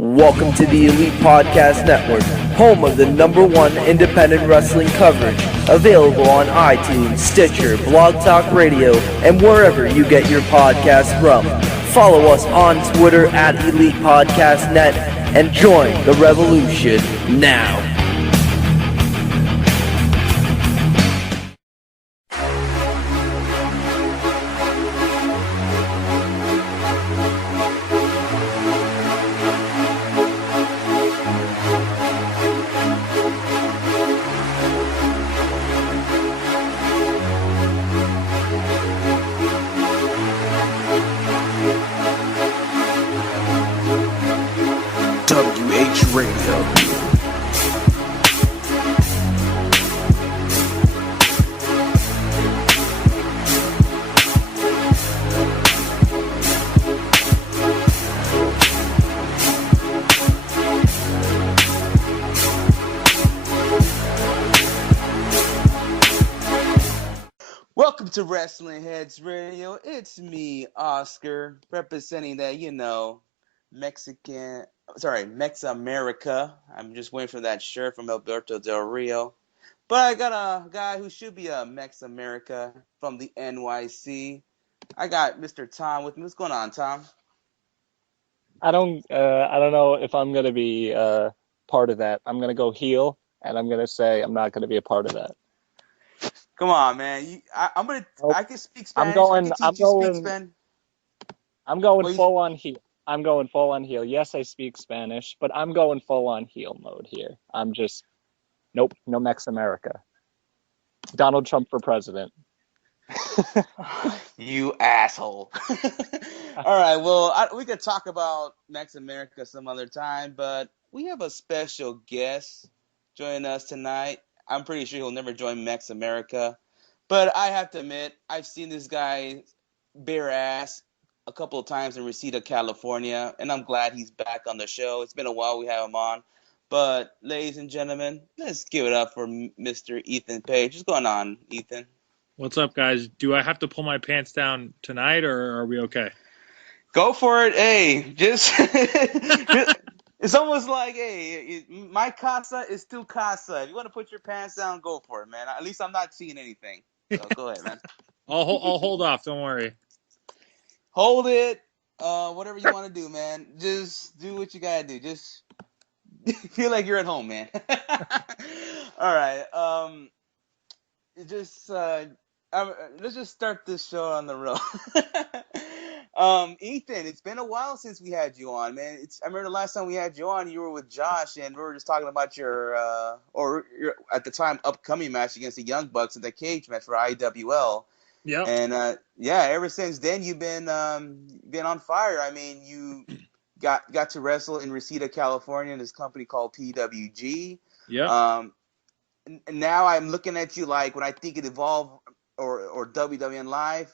Welcome to the Elite Podcast Network, home of the #1 independent wrestling coverage, available on iTunes, Stitcher, blogtalk Radio, and wherever you get your podcasts from. Follow us on Twitter at Elite Podcast Net and join the revolution now. WHRADIO. Welcome to WrestlingHeads Radio. It's me, Oscar, representing that, Mex America. I'm just waiting for that shirt from Alberto Del Rio. But I got a guy who should be a Mex America from the NYC. I got Mr. Tom with me. What's going on, Tom? I don't know if I'm gonna be part of that. I'm gonna go heel, and I'm gonna say I'm not gonna be a part of that. Come on, man. I can speak Spanish. I'm going full on heel. I'm going full on heel. Yes, I speak Spanish, but I'm going full on heel mode here. I'm just, nope, no Mex America. Donald Trump for president. You asshole. All right, well, we could talk about Mex America some other time, but we have a special guest joining us tonight. I'm pretty sure he'll never join Mex America, but I have to admit, I've seen this guy bare ass a couple of times in Reseda, California, and I'm glad he's back on the show. It's been a while we have him on, but ladies and gentlemen, let's give it up for Mr. Ethan Page. What's going on, Ethan? What's up, guys? Do I have to pull my pants down tonight, or are we okay? Go for it. Hey, just it's almost like, hey, my casa is still casa. If you want to put your pants down, go for it, man. At least I'm not seeing anything. So go ahead, man. I'll hold off. Don't worry. Hold it. Whatever you want to do, man. Just do what you gotta do. Just feel like you're at home, man. All right. Let's just start this show on the road. Ethan, it's been a while since we had you on, man. I remember the last time we had you on, you were with Josh, and we were just talking about your at the time upcoming match against the Young Bucks in the cage match for IWL. Yeah. And ever since then you've been on fire. I mean, you got to wrestle in Reseda, California, in this company called PWG. Yeah. And now I'm looking at you like when I think it Evolve or WWN Live,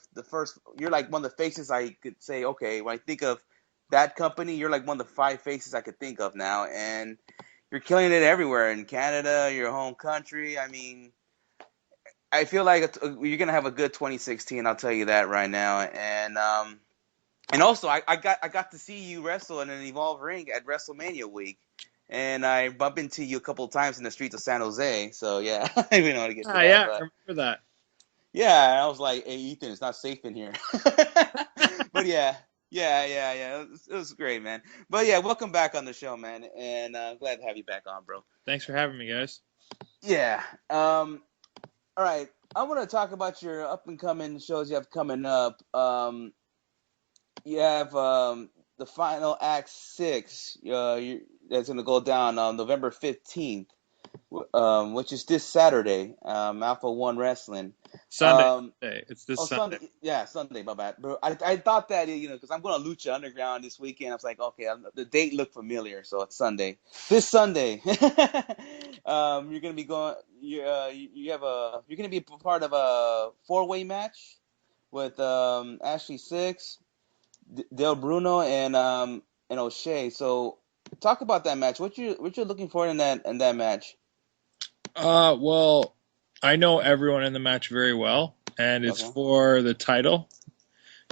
you're like one of the faces I could say, okay, when I think of that company, you're like one of the 5 faces I could think of now, and you're killing it everywhere in Canada, your home country. I mean, I feel like you're gonna have a good 2016. I'll tell you that right now. And also I got to see you wrestle in an Evolve ring at WrestleMania week, and I bumped into you a couple of times in the streets of San Jose. So yeah, I didn't want to get to that. Yeah, but, I remember that. Yeah, and I was like, hey, Ethan, it's not safe in here. But yeah, it was great, man. But yeah, welcome back on the show, man, and glad to have you back on, bro. Thanks for having me, guys. Yeah. All right, I want to talk about your up-and-coming shows you have coming up. You have the Final Act 6 that's going to go down on November 15th, which is this Saturday, Alpha One Wrestling. Sunday. It's this Sunday. Sunday, my bad. Bro, I thought that, because I'm going to Lucha Underground this weekend. I was like, okay, the date looked familiar, so it's Sunday. This Sunday. You're going to be going, you're going to be a part of a 4-way match with Ashley Six, Del Bruno, and O'Shea. So talk about that match. What you're looking for in that match? Well, I know everyone in the match very well, and it's for the title.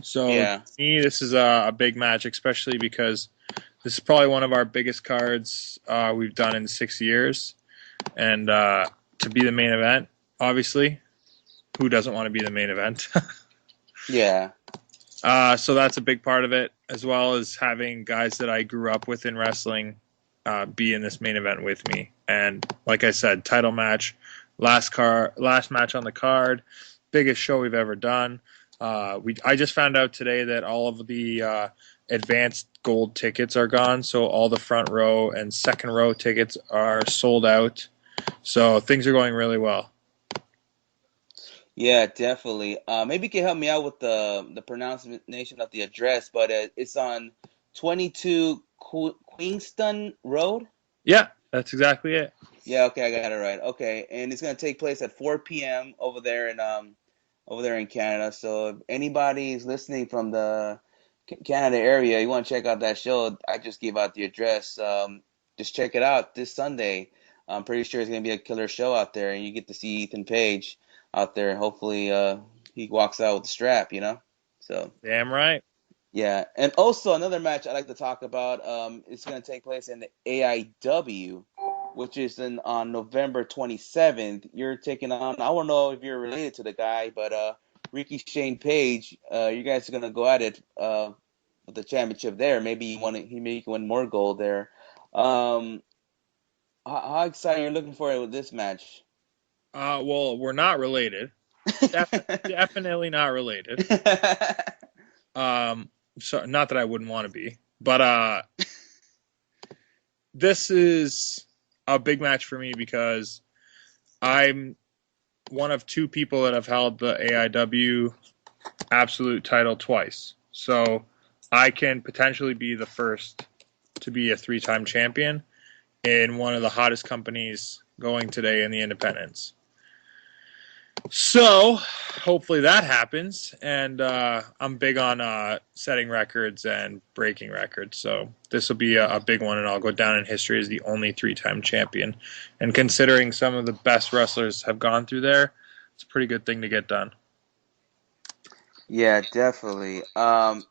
So to me, this is a big match, especially because This is probably one of our biggest cards we've done in 6 years. And to be the main event, obviously, who doesn't want to be the main event? Yeah. So that's a big part of it, as well as having guys that I grew up with in wrestling be in this main event with me. And like I said, title match, last match on the card, biggest show we've ever done. I just found out today that all of the advanced gold tickets are gone, so all the front row and second row tickets are sold out. So things are going really well. Yeah, definitely. Maybe you can help me out with the pronunciation of the address, but it's on 22 Queenston Road. Yeah, that's exactly it. Yeah, okay, I got it right. Okay, and it's gonna take place at 4 p.m. over there in Canada. So if anybody is listening from the Canada area, you want to check out that show, I just gave out the address. Just check it out this Sunday. I'm pretty sure it's gonna be a killer show out there, and you get to see Ethan Page out there, and hopefully he walks out with the strap, So Damn right. yeah, and also another match I'd like to talk about. It's going to take place in the AIW, which is on November 27th. You're taking on. I don't know if you're related to the guy, but Ricky Shane Page. You guys are going to go at it with the championship there. Maybe you can win more gold there. How excited are you looking for it with this match? Well, we're not related. Definitely not related. So not that I wouldn't want to be, but this is a big match for me because I'm one of two people that have held the AIW absolute title twice. So I can potentially be the first to be a 3-time champion in one of the hottest companies going today in the independents. So hopefully that happens, and I'm big on setting records and breaking records, so this will be a big one, and I'll go down in history as the only 3-time champion. And considering some of the best wrestlers have gone through there, it's a pretty good thing to get done. Yeah, definitely.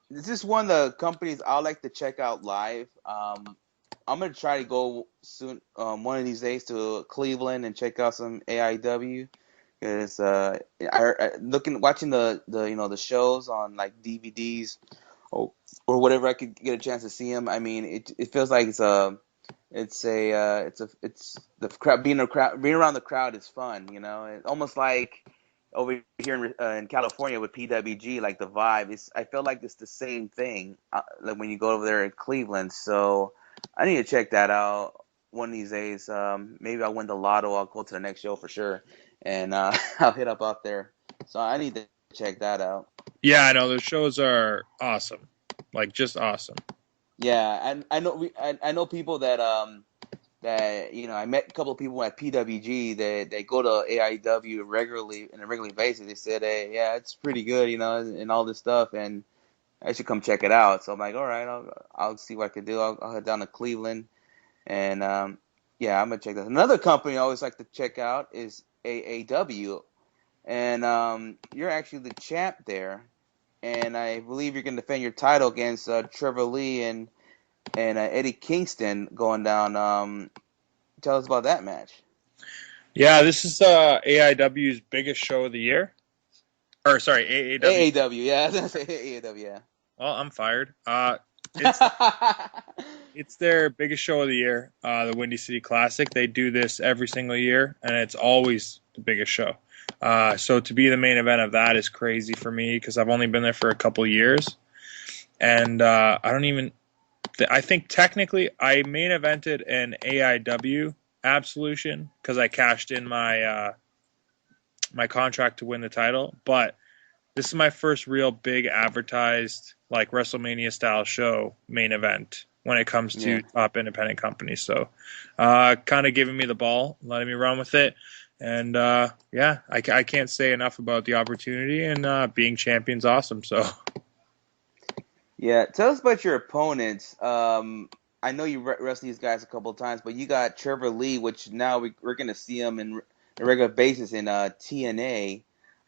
This is one of the companies I like to check out live. I'm gonna try to go soon, one of these days, to Cleveland and check out some AIW. Because watching the shows on like DVDs or whatever, I could get a chance to see them. I mean, it feels like it's the crowd, being around the crowd is fun. It's almost like over here in California with PWG, like the vibe. I feel like it's the same thing like when you go over there in Cleveland. So I need to check that out one of these days. Maybe I'll win the lotto. I'll go to the next show for sure. And I'll hit up out there. So I need to check that out. Yeah, I know those shows are awesome, like just awesome. Yeah, and I know people that I met a couple of people at PWG that they go to AIW regularly on a regular basis. They said, hey, yeah, it's pretty good, and all this stuff, and I should come check it out. So I'm like, all right, I'll see what I can do. I'll head down to Cleveland, and yeah, I'm gonna check that. Another company I always like to check out is AAW, and you're actually the champ there, and I believe you're going to defend your title against Trevor Lee and Eddie Kingston going down. Tell us about that match. Yeah, this is AIW's biggest show of the year. Or sorry, AAW. AAW, yeah, I was gonna say AAW, yeah. Well, I'm fired. It's their biggest show of the year, the Windy City Classic. They do this every single year, and it's always the biggest show. So to be the main event of that is crazy for me because I've only been there for a couple years. And I think technically I main evented an AIW Absolution because I cashed in my my contract to win the title. But this is my first real big advertised, like WrestleMania style show main event when it comes to top independent companies. So kind of giving me the ball, letting me run with it. And yeah, I can't say enough about the opportunity, and being champion's awesome. So yeah, tell us about your opponents. I know you wrestled these guys a couple of times, but you got Trevor Lee, which now we're going to see him in a regular basis in TNA.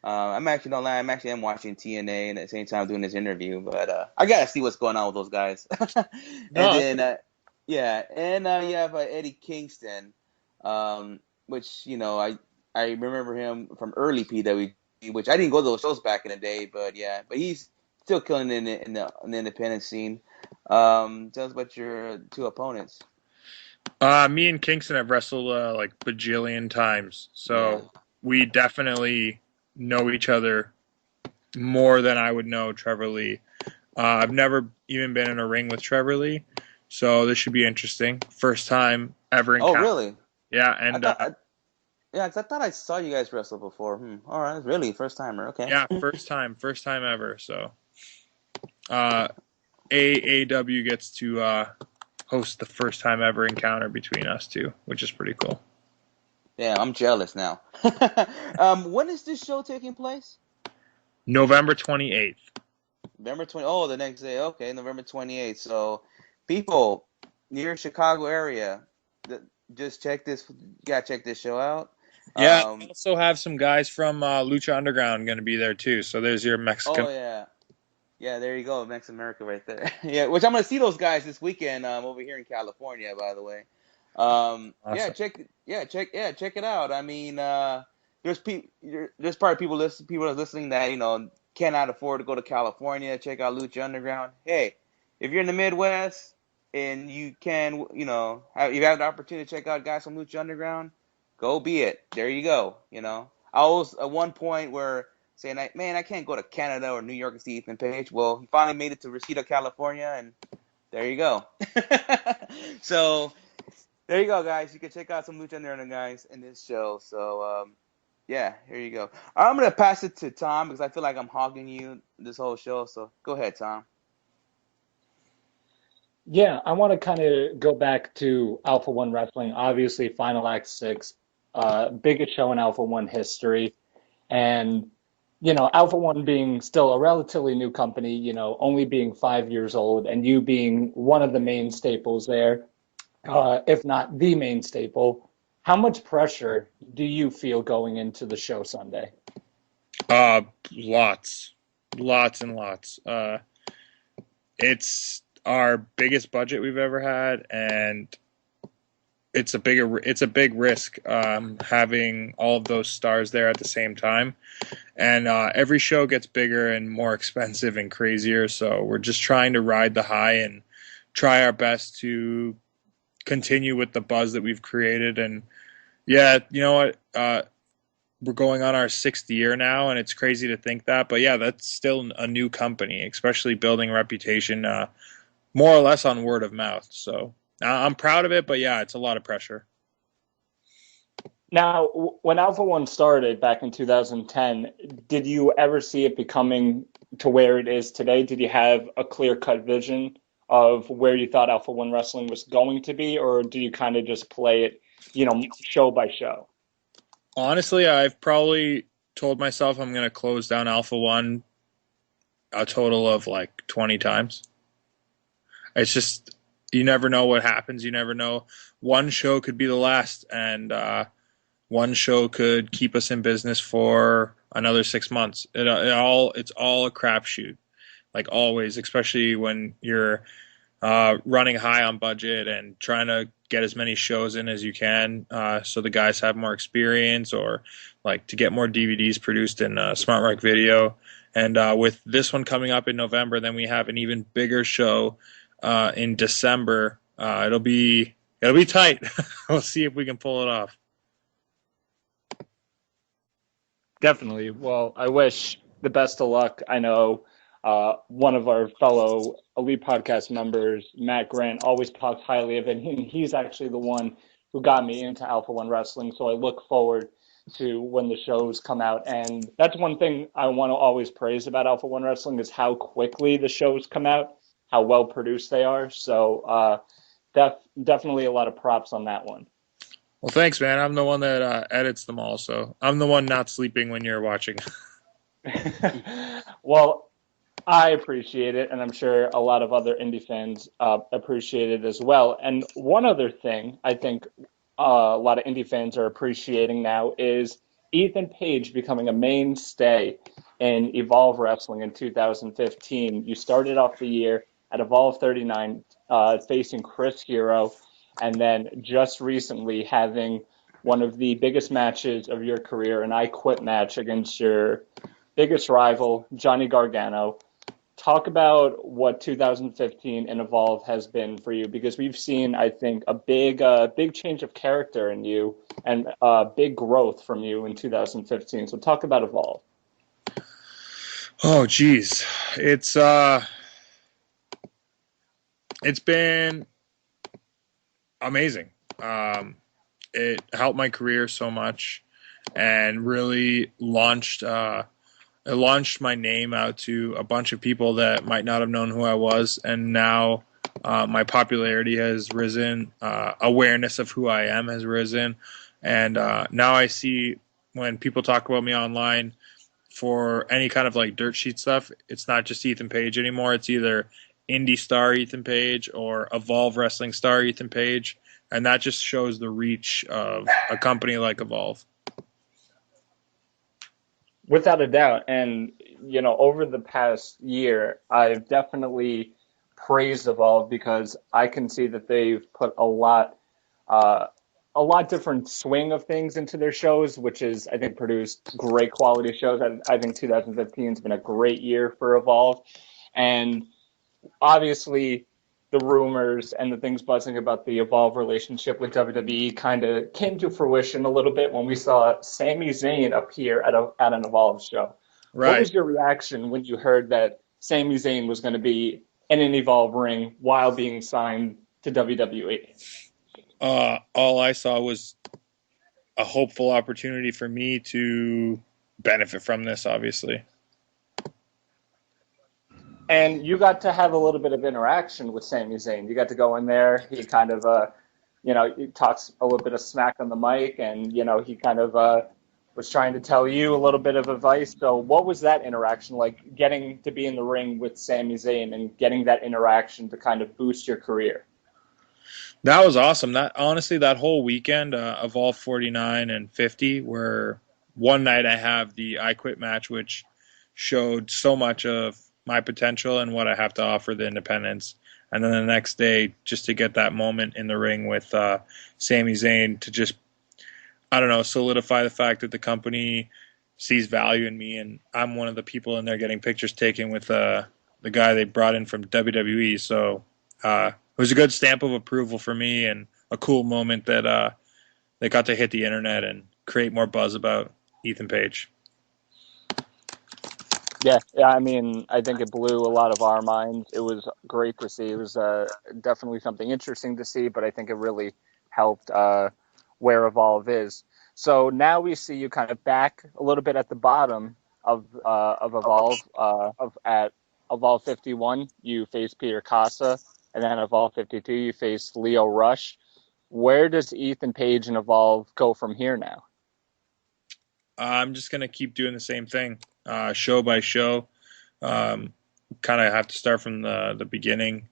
I'm actually don't lie. I'm watching TNA and at the same time doing this interview. But I gotta see what's going on with those guys. And No, then yeah, and you have Eddie Kingston, which I remember him from early PWG, which I didn't go to those shows back in the day. But yeah, but he's still killing it in the independent scene. Tell us about your two opponents. me and Kingston have wrestled like bajillion times, so Yeah. we definitely know each other more than I would know Trevor Lee. I've never even been in a ring with Trevor Lee, so this should be interesting. First time ever Oh, encounter. really? Yeah, I and thought, yeah, 'cause I thought I saw you guys wrestle before. All right, really, first timer. Okay. yeah, first time ever. So, AAW gets to host the first time ever encounter between us two, which is pretty cool. Yeah, I'm jealous now. When is this show taking place? November 28th. November 20. Oh, the next day. Okay, November 28th. So, people near Chicago area, just check this. You gotta check this show out. Yeah, I also have some guys from Lucha Underground going to be there too. So there's your Mexican. Oh yeah, yeah. There you go, Mex America right there. Yeah, which I'm gonna see those guys this weekend. Over here in California, by the way. Awesome. Check it out. I mean, there's probably people that's listening that cannot afford to go to California. Check out Lucha Underground. Hey, if you're in the Midwest and you can, you have the opportunity to check out guys from Lucha Underground, go be it. There you go. I was at one point where saying, man, I can't go to Canada or New York and see Ethan Page. Well, he finally made it to Reseda, California, and there you go. So. There you go, guys. You can check out some Lucha Underground guys in this show. So, yeah, here you go. I'm going to pass it to Tom because I feel like I'm hogging you this whole show. So, go ahead, Tom. Yeah, I want to kind of go back to Alpha One Wrestling. Obviously, Final Act 6, biggest show in Alpha One history. And, Alpha One being still a relatively new company, only being 5 years old, and you being one of the main staples there. If not the main staple, how much pressure do you feel going into the show Sunday? Lots and lots. It's our biggest budget we've ever had, and it's a big risk having all of those stars there at the same time. And every show gets bigger and more expensive and crazier, so we're just trying to ride the high and try our best to continue with the buzz that we've created. And yeah, you know what, we're going on our 6th year now, and it's crazy to think that, but yeah, that's still a new company, especially building a reputation more or less on word of mouth. So I'm proud of it, but yeah, it's a lot of pressure. Now, when Alpha One started back in 2010, did you ever see it becoming to where it is today? Did you have a clear-cut vision of where you thought Alpha One Wrestling was going to be, or do you kind of just play it, show by show? Honestly, I've probably told myself I'm going to close down Alpha One a total of like 20 times. It's just, you never know what happens. You never know. One show could be the last, and one show could keep us in business for another 6 months. It's all a crapshoot. Like always, especially when you're running high on budget and trying to get as many shows in as you can, so the guys have more experience, or like to get more DVDs produced in Smart Mark Video. And with this one coming up in November, then we have an even bigger show in December. It'll be tight. We'll see if we can pull it off. Definitely. Well, I wish the best of luck. I know one of our fellow Elite Podcast members, Matt Grant, always talks highly of it. And he's actually the one who got me into Alpha One Wrestling. So I look forward to when the shows come out. And that's one thing I want to always praise about Alpha One Wrestling is how quickly the shows come out, how well produced they are. So definitely a lot of props on that one. Well, thanks, man. I'm the one that edits them all, so I'm the one not sleeping when you're watching. Well, I appreciate it, and I'm sure a lot of other indie fans appreciate it as well. And one other thing I think a lot of indie fans are appreciating now is Ethan Page becoming a mainstay in Evolve Wrestling in 2015. You started off the year at Evolve 39 facing Chris Hero, and then just recently having one of the biggest matches of your career, an I Quit match against your biggest rival, Johnny Gargano. Talk about what 2015 in Evolve has been for you, because we've seen, I think, a big change of character in you and big growth from you in 2015. So talk about Evolve. Oh, geez. It's been amazing. It helped my career so much and really launched my name out to a bunch of people that might not have known who I was. And now my popularity has risen. Awareness of who I am has risen. And now I see when people talk about me online for any kind of like dirt sheet stuff, it's not just Ethan Page anymore. It's either indie star Ethan Page or Evolve Wrestling star Ethan Page. And that just shows the reach of a company like Evolve. Without a doubt. And, you know, over the past year, I've definitely praised Evolve because I can see that they've put a lot different swing of things into their shows, which is, I think, produced great quality shows. I think 2015 has been a great year for Evolve. And obviously, the rumors and the things buzzing about the Evolve relationship with WWE kind of came to fruition a little bit when we saw Sami Zayn appear at an Evolve show. Right. What was your reaction when you heard that Sami Zayn was going to be in an Evolve ring while being signed to WWE? All I saw was a hopeful opportunity for me to benefit from this, obviously. And you got to have a little bit of interaction with Sami Zayn. You got to go in there. He kind of, he talks a little bit of smack on the mic, and, he kind of was trying to tell you a little bit of advice. So what was that interaction like, getting to be in the ring with Sami Zayn and getting that interaction to kind of boost your career? That was awesome. That whole weekend, Evolve 49 and 50, where one night I have the I Quit match, which showed so much of my potential and what I have to offer the independents. And then the next day, just to get that moment in the ring with Sami Zayn to just, solidify the fact that the company sees value in me. And I'm one of the people in there getting pictures taken with the guy they brought in from WWE. So it was a good stamp of approval for me and a cool moment that they got to hit the internet and create more buzz about Ethan Page. Yeah, I mean, I think it blew a lot of our minds. It was great to see. It was definitely something interesting to see, but I think it really helped where Evolve is. So now we see you kind of back a little bit at the bottom of Evolve. At Evolve 51, you face Peter Casa, and then Evolve 52, you face Leo Rush. Where does Ethan Page and Evolve go from here now? I'm just going to keep doing the same thing, show by show. Kind of have to start from the beginning,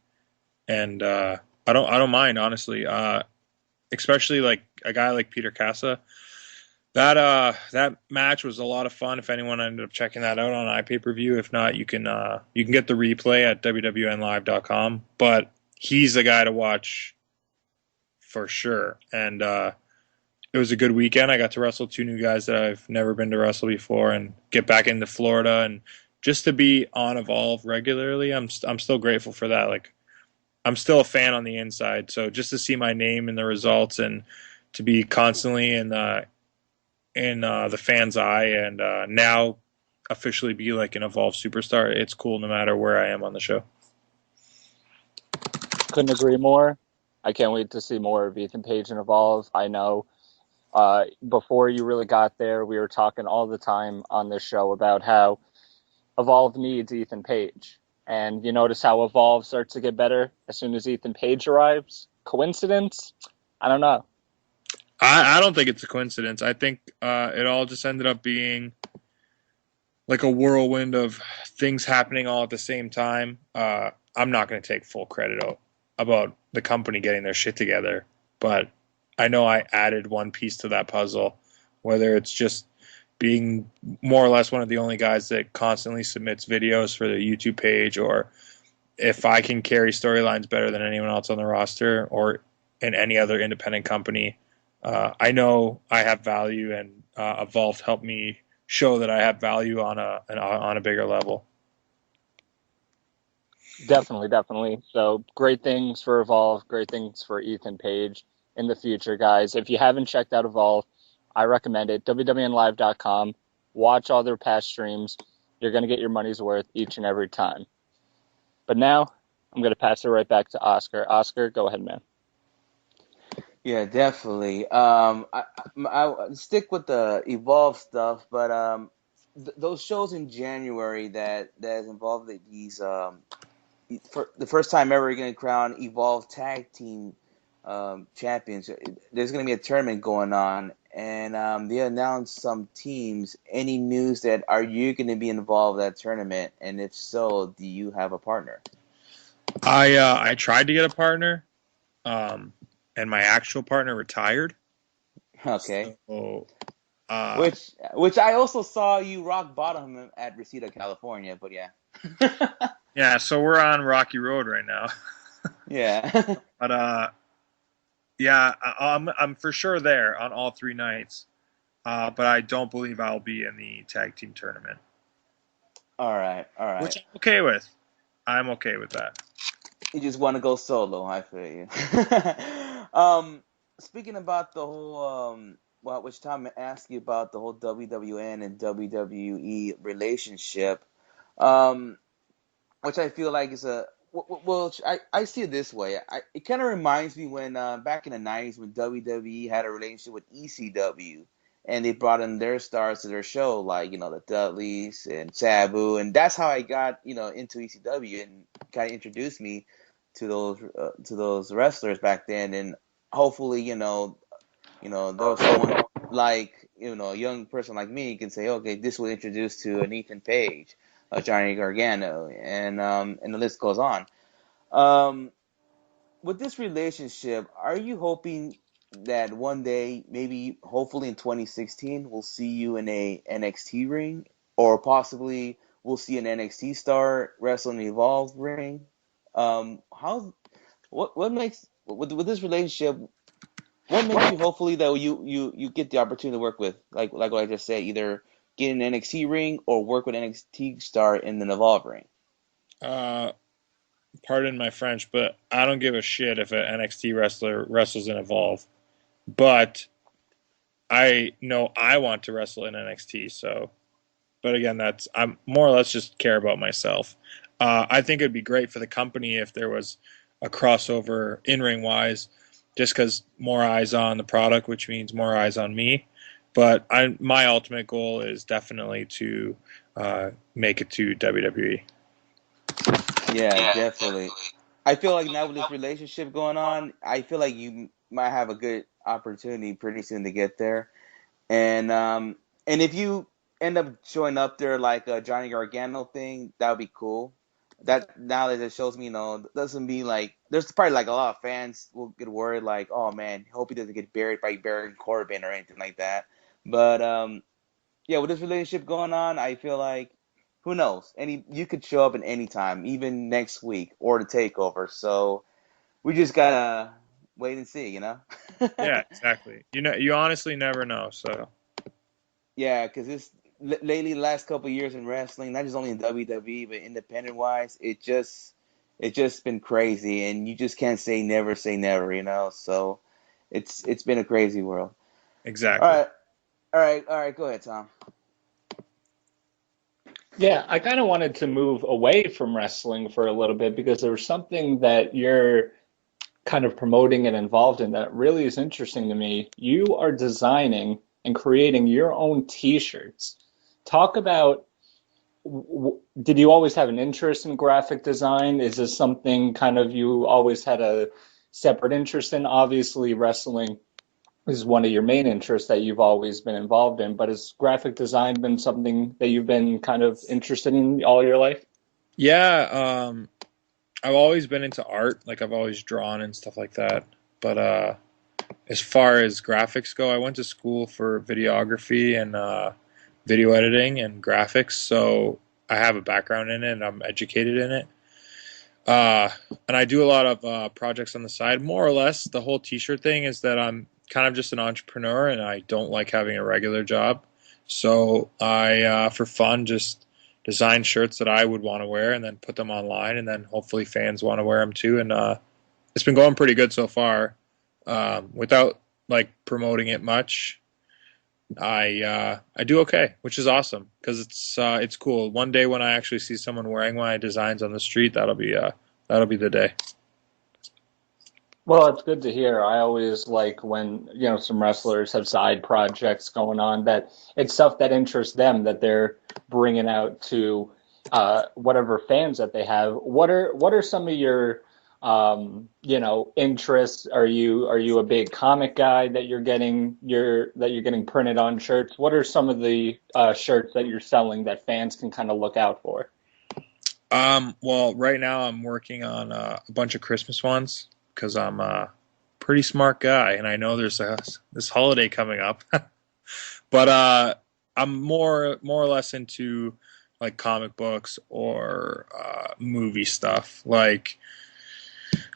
and I don't mind, honestly. Especially like a guy like Peter Casa. That match was a lot of fun. If anyone ended up checking that out on iPay-per-view, if not, you can get the replay at wwnlive.com. But he's the guy to watch for sure, and it was a good weekend. I got to wrestle two new guys that I've never been to wrestle before and get back into Florida. And just to be on Evolve regularly, I'm still grateful for that. Like, I'm still a fan on the inside. So just to see my name in the results and to be constantly in the fans' eye and now officially be like an Evolve superstar, it's cool no matter where I am on the show. Couldn't agree more. I can't wait to see more of Ethan Page and Evolve. I know before you really got there, we were talking all the time on this show about how Evolve needs Ethan Page. And you notice how Evolve starts to get better as soon as Ethan Page arrives? Coincidence? I don't know. I don't think it's a coincidence. I think it all just ended up being like a whirlwind of things happening all at the same time. I'm not going to take full credit about the company getting their shit together, but I know I added one piece to that puzzle, whether it's just being more or less one of the only guys that constantly submits videos for the YouTube page, or if I can carry storylines better than anyone else on the roster or in any other independent company, I know I have value, and Evolve helped me show that I have value on a bigger level. Definitely. So great things for Evolve, great things for Ethan Page in the future, guys. If you haven't checked out Evolve, I recommend it. www.live.com. Watch all their past streams. You're going to get your money's worth each and every time. But now I'm going to pass it right back to Oscar. Oscar, go ahead, man. Yeah, definitely. I stick with the Evolve stuff, but those shows in January that is involved with these for the first time ever you're gonna crown Evolve Tag Team Champions. There's gonna be a tournament going on, and they announced some teams. Any news that are you gonna be involved in that tournament? And if so, do you have a partner? I tried to get a partner, and my actual partner retired. Okay. So, Which I also saw you rock bottom at Reseda, California, but yeah. yeah, so we're on Rocky Road right now. Yeah. But yeah, I'm for sure there on all 3 nights. But I don't believe I'll be in the tag team tournament. All right. Which I'm okay with. I'm okay with that. You just want to go solo, I feel you. Speaking about the whole, which Tom asked you about the whole WWN and WWE relationship, which I feel like is I see it this way. It kind of reminds me when back in the 90s when WWE had a relationship with ECW, and they brought in their stars to their show, like, the Dudleys and Sabu, and that's how I got, into ECW and kind of introduced me to those wrestlers back then. And hopefully, there's someone like, a young person like me can say, okay, this will introduce to an Ethan Page, Johnny Gargano, and the list goes on. With this relationship, are you hoping that one day, maybe hopefully in 2016, we'll see you in a NXT ring, or possibly we'll see an NXT star wrestle in the Evolve ring? What makes with this relationship? What makes you hopefully that you get the opportunity to work with, like what I just said, either get an NXT ring or work with an NXT star in the Evolve ring? Pardon my French, but I don't give a shit if an NXT wrestler wrestles in Evolve. But I know I want to wrestle in NXT, so. But again, I'm more or less just care about myself. I think it'd be great for the company if there was a crossover in-ring wise, just because more eyes on the product, which means more eyes on me. But my ultimate goal is definitely to make it to WWE. Yeah, definitely. I feel like now with this relationship going on, I feel like you might have a good opportunity pretty soon to get there. And if you end up showing up there like a Johnny Gargano thing, that would be cool. That now that it shows me, doesn't mean like there's probably like a lot of fans will get worried like, oh man, hope he doesn't get buried by Baron Corbin or anything like that. But yeah, with this relationship going on, I feel like who knows? You could show up at any time, even next week or the takeover. So we just gotta wait and see, Yeah, exactly. You honestly never know. So yeah, because this lately, the last couple of years in wrestling, not just only in WWE but independent wise, it just been crazy, and you just can't say never, So it's been a crazy world. exactly. All right. Go ahead, Tom. Yeah, I kind of wanted to move away from wrestling for a little bit because there was something that you're kind of promoting and involved in that really is interesting to me. You are designing and creating your own t-shirts. Talk about, did you always have an interest in graphic design? Is this something kind of you always had a separate interest in? Obviously, wrestling is one of your main interests that you've always been involved in, but has graphic design been something that you've been kind of interested in all your life? Yeah, I've always been into art. Like I've always drawn and stuff like that. But as far as graphics go, I went to school for videography, and video editing and graphics, so I have a background in it and I'm educated in it. And I do a lot of projects on the side. More or less, the whole t-shirt thing is that I'm kind of just an entrepreneur and I don't like having a regular job. So I, for fun, just design shirts that I would want to wear and then put them online, and then hopefully fans want to wear them too. And it's been going pretty good so far. Without like promoting it much, I do okay, which is awesome because it's cool. One day when I actually see someone wearing my designs on the street, that'll be the day. Well, it's good to hear. I always like when, some wrestlers have side projects going on, that it's stuff that interests them that they're bringing out to whatever fans that they have. What are some of your interests? Are you a big comic guy that you're getting printed on shirts? What are some of the shirts that you're selling that fans can kind of look out for? Well, right now I'm working on a bunch of Christmas ones because I'm a pretty smart guy and I know there's this holiday coming up. But I'm more or less into like comic books or movie stuff. Like,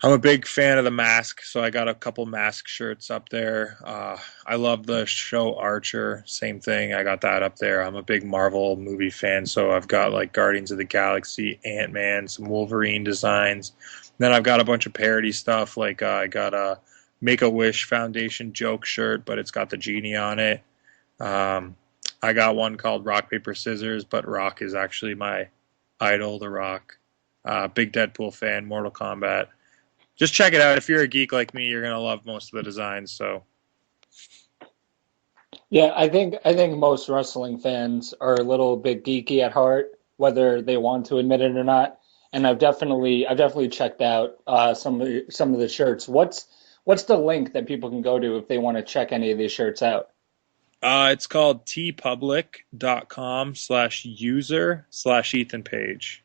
I'm a big fan of The Mask, so I got a couple Mask shirts up there. I love the show Archer, same thing. I got that up there. I'm a big Marvel movie fan, so I've got like Guardians of the Galaxy, Ant-Man, some Wolverine designs. Then I've got a bunch of parody stuff, like I got a Make-A-Wish Foundation joke shirt, but it's got the genie on it. I got one called Rock, Paper, Scissors, but Rock is actually my idol, The Rock. Big Deadpool fan, Mortal Kombat. Just check it out. If you're a geek like me, you're gonna love most of the designs. So, Yeah, I think most wrestling fans are a little bit geeky at heart, whether they want to admit it or not. And I've definitely checked out some of the shirts. What's the link that people can go to if they want to check any of these shirts out? it's called tpublic.com/user/Ethan Page.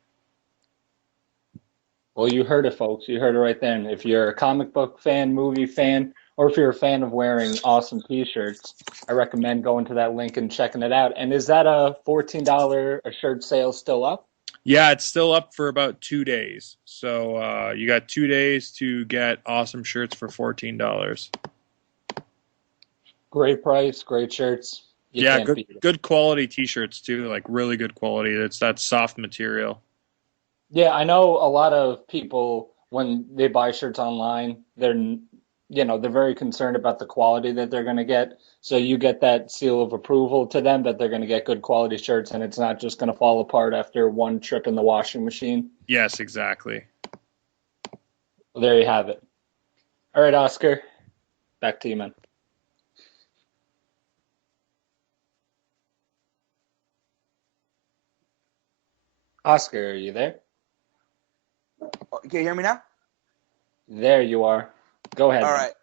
Well, you heard it, folks. You heard it right then. If you're a comic book fan, movie fan, or if you're a fan of wearing awesome t-shirts, I recommend going to that link and checking it out. And is that a $14 a shirt sale still up? Yeah, it's still up for about 2 days. So you got 2 days to get awesome shirts for $14. Great price, great shirts. You Yeah, can't beat it. good quality t-shirts too, like really good quality. It's that soft material. Yeah, I know a lot of people when they buy shirts online, they're very concerned about the quality that they're going to get. So you get that seal of approval to them that they're going to get good quality shirts and it's not just going to fall apart after one trip in the washing machine. Yes, exactly. Well, there you have it. All right, Oscar, back to you, man. Oscar, are you there? Can you hear me now? There you are. Go ahead. All man. right.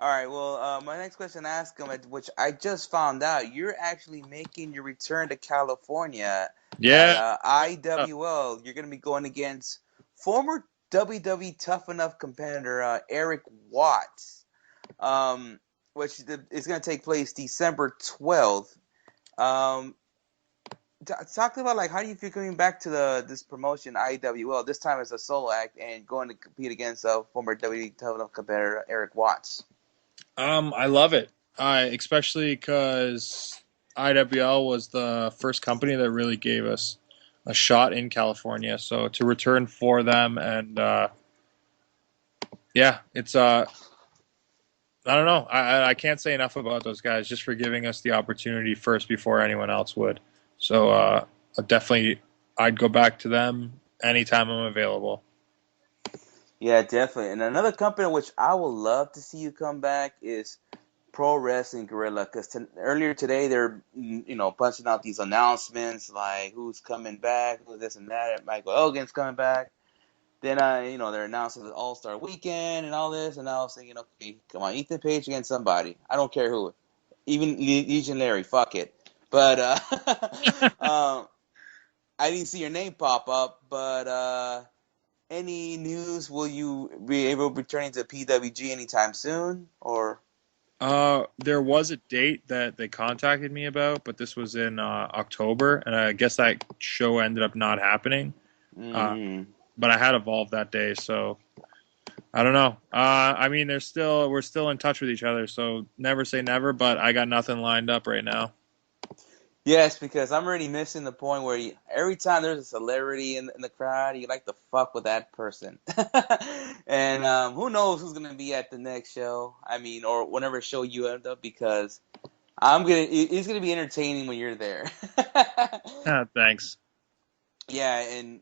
All right. Well, my next question, ask him, which I just found out, you're actually making your return to California. Yeah. At IWL. You're going to be going against former WWE Tough Enough competitor Eric Watts, which is going to take place December 12th. Talk about like how do you feel coming back to this promotion IWL this time as a solo act and going to compete against former WWE Tough Enough competitor Eric Watts? I love it. Especially because IWL was the first company that really gave us a shot in California. So to return for them and yeah, it's I don't know. I can't say enough about those guys just for giving us the opportunity first before anyone else would. So definitely, I'd go back to them anytime I'm available. Yeah, definitely. And another company which I would love to see you come back is Pro Wrestling Guerrilla. Because earlier today, they're punching out these announcements like who's coming back, who's this and that. Michael Elgin's coming back. Then they're announcing the All-Star Weekend and all this. And I was thinking, okay, come on, Ethan Page against somebody. I don't care who. Even Legionary, fuck it. But I didn't see your name pop up. But any news? Will you be able to return to PWG anytime soon? Or There was a date that they contacted me about, but this was in October, and I guess that show ended up not happening. But I had Evolve that day, so I don't know. I mean, we're still in touch with each other, so never say never. But I got nothing lined up right now. Yes, because I'm already missing the point where every time there's a celebrity in the crowd, you like to fuck with that person. And who knows who's going to be at the next show. I mean, or whatever show you end up, because it's going to be entertaining when you're there. Thanks. Yeah, and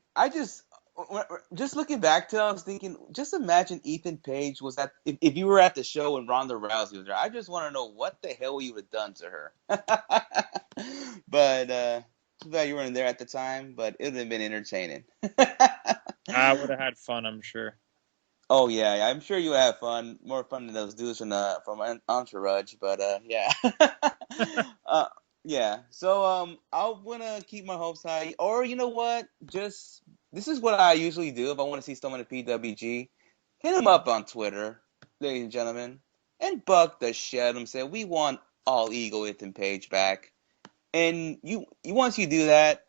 just looking back to it, I was thinking, just imagine Ethan Page was if you were at the show and Ronda Rousey was there. I just want to know what the hell you would have done to her. But too bad you weren't there at the time, but it would have been entertaining. I would have had fun, I'm sure. Oh yeah, I'm sure you have fun. More fun than those dudes from Entourage, but yeah. Yeah. So I wanna keep my hopes high. Or you know what? This is what I usually do if I want to see someone at PWG. Hit them up on Twitter, ladies and gentlemen, and buck the shit out of them. Say we want all Ego Ethan Page back. And once you do that,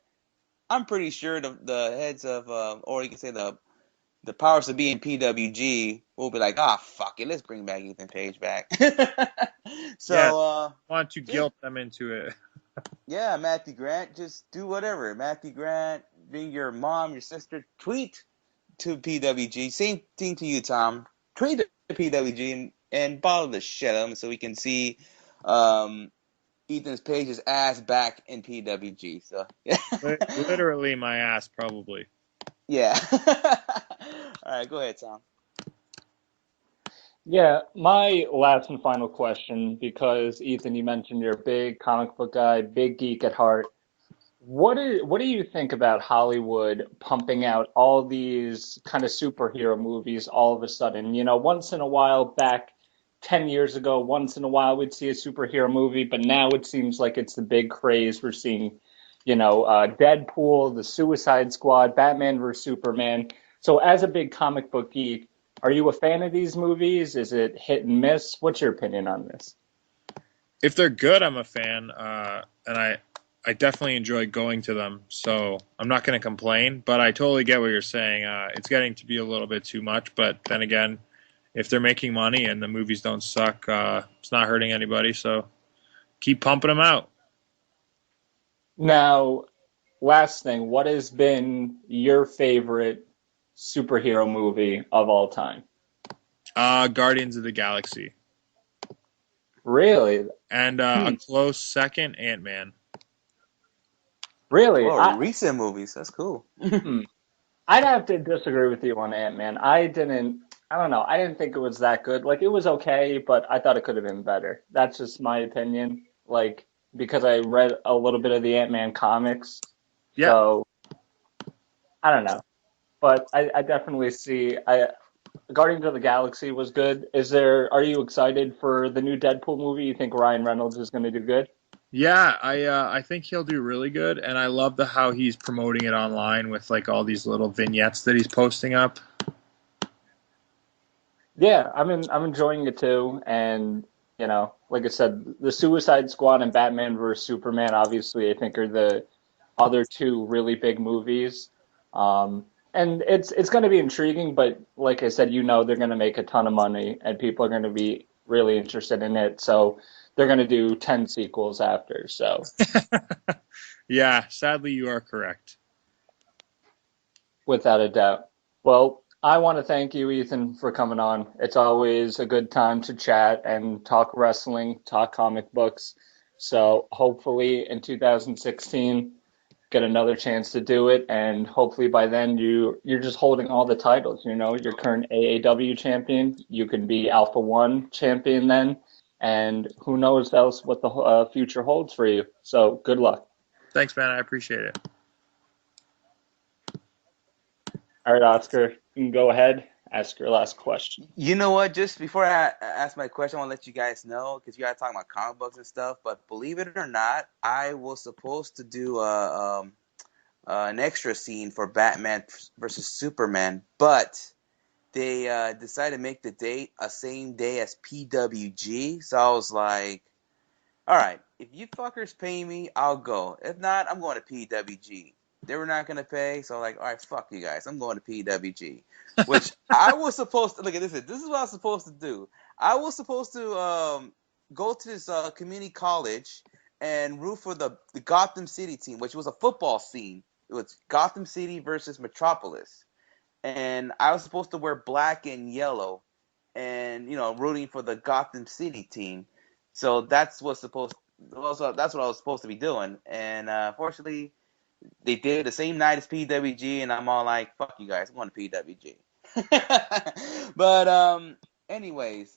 I'm pretty sure the heads of or you can say the powers to be in PWG will be like, fuck it, let's bring back Ethan Page back. So yeah, want to guilt them into it. Yeah, Matthew Grant, just do whatever. Matthew Grant, bring your mom, your sister, tweet to PWG. Same thing to you, Tom. Tweet to PWG and bottle the shit out of them so we can see Ethan Page's ass back in PWG. So Literally my ass, probably. Yeah. All right, go ahead, Tom. Yeah, my last and final question, because Ethan, you mentioned you're a big comic book guy, big geek at heart. What do you think about Hollywood pumping out all these kind of superhero movies all of a sudden? You know, once in a while, back 10 years ago, once in a while we'd see a superhero movie, but now it seems like it's the big craze. We're seeing, Deadpool, the Suicide Squad, Batman vs. Superman. So as a big comic book geek, are you a fan of these movies? Is it hit and miss? What's your opinion on this? If they're good, I'm a fan, and I definitely enjoy going to them, so I'm not going to complain, but I totally get what you're saying. It's getting to be a little bit too much, but then again, if they're making money and the movies don't suck, it's not hurting anybody, so keep pumping them out. Now, last thing, what has been your favorite superhero movie of all time? Guardians of the Galaxy. Really? And a close second, Ant-Man. Really? Oh, recent movies. That's cool. I'd have to disagree with you on Ant-Man. I don't know. I didn't think it was that good. Like, it was okay, but I thought it could have been better. That's just my opinion. Like, because I read a little bit of the Ant-Man comics. Yeah. So, I don't know. But I definitely see Guardians of the Galaxy was good. Are you excited for the new Deadpool movie? You think Ryan Reynolds is going to do good? Yeah, I think he'll do really good, and I love how he's promoting it online with like all these little vignettes that he's posting up. Yeah, I'm enjoying it too, and like I said, the Suicide Squad and Batman vs. Superman, obviously, I think are the other two really big movies. And it's going to be intriguing, but like I said, they're going to make a ton of money, and people are going to be really interested in it. So they're going to do 10 sequels after. So yeah, sadly, you are correct. Without a doubt. Well, I want to thank you, Ethan, for coming on. It's always a good time to chat and talk wrestling, talk comic books. So hopefully in 2016, get another chance to do it, and hopefully by then you're just holding all the titles. Your current AAW champion, you can be Alpha One champion then, and who knows else what the future holds for you. So good luck. Thanks, man. I appreciate it. All right, Oscar, you can go ahead, ask your last question. You know what? Just before I ask my question, I want to let you guys know, because you guys talking about comic books and stuff, but believe it or not, I was supposed to do an extra scene for Batman versus Superman, but they decided to make the date a same day as PWG. So I was like, all right, if you fuckers pay me, I'll go. If not, I'm going to PWG. They were not going to pay, so like, all right, fuck you guys. I'm going to PWG. Which I was supposed to, look at this. This is what I was supposed to do. I was supposed to go to this community college and root for the Gotham City team, which was a football scene. It was Gotham City versus Metropolis. And I was supposed to wear black and yellow and, rooting for the Gotham City team. So that's that's what I was supposed to be doing. And fortunately, they did it the same night as PWG, and I'm all like, fuck you guys, I'm going to PWG. But anyways,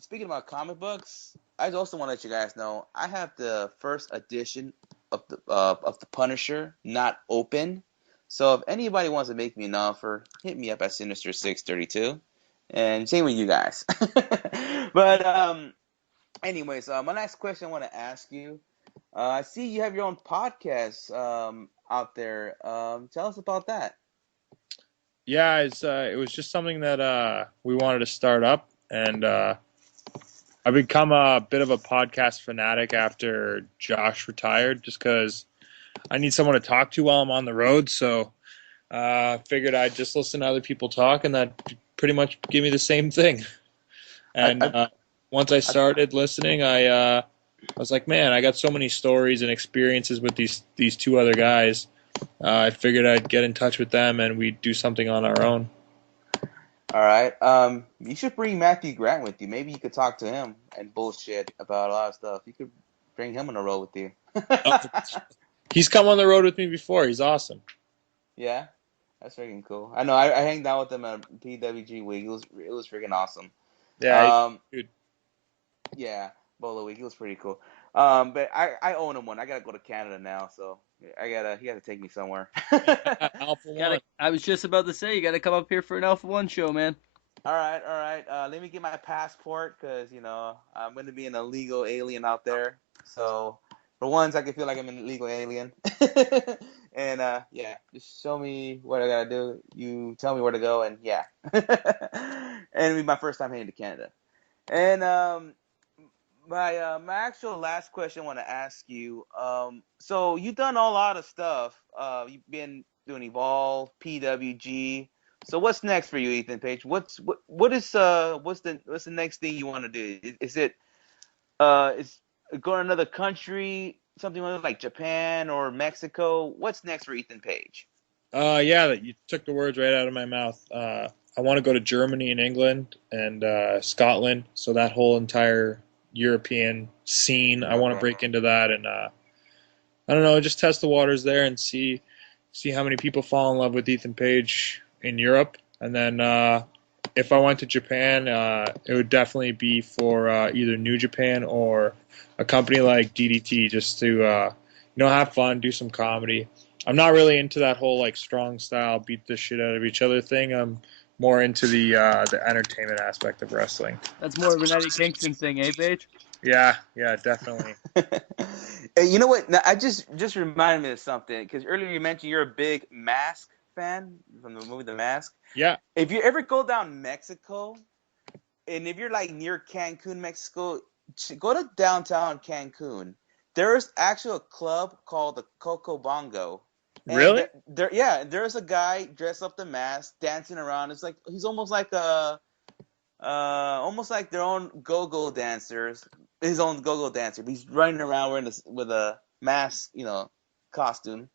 speaking about comic books, I also want to let you guys know I have the first edition of the Punisher not open. So if anybody wants to make me an offer, hit me up at Sinister632. And same with you guys. But anyways, my last question I want to ask you. I see you have your own podcast out there. Tell us about that. Yeah, it was just something that we wanted to start up, and I've become a bit of a podcast fanatic after Josh retired, just because I need someone to talk to while I'm on the road. So figured I'd just listen to other people talk, and that pretty much give me the same thing. And once I started listening, I was like, man, I got so many stories and experiences with these two other guys. I figured I'd get in touch with them and we'd do something on our own. All right. You should bring Matthew Grant with you. Maybe you could talk to him and bullshit about a lot of stuff. You could bring him on the road with you. He's come on the road with me before. He's awesome. Yeah, that's freaking cool. I know. I hanged out with him at PWG week. It was freaking awesome. Yeah, dude. Yeah, Bolo week. It was pretty cool. But I own him one. I gotta go to Canada now, so he gotta take me somewhere. Alpha One. I was just about to say, you gotta come up here for an Alpha One show, man. All right. Let me get my passport, because I'm gonna be an illegal alien out there. So for once, I can feel like I'm an illegal alien. And yeah, just show me what I gotta do. You tell me where to go, and yeah. And it'll be my first time heading to Canada. And my actual last question I want to ask you. So you've done a lot of stuff. You've been doing Evolve, PWG. So what's next for you, Ethan Page? What's the next thing you want to do? Is it is go to another country, something like Japan or Mexico? What's next for Ethan Page? Yeah, you took the words right out of my mouth. I want to go to Germany and England and Scotland. So that whole entire European scene, I want to break into that, and I don't know, just test the waters there and see how many people fall in love with Ethan Page in Europe. And then if I went to Japan, it would definitely be for either New Japan or a company like DDT, just to have fun, do some comedy. I'm not really into that whole like strong style, beat the shit out of each other thing. I'm more into the entertainment aspect of wrestling. That's more of an Eddie Kingston thing, eh, Paige? Yeah, definitely. Hey, you know what? Now, I just reminded me of something, because earlier you mentioned you're a big Mask fan from the movie The Mask. Yeah. If you ever go down Mexico, and if you're like near Cancun, Mexico, go to downtown Cancun. There's actually a club called the Coco Bongo. Really? There's a guy dressed up the mask, dancing around. It's like he's almost like their own go-go dancers, his own go-go dancer. He's running around wearing with a mask, costume.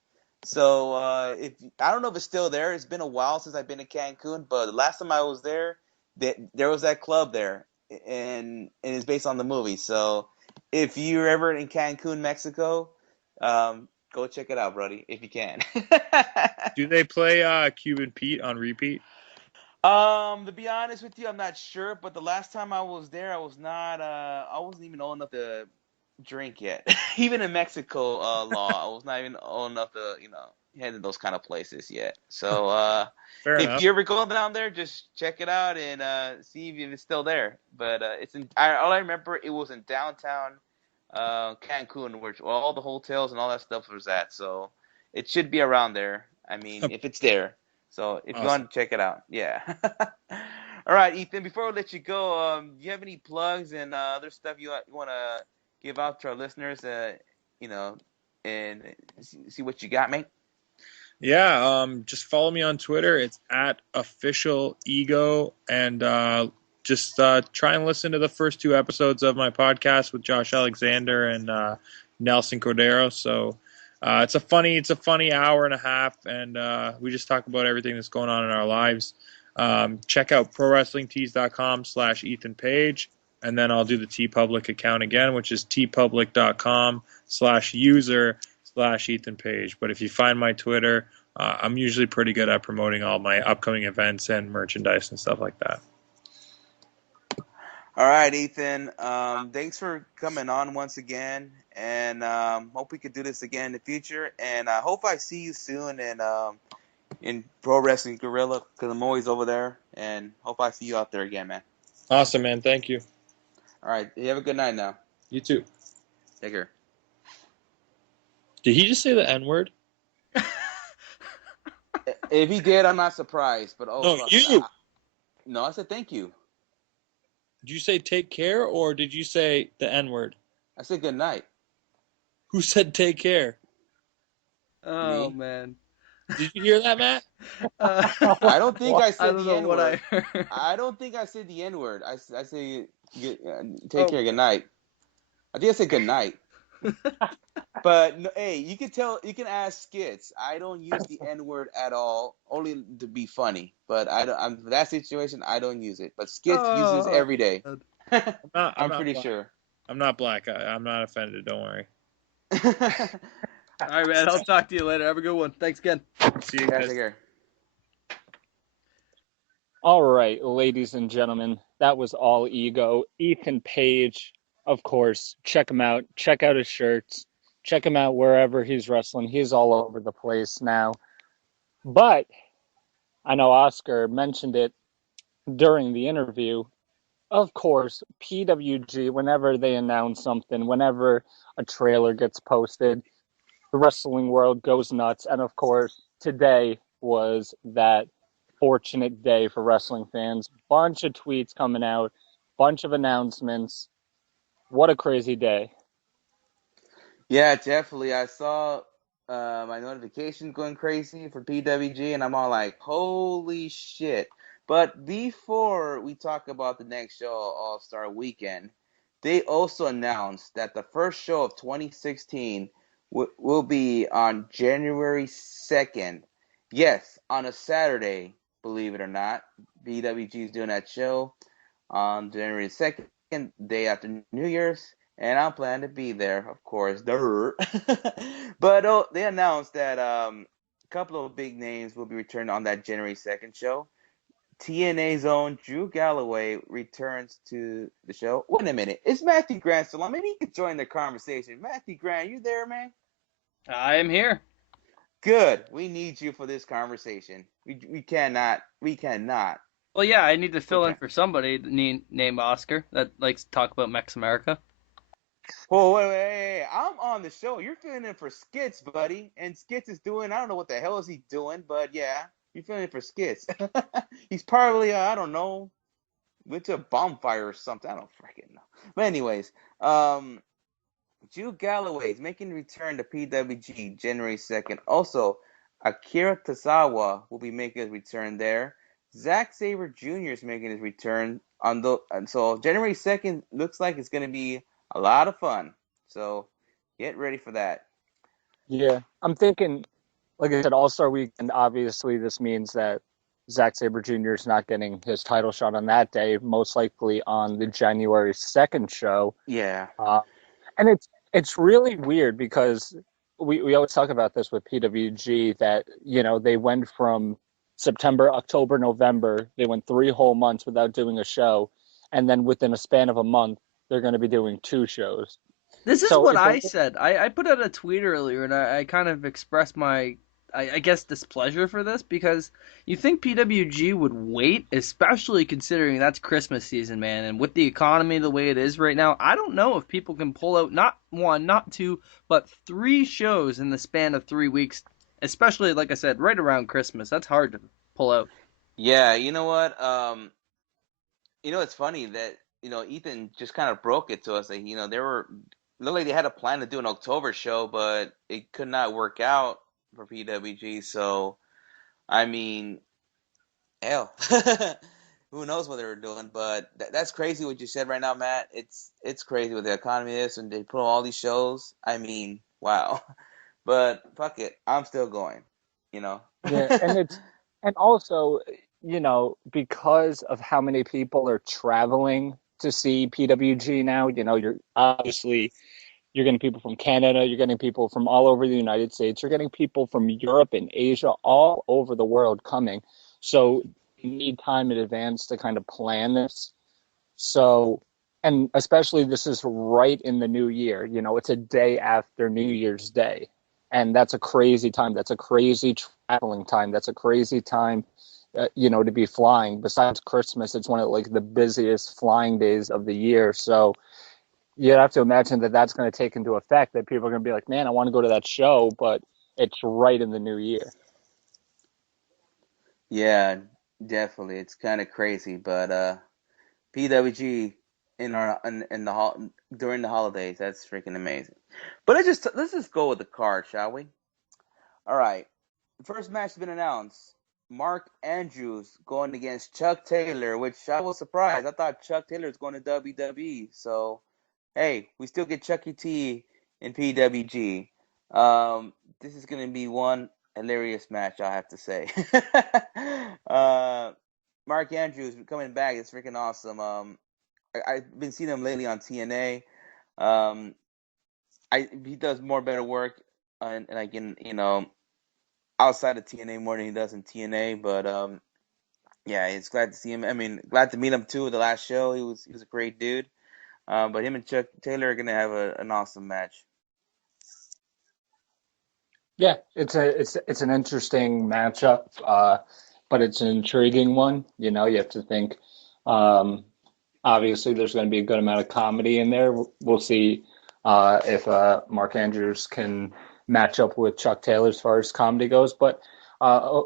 So I don't know if it's still there. It's been a while since I've been to Cancun, but the last time I was there, there was that club there, and it's based on the movie. So if you're ever in Cancun, Mexico, go check it out, buddy, if you can. Do they play Cuban Pete on repeat? To be honest with you, I'm not sure. But the last time I was there, I wasn't even old enough to drink yet. Even in Mexico law, I was not even old enough to, head to those kind of places yet. So if you ever go down there, just check it out and see if it's still there. But all I remember, it was in downtown Cancun, where all the hotels and all that stuff was at. So it should be around there. I mean, if it's there. So if you Awesome. want to check it out, yeah. All right, Ethan. Before we let you go, do you have any plugs and other stuff you want to give out to our listeners? And see what you got, mate. Yeah, just follow me on Twitter. It's at officialego, and just try and listen to the first 2 episodes of my podcast with Josh Alexander and Nelson Cordero. So it's a funny hour and a half, and we just talk about everything that's going on in our lives. Check out prowrestlingtees.com/Ethan Page, and then I'll do the TeePublic account again, which is tpublic.com/user/Ethan Page. But if you find my Twitter, I'm usually pretty good at promoting all my upcoming events and merchandise and stuff like that. All right, Ethan. Thanks for coming on once again, and hope we could do this again in the future. And I hope I see you soon in Pro Wrestling Guerrilla, because I'm always over there. And hope I see you out there again, man. Awesome, man. Thank you. All right. You have a good night now. You too. Take care. Did he just say the N-word? If he did, I'm not surprised. But No, you. No, I said thank you. Did you say take care, or did you say the N-word? I said good night. Who said take care? Oh, Me? man. Did you hear that, Matt? I don't think I I said don't the know what I N-word. heard. I don't think I said the N-word. I say take care, good night. I think I said good night. But no, hey, you can ask Skits. I don't use the N-word at all, only to be funny. But I'm for that situation, I don't use it. But Skits uses it every day. I'm pretty black. sure. I'm not black. I'm not offended. Don't worry. All right, man. I'll talk to you later. Have a good one. Thanks again. See you Yeah, guys. take care. All right, ladies and gentlemen, that was all ego. Ethan Page, of course, check him out. Check out his shirts. Check him out wherever he's wrestling. He's all over the place now. But I know Oscar mentioned it during the interview. Of course, PWG, whenever they announce something, whenever a trailer gets posted, the wrestling world goes nuts. And of course, today was that fortunate day for wrestling fans. Bunch of tweets coming out, bunch of announcements. What a crazy day. Yeah, definitely. I saw my notifications going crazy for PWG, and I'm all like, holy shit. But before we talk about the next show, All-Star Weekend, they also announced that the first show of 2016 will be on January 2nd. Yes, on a Saturday, believe it or not. PWG is doing that show on January 2nd, day after New Year's. And I'm planning to be there, of course. But they announced that a couple of big names will be returning on that January 2nd show. TNA's own Drew Galloway returns to the show. Wait a minute. Is Matthew Grant still on? Maybe he could join the conversation. Matthew Grant, you there, man? I am here. Good. We need you for this conversation. We cannot. Well, yeah, I need to fill in for somebody named Oscar that likes to talk about Mex America. Whoa, wait. I'm on the show. You're filling in for Skits, buddy. And Skits is doing, I don't know what the hell is he doing, but yeah, you're filling in for Skits. He's probably, I don't know, went to a bonfire or something. I don't freaking know. But anyways, Drew Galloway is making a return to PWG January 2nd. Also, Akira Tozawa will be making his return there. Zack Sabre Jr. is making his return and so January 2nd looks like it's going to be a lot of fun. So get ready for that. Yeah, I'm thinking, like I said, All-Star Weekend, obviously this means that Zack Sabre Jr. is not getting his title shot on that day, most likely on the January 2nd show. Yeah. And it's really weird because we always talk about this with PWG that, they went from September, October, November, they went 3 whole months without doing a show. And then within a span of a month, they're going to be doing 2 shows. This is what I said. I put out a tweet earlier, and I kind of expressed my, I guess, displeasure for this, because you think PWG would wait, especially considering that's Christmas season, man, and with the economy the way it is right now, I don't know if people can pull out not 1, not 2, but 3 shows in the span of 3 weeks, especially, like I said, right around Christmas. That's hard pull out. Yeah, you know what? It's funny that Ethan just kind of broke it to us. Like, looked like they had a plan to do an October show, but it could not work out for PWG. So, I mean, hell, who knows what they were doing? But that's crazy what you said right now, Matt. It's crazy what the economy is, and they put on all these shows. I mean, wow. But fuck it, I'm still going. Yeah, and also, because of how many people are traveling to see PWG now, you're getting people from Canada, you're getting people from all over the United States, you're getting people from Europe and Asia, all over the world coming. So you need time in advance to kind of plan this. So, and especially this is right in the new year, it's a day after New Year's Day. And that's a crazy time. That's a crazy traveling time. That's a crazy time, to be flying. Besides Christmas, it's one of the busiest flying days of the year. So you have to imagine that that's going to take into effect, that people are going to be like, man, I want to go to that show, but it's right in the new year. Yeah, definitely. It's kind of crazy, but PWG during the holidays, that's freaking amazing. But let's just go with the card, shall we? All right. The first match has been announced. Mark Andrews going against Chuck Taylor, which I was surprised. I thought Chuck Taylor was going to WWE. So, hey, we still get Chucky T in PWG. This is going to be one hilarious match, I have to say. Mark Andrews coming back is freaking awesome. I've been seeing him lately on TNA. He does more better work, and like outside of TNA more than he does in TNA. But yeah, it's glad to see him. I mean, glad to meet him too. The last show, he was a great dude. But him and Chuck Taylor are gonna have an awesome match. Yeah, it's an interesting matchup, but it's an intriguing one. You have to think. Obviously, there's going to be a good amount of comedy in there. We'll see if Mark Andrews can match up with Chuck Taylor as far as comedy goes. But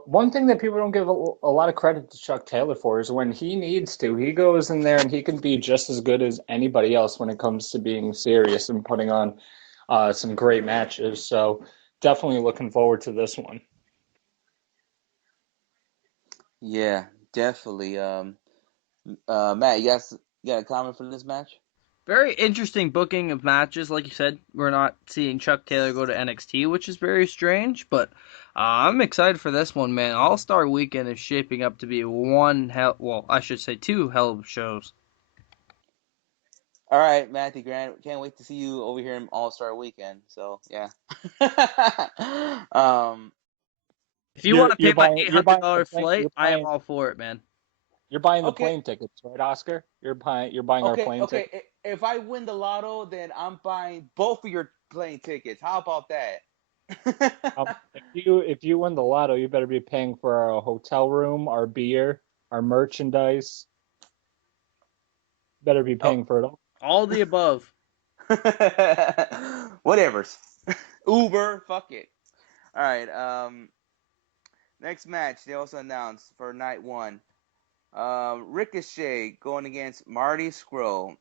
one thing that people don't give a lot of credit to Chuck Taylor for is when he needs to, he goes in there and he can be just as good as anybody else when it comes to being serious and putting on some great matches. So definitely looking forward to this one. Yeah, definitely. Matt, you got a comment for this match? Very interesting booking of matches. Like you said, we're not seeing Chuck Taylor go to NXT, which is very strange, but I'm excited for this one, man. All-Star Weekend is shaping up to be two hell of shows. All right, Matthew Grant, can't wait to see you over here in All-Star Weekend. So, yeah. If you want to pay my $800 plane, flight, I am all for it, man. You're buying the plane tickets, right, Oscar? You're buying our plane tickets. Okay. If I win the lotto, then I'm buying both of your plane tickets. How about that? If you win the lotto, you better be paying for our hotel room, our beer, our merchandise. Better be paying for it all. All the above. Whatever. Uber, fuck it. All right. Next match they also announced for night one. Ricochet going against Marty Scurll.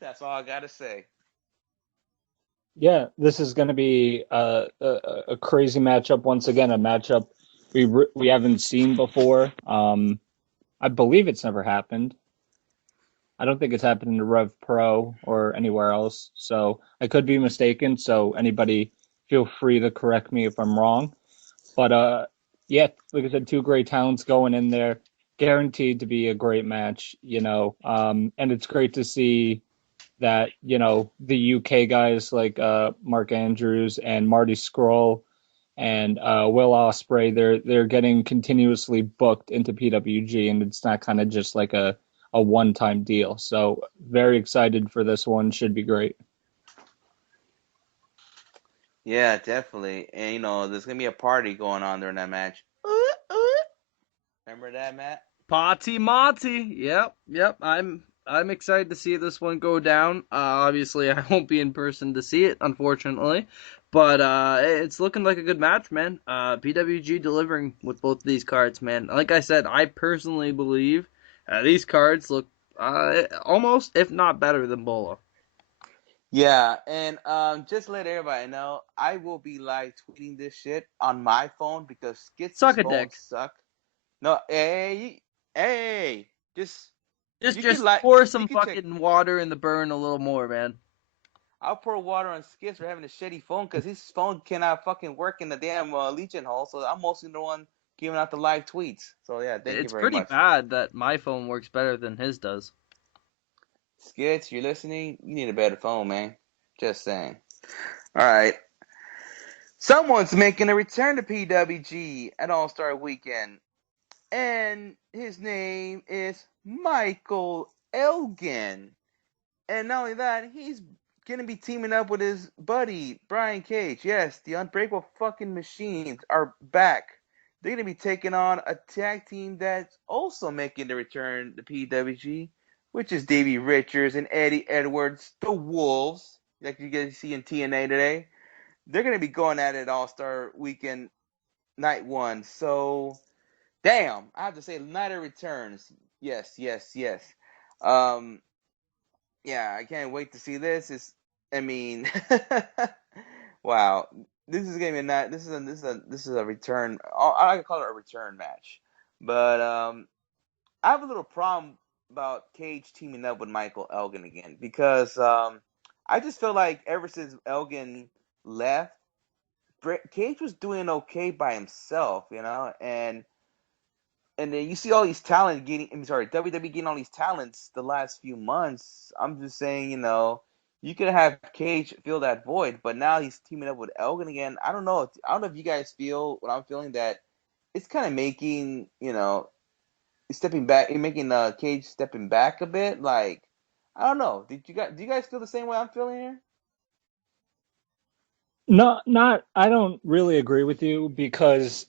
That's all I gotta say. Yeah, this is going to be a crazy matchup once again. A matchup we haven't seen before. I believe it's never happened. I don't think it's happened in the Rev Pro or anywhere else. So I could be mistaken. So anybody feel free to correct me if I'm wrong. But yeah, like I said, two great talents going in there, guaranteed to be a great match, and it's great to see that, the UK guys like Mark Andrews and Marty Scurll and Will Ospreay, they're getting continuously booked into PWG, and it's not kind of just like a one-time deal. So very excited for this one. Should be great. Yeah, definitely. And there's gonna be a party going on during that match. Remember that, Matt? Party Marty. Yep. I'm excited to see this one go down. Obviously, I won't be in person to see it, unfortunately. But it's looking like a good match, man. PWG delivering with both of these cards, man. Like I said, I personally believe these cards look almost, if not better than Bola. Yeah, and just let everybody know, I will be live tweeting this shit on my phone because Skits' Suck a phone dick. suck. No, hey, just you can Just like pour you some can check. fucking water in the burn a little more, man. I'll pour water on Skits for having a shitty phone because his phone cannot fucking work in the damn Legion Hall. So I'm mostly the one giving out the live tweets. So yeah, thank you It's very pretty much. bad that my phone works better than his does. Skits, you're listening? You need a better phone, man. Just saying. All right. Someone's making a return to PWG at All-Star Weekend, and his name is Michael Elgin. And not only that, he's going to be teaming up with his buddy, Brian Cage. Yes, the Unbreakable fucking Machines are back. They're going to be taking on a tag team that's also making the return to PWG, which is Davey Richards and Eddie Edwards, the Wolves, like you guys see in TNA today. They're going to be going at it All-Star Weekend Night 1. So, damn, I have to say, Night of Returns. Yes. Yeah, I can't wait to see this. Wow, this is gonna be a night. This is a return. I like to call it a return match, but I have a little problem about Cage teaming up with Michael Elgin again because I just feel like ever since Elgin left, Cage was doing okay by himself, and then you see all these talent WWE getting all these talents the last few months. I'm just saying, you could have Cage fill that void, but now he's teaming up with Elgin again. I don't know. I don't know if you guys feel what I'm feeling, that it's kind of making, stepping back, making Cage stepping back a bit. Like, I don't know. Do you guys feel the same way I'm feeling here? No, not. I don't really agree with you because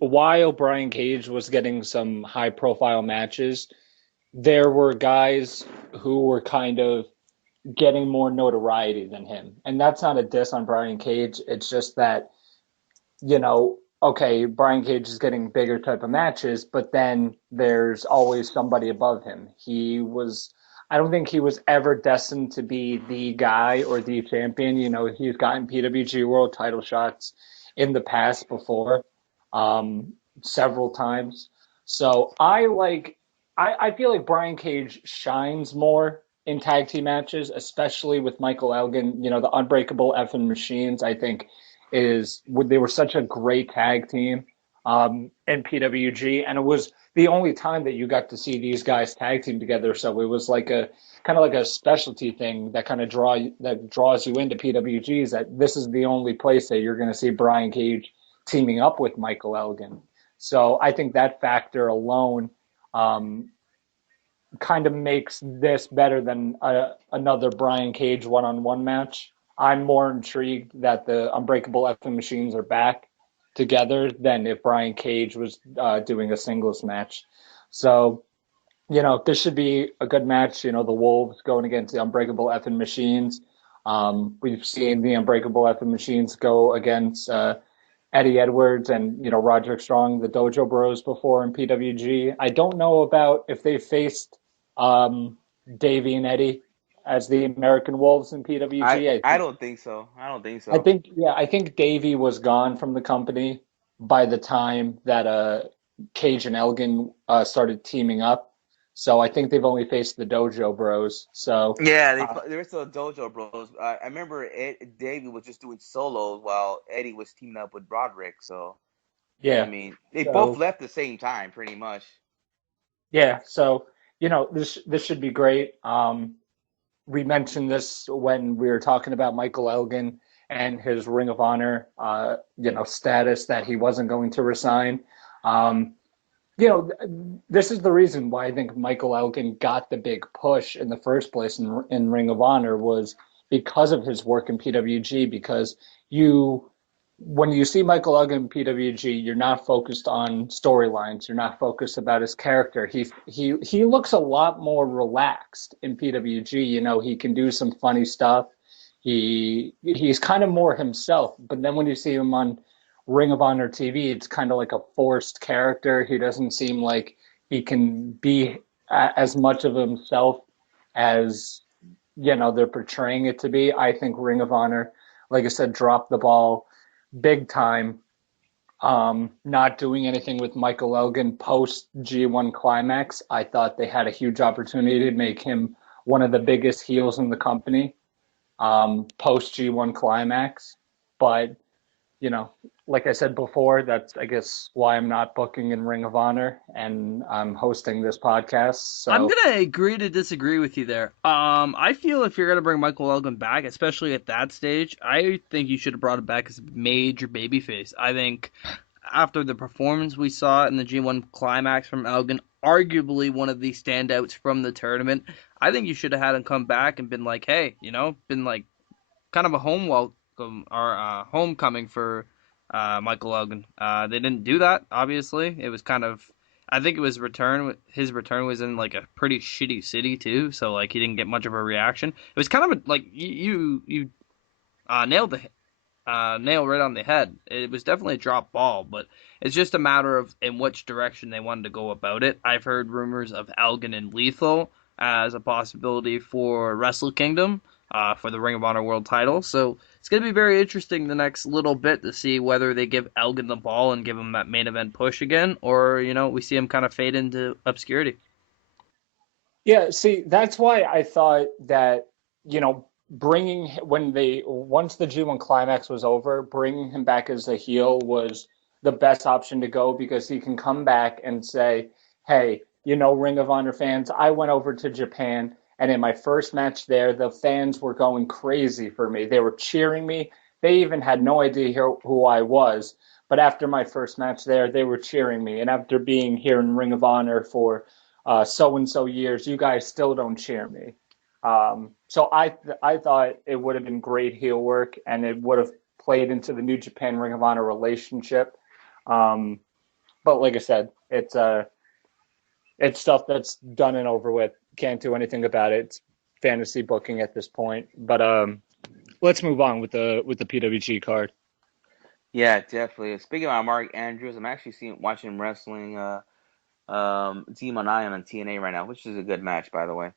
while Brian Cage was getting some high-profile matches, there were guys who were kind of getting more notoriety than him. And that's not a diss on Brian Cage. It's just that, okay, Brian Cage is getting bigger type of matches, but then there's always somebody above him. I don't think he was ever destined to be the guy or the champion. He's gotten PWG World title shots in the past before, several times. So I feel like Brian Cage shines more in tag team matches, especially with Michael Elgin. The Unbreakable effing Machines, I think, they were such a great tag team in PWG, and it was the only time that you got to see these guys tag team together. So it was like a kind of like a specialty thing that kind of draws you into PWG, is that this is the only place that you're going to see Brian Cage teaming up with Michael Elgin. So I think that factor alone kind of makes this better than another Brian Cage one-on-one match. I'm more intrigued that the Unbreakable effing Machines are back together than if Brian Cage was doing a singles match. So, this should be a good match. The Wolves going against the Unbreakable effing Machines. We've seen the Unbreakable effing Machines go against Eddie Edwards and, Roderick Strong, the Dojo Bros, before in PWG. I don't know about if they faced Davey and Eddie as the American Wolves in PWG. I don't think so. I think Davey was gone from the company by the time that Cage and Elgin started teaming up. So I think they've only faced the Dojo Bros. So yeah, they were still Dojo Bros. I remember Davey was just doing solos while Eddie was teaming up with Broderick. So yeah, they both left at the same time, pretty much. Yeah, so this should be great. We mentioned this when we were talking about Michael Elgin and his Ring of Honor, status, that he wasn't going to resign. This is the reason why I think Michael Elgin got the big push in the first place in Ring of Honor, was because of his work in PWG. Because when you see Michael Elgin in PWG, you're not focused on storylines. You're not focused about his character. He looks a lot more relaxed in PWG. He can do some funny stuff. He's kind of more himself, but then when you see him on Ring of Honor TV, it's kind of like a forced character. He doesn't seem like he can be as much of himself as they're portraying it to be. I think Ring of Honor, like I said, dropped the ball big time. Not doing anything with Michael Elgin post G1 Climax. I thought they had a huge opportunity to make him one of the biggest heels in the company post G1 Climax. But, like I said before, that's, I guess, why I'm not booking in Ring of Honor and I'm hosting this podcast. So I'm going to agree to disagree with you there. I feel if you're going to bring Michael Elgin back, especially at that stage, I think you should have brought him back as a major babyface. I think after the performance we saw in the G1 Climax from Elgin, arguably one of the standouts from the tournament, I think you should have had him come back and been like, hey, been like kind of a home welcome or homecoming for Michael Elgin. They didn't do that, obviously. It was kind of, I think it was his return was in like a pretty shitty city too, so like he didn't get much of a reaction. It was kind of like you nailed the nail right on the head. It was definitely a drop ball, but it's just a matter of in which direction they wanted to go about it. I've heard rumors of Elgin and Lethal as a possibility for Wrestle Kingdom for the Ring of Honor World title. So it's going to be very interesting the next little bit to see whether they give Elgin the ball and give him that main event push again, or, we see him kind of fade into obscurity. Yeah, see, that's why I thought that, once the G1 Climax was over, bringing him back as a heel was the best option to go, because he can come back and say, hey, Ring of Honor fans, I went over to Japan, and in my first match there, the fans were going crazy for me. They were cheering me. They even had no idea who I was. But after my first match there, they were cheering me. And after being here in Ring of Honor for so-and-so years, you guys still don't cheer me. So I thought it would have been great heel work, and it would have played into the New Japan Ring of Honor relationship. But like I said, it's stuff that's done and over with. Can't do anything about it. It's fantasy booking at this point. But let's move on with the PWG card. Yeah, definitely. Speaking about Mark Andrews, I'm actually watching wrestling Demon Ion on TNA right now, which is a good match, by the way.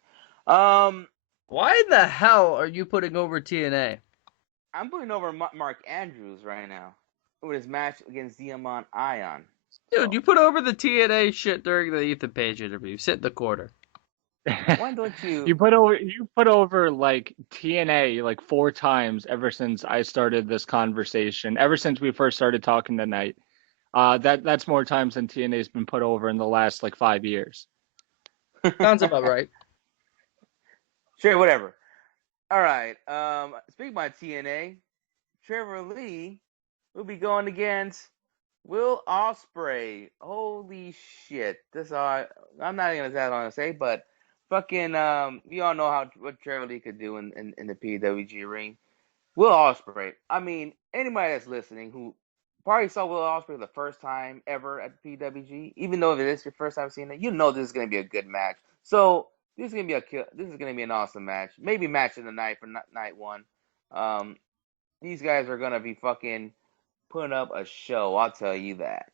Why the hell are you putting over TNA? I'm putting over Mark Andrews right now with his match against Demon Ion. Dude, you put over the TNA shit during the Ethan Page interview. Sit in the corner. Why don't you? You put over like TNA like 4 times ever since I started this conversation. Ever since we first started talking tonight. That's more times than TNA's been put over in the last like 5 years. Sounds about right. Sure, whatever. All right. Speaking about TNA, Trevor Lee will be going against Will Ospreay. Holy shit! I'm not even gonna say, but fucking we all know what Trevor Lee could do in the PWG ring. Will Ospreay. I mean, anybody that's listening who probably saw Will Ospreay the first time ever at PWG, even though if it is your first time seeing it, this is gonna be a good match. So this is gonna be an awesome match. Maybe match of the night for night one. These guys are gonna be fucking putting up a show. I'll tell you that.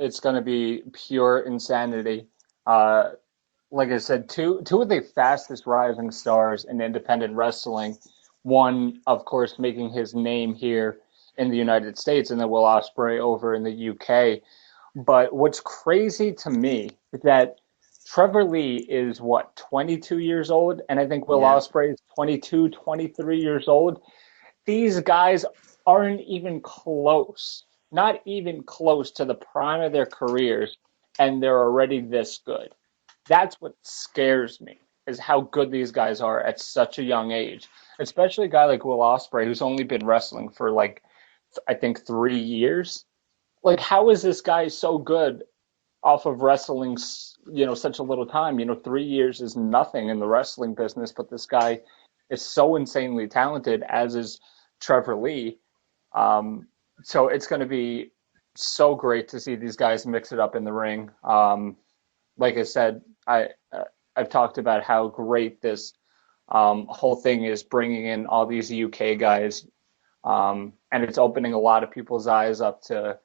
It's gonna be pure insanity. Like I said, two of the fastest rising stars in independent wrestling. One, of course, making his name here in the United States, and then Will Ospreay over in the UK. But what's crazy to me is that Trevor Lee is, 22 years old? And I think Will Ospreay is 22, 23 years old. These guys aren't even close, not even close to the prime of their careers, and they're already this good. That's what scares me, is how good these guys are at such a young age, especially a guy like Will Ospreay, who's only been wrestling for, I think 3 years. How is this guy so good off of wrestling, such a little time? 3 years is nothing in the wrestling business, but this guy is so insanely talented, as is Trevor Lee. So it's going to be so great to see these guys mix it up in the ring. Like I said, I've talked about how great this whole thing is bringing in all these UK guys, and it's opening a lot of people's eyes up to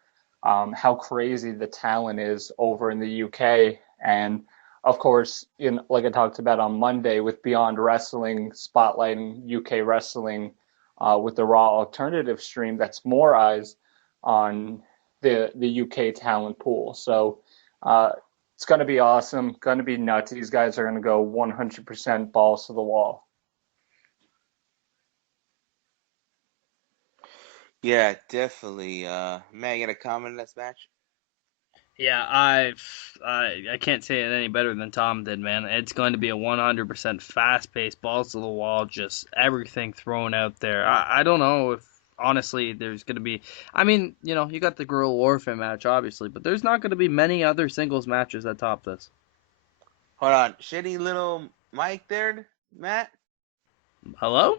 how crazy the talent is over in the UK. And of course, like I talked about on Monday with Beyond Wrestling spotlighting UK wrestling with the Raw Alternative stream, that's more eyes on the UK talent pool. So it's going to be awesome, going to be nuts. These guys are going to go 100% balls to the wall. Yeah, definitely. Matt, you got a comment on this match? Yeah, I can't say it any better than Tom did, man. It's going to be a 100% fast-paced, balls to the wall, just everything thrown out there. I don't know if, honestly, there's going to be... I mean, you know, you got the Guerrilla Warfare match, obviously, but there's not going to be many other singles matches that top this. Hold on. Shitty little mic there, Matt? Hello?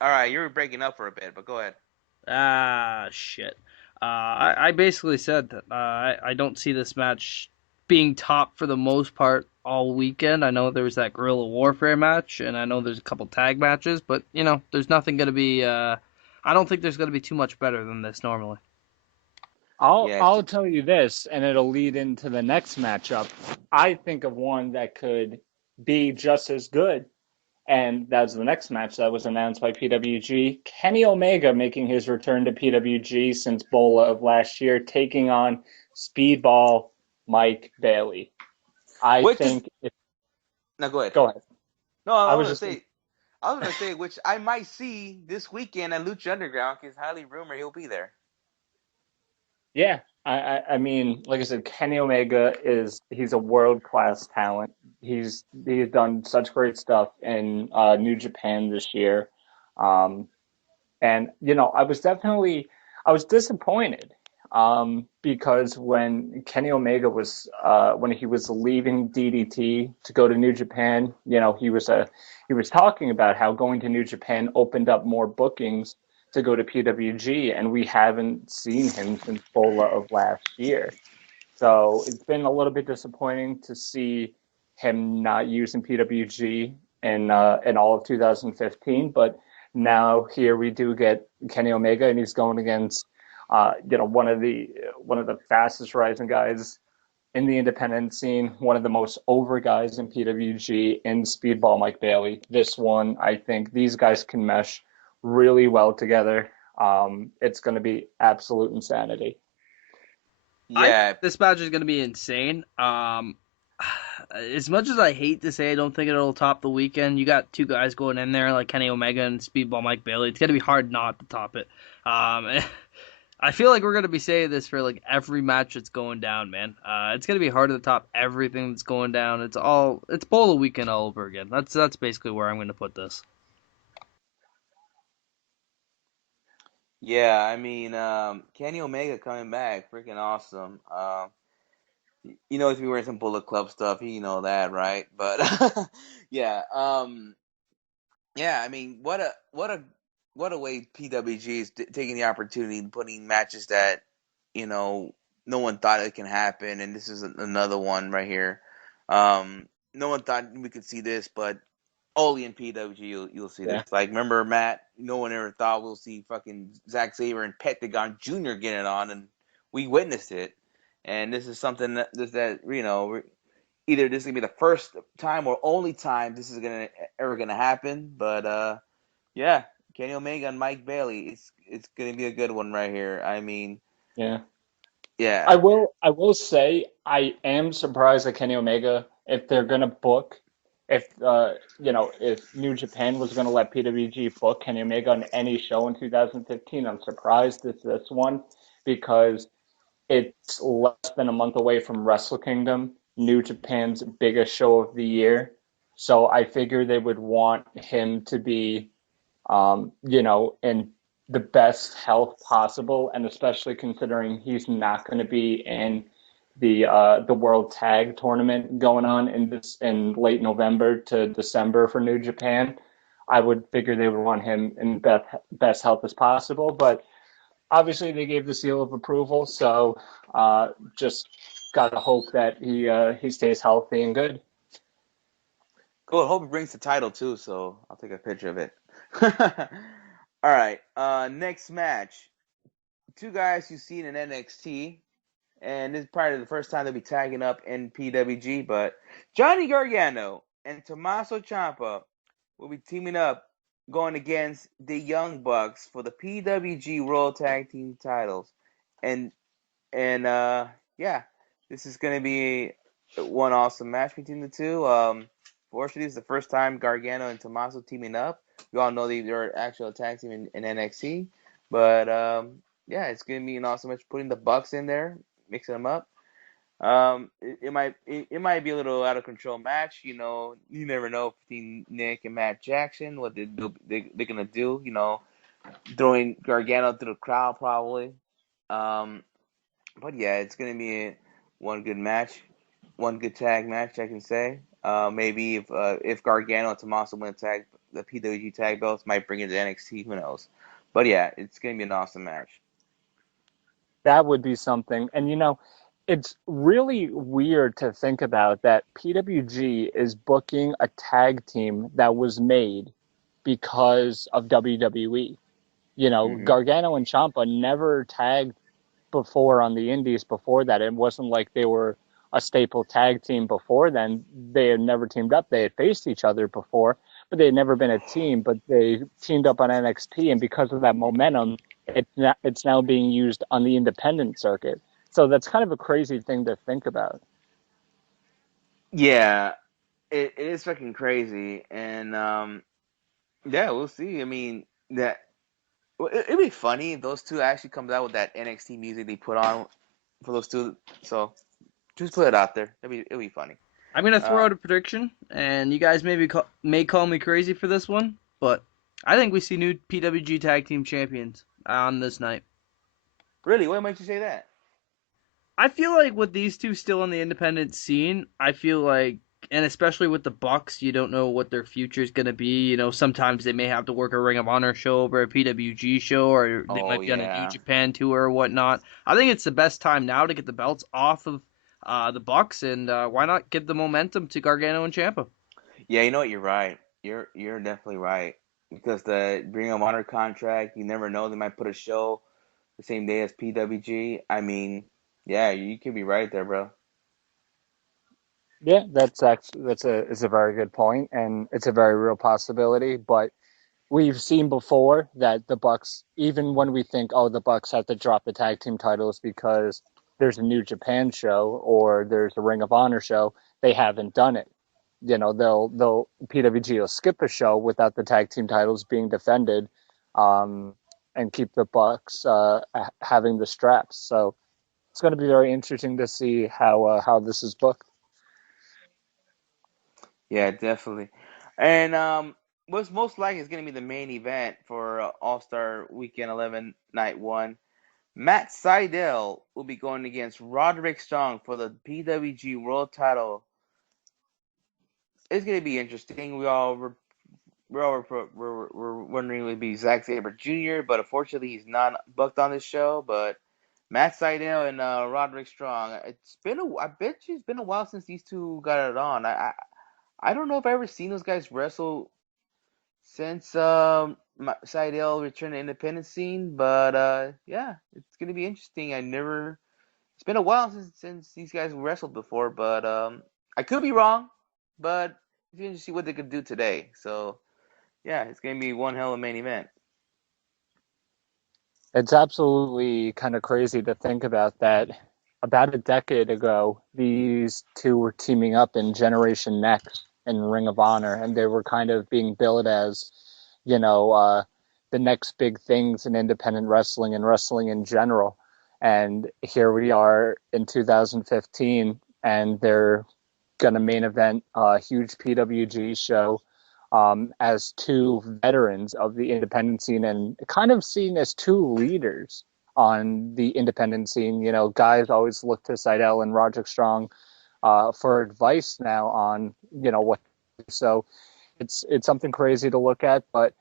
All right, you were breaking up for a bit, but go ahead. Ah, shit. I basically said that I don't see this match being top for the most part all weekend. I know there was that Guerrilla Warfare match, and I know there's a couple tag matches, but, you know, there's nothing going to be... I don't think there's going to be too much better than this normally. I'll tell you this, and it'll lead into the next matchup. I think of one that could be just as good, and that's the next match that was announced by PWG. Kenny Omega making his return to PWG since Bola of last year, taking on Speedball Mike Bailey. No, go ahead. Go ahead. No, I was just going to say, which I might see this weekend at Lucha Underground, because highly rumored he'll be there. Yeah, I mean, like I said, Kenny Omega he's a world-class talent. He's done such great stuff in New Japan this year. And, you know, I was disappointed because when Kenny Omega when he was leaving DDT to go to New Japan, you know, he was talking about how going to New Japan opened up more bookings to go to PWG, and we haven't seen him since Bola of last year. So it's been a little bit disappointing to see him not using PWG in all of 2015. But now here we do get Kenny Omega, and he's going against you know, one of the fastest rising guys in the independent scene, one of the most over guys in PWG, in Speedball Mike Bailey. This one, I think these guys can mesh really well together. It's going to be absolute insanity. Yeah, this match is going to be insane. As much as I hate to say I don't think it'll top the weekend, you got two guys going in there like Kenny Omega and Speedball Mike Bailey. It's going to be hard not to top it. I feel like we're going to be saying this for like every match that's going down, man. It's going to be hard to top everything that's going down. It's Bola weekend all over again. That's basically where I'm going to put this. Yeah, I mean, Kenny Omega coming back, freaking awesome. You know, he's been wearing some Bullet Club stuff. You know that, right? But yeah, yeah. I mean, what a way PWG is taking the opportunity and putting matches that, you know, no one thought it can happen, and this is another one right here. No one thought we could see this, but only in PWG you'll see this. Like, remember, Matt? No one ever thought we'll see fucking Zack Sabre and Pentagon Jr. get it on, and we witnessed it. And this is something that you know, either this is gonna be the first time or only time this is ever gonna happen. But yeah, Kenny Omega and Mike Bailey, it's gonna be a good one right here. I mean, yeah. I will say I am surprised at Kenny Omega if they're gonna book. If you know, if New Japan was going to let PWG book Kenny Omega on any show in 2015, I'm surprised it's this one, because it's less than a month away from Wrestle Kingdom, New Japan's biggest show of the year. So I figure they would want him to be, you know, in the best health possible, and especially considering he's not going to be in the World Tag Tournament going on in late November to December for New Japan. I would figure they would want him in best health as possible, but obviously they gave the seal of approval, so just gotta hope that he stays healthy and good. Cool. Hope it brings the title too, so I'll take a picture of it. All right. Next match. Two guys you've seen in NXT, and this is probably the first time they'll be tagging up in PWG, but Johnny Gargano and Tommaso Ciampa will be teaming up going against the Young Bucks for the PWG World Tag Team titles. And yeah, this is going to be one awesome match between the two. Fortunately, it's the first time Gargano and Tommaso teaming up. We all know they're actual tag team in NXT, but yeah, it's going to be an awesome match. Putting the Bucks in there, mixing them up. It might be a little out of control match. You know, you never know between Nick and Matt Jackson what they're gonna do. You know, throwing Gargano through the crowd probably. But yeah, it's gonna be one good match, one good tag match, I can say. Maybe if Gargano and Tommaso win the PWG tag belts, might bring it to NXT. Who knows? But yeah, it's gonna be an awesome match. That would be something. And, it's really weird to think about that PWG is booking a tag team that was made because of WWE. Gargano and Ciampa never tagged before on the indies before that. It wasn't like they were a staple tag team before then. They had never teamed up. They had faced each other before, but they had never been a team. But they teamed up on NXT, and because of that momentum, it's now being used on the independent circuit. So that's kind of a crazy thing to think about. Yeah, it is fucking crazy, and yeah, we'll see. I mean, it'd be funny if those two actually comes out with that NXT music they put on for those two. So just put it out there. It'll be funny. I'm gonna throw out a prediction, and you guys may call me crazy for this one, but I think we see new PWG Tag Team Champions on this night. Really? Why might you say that? I feel like with these two still on the independent scene, I feel like, and especially with the Bucks, you don't know what their future is going to be. Sometimes they may have to work a Ring of Honor show over a PWG show, or they might be on a New Japan tour or whatnot. I think it's the best time now to get the belts off of the Bucks, and why not give the momentum to Gargano and Ciampa? Yeah, you know what? You're right. You're definitely right. Because the Ring of Honor contract, you never know. They might put a show the same day as PWG. I mean, yeah, you could be right there, bro. Yeah, that's a very good point, and it's a very real possibility. But we've seen before that the Bucks, even when we think, oh, the Bucks have to drop the tag team titles because there's a New Japan show or there's a Ring of Honor show, they haven't done it. They'll PWG will skip a show without the tag team titles being defended, and keep the Bucks having the straps. So it's going to be very interesting to see how this is booked. Yeah, definitely. And what's most likely is going to be the main event for All-Star Weekend 11 Night 1. Matt Sydal will be going against Roderick Strong for the PWG World Title. It's going to be interesting. We're wondering it would be Zack Sabre Jr., but unfortunately he's not booked on this show. But Matt Sydal and Roderick Strong. I bet you it's been a while since these two got it on. I don't know if I've ever seen those guys wrestle since Sydal returned to the independent scene, but yeah, it's gonna be interesting. It's been a while since these guys wrestled before, but I could be wrong, but it's interesting to see what they could do today. So yeah, it's gonna be one hell of a main event. It's absolutely kind of crazy to think about that. About a decade ago, these two were teaming up in Generation Next in Ring of Honor, and they were kind of being billed as, the next big things in independent wrestling and wrestling in general. And here we are in 2015, and they're going to main event a huge PWG show as two veterans of the independent scene and kind of seen as two leaders on the independent scene. Guys always look to Sydal and Roderick Strong for advice now on, what. So it's something crazy to look at, but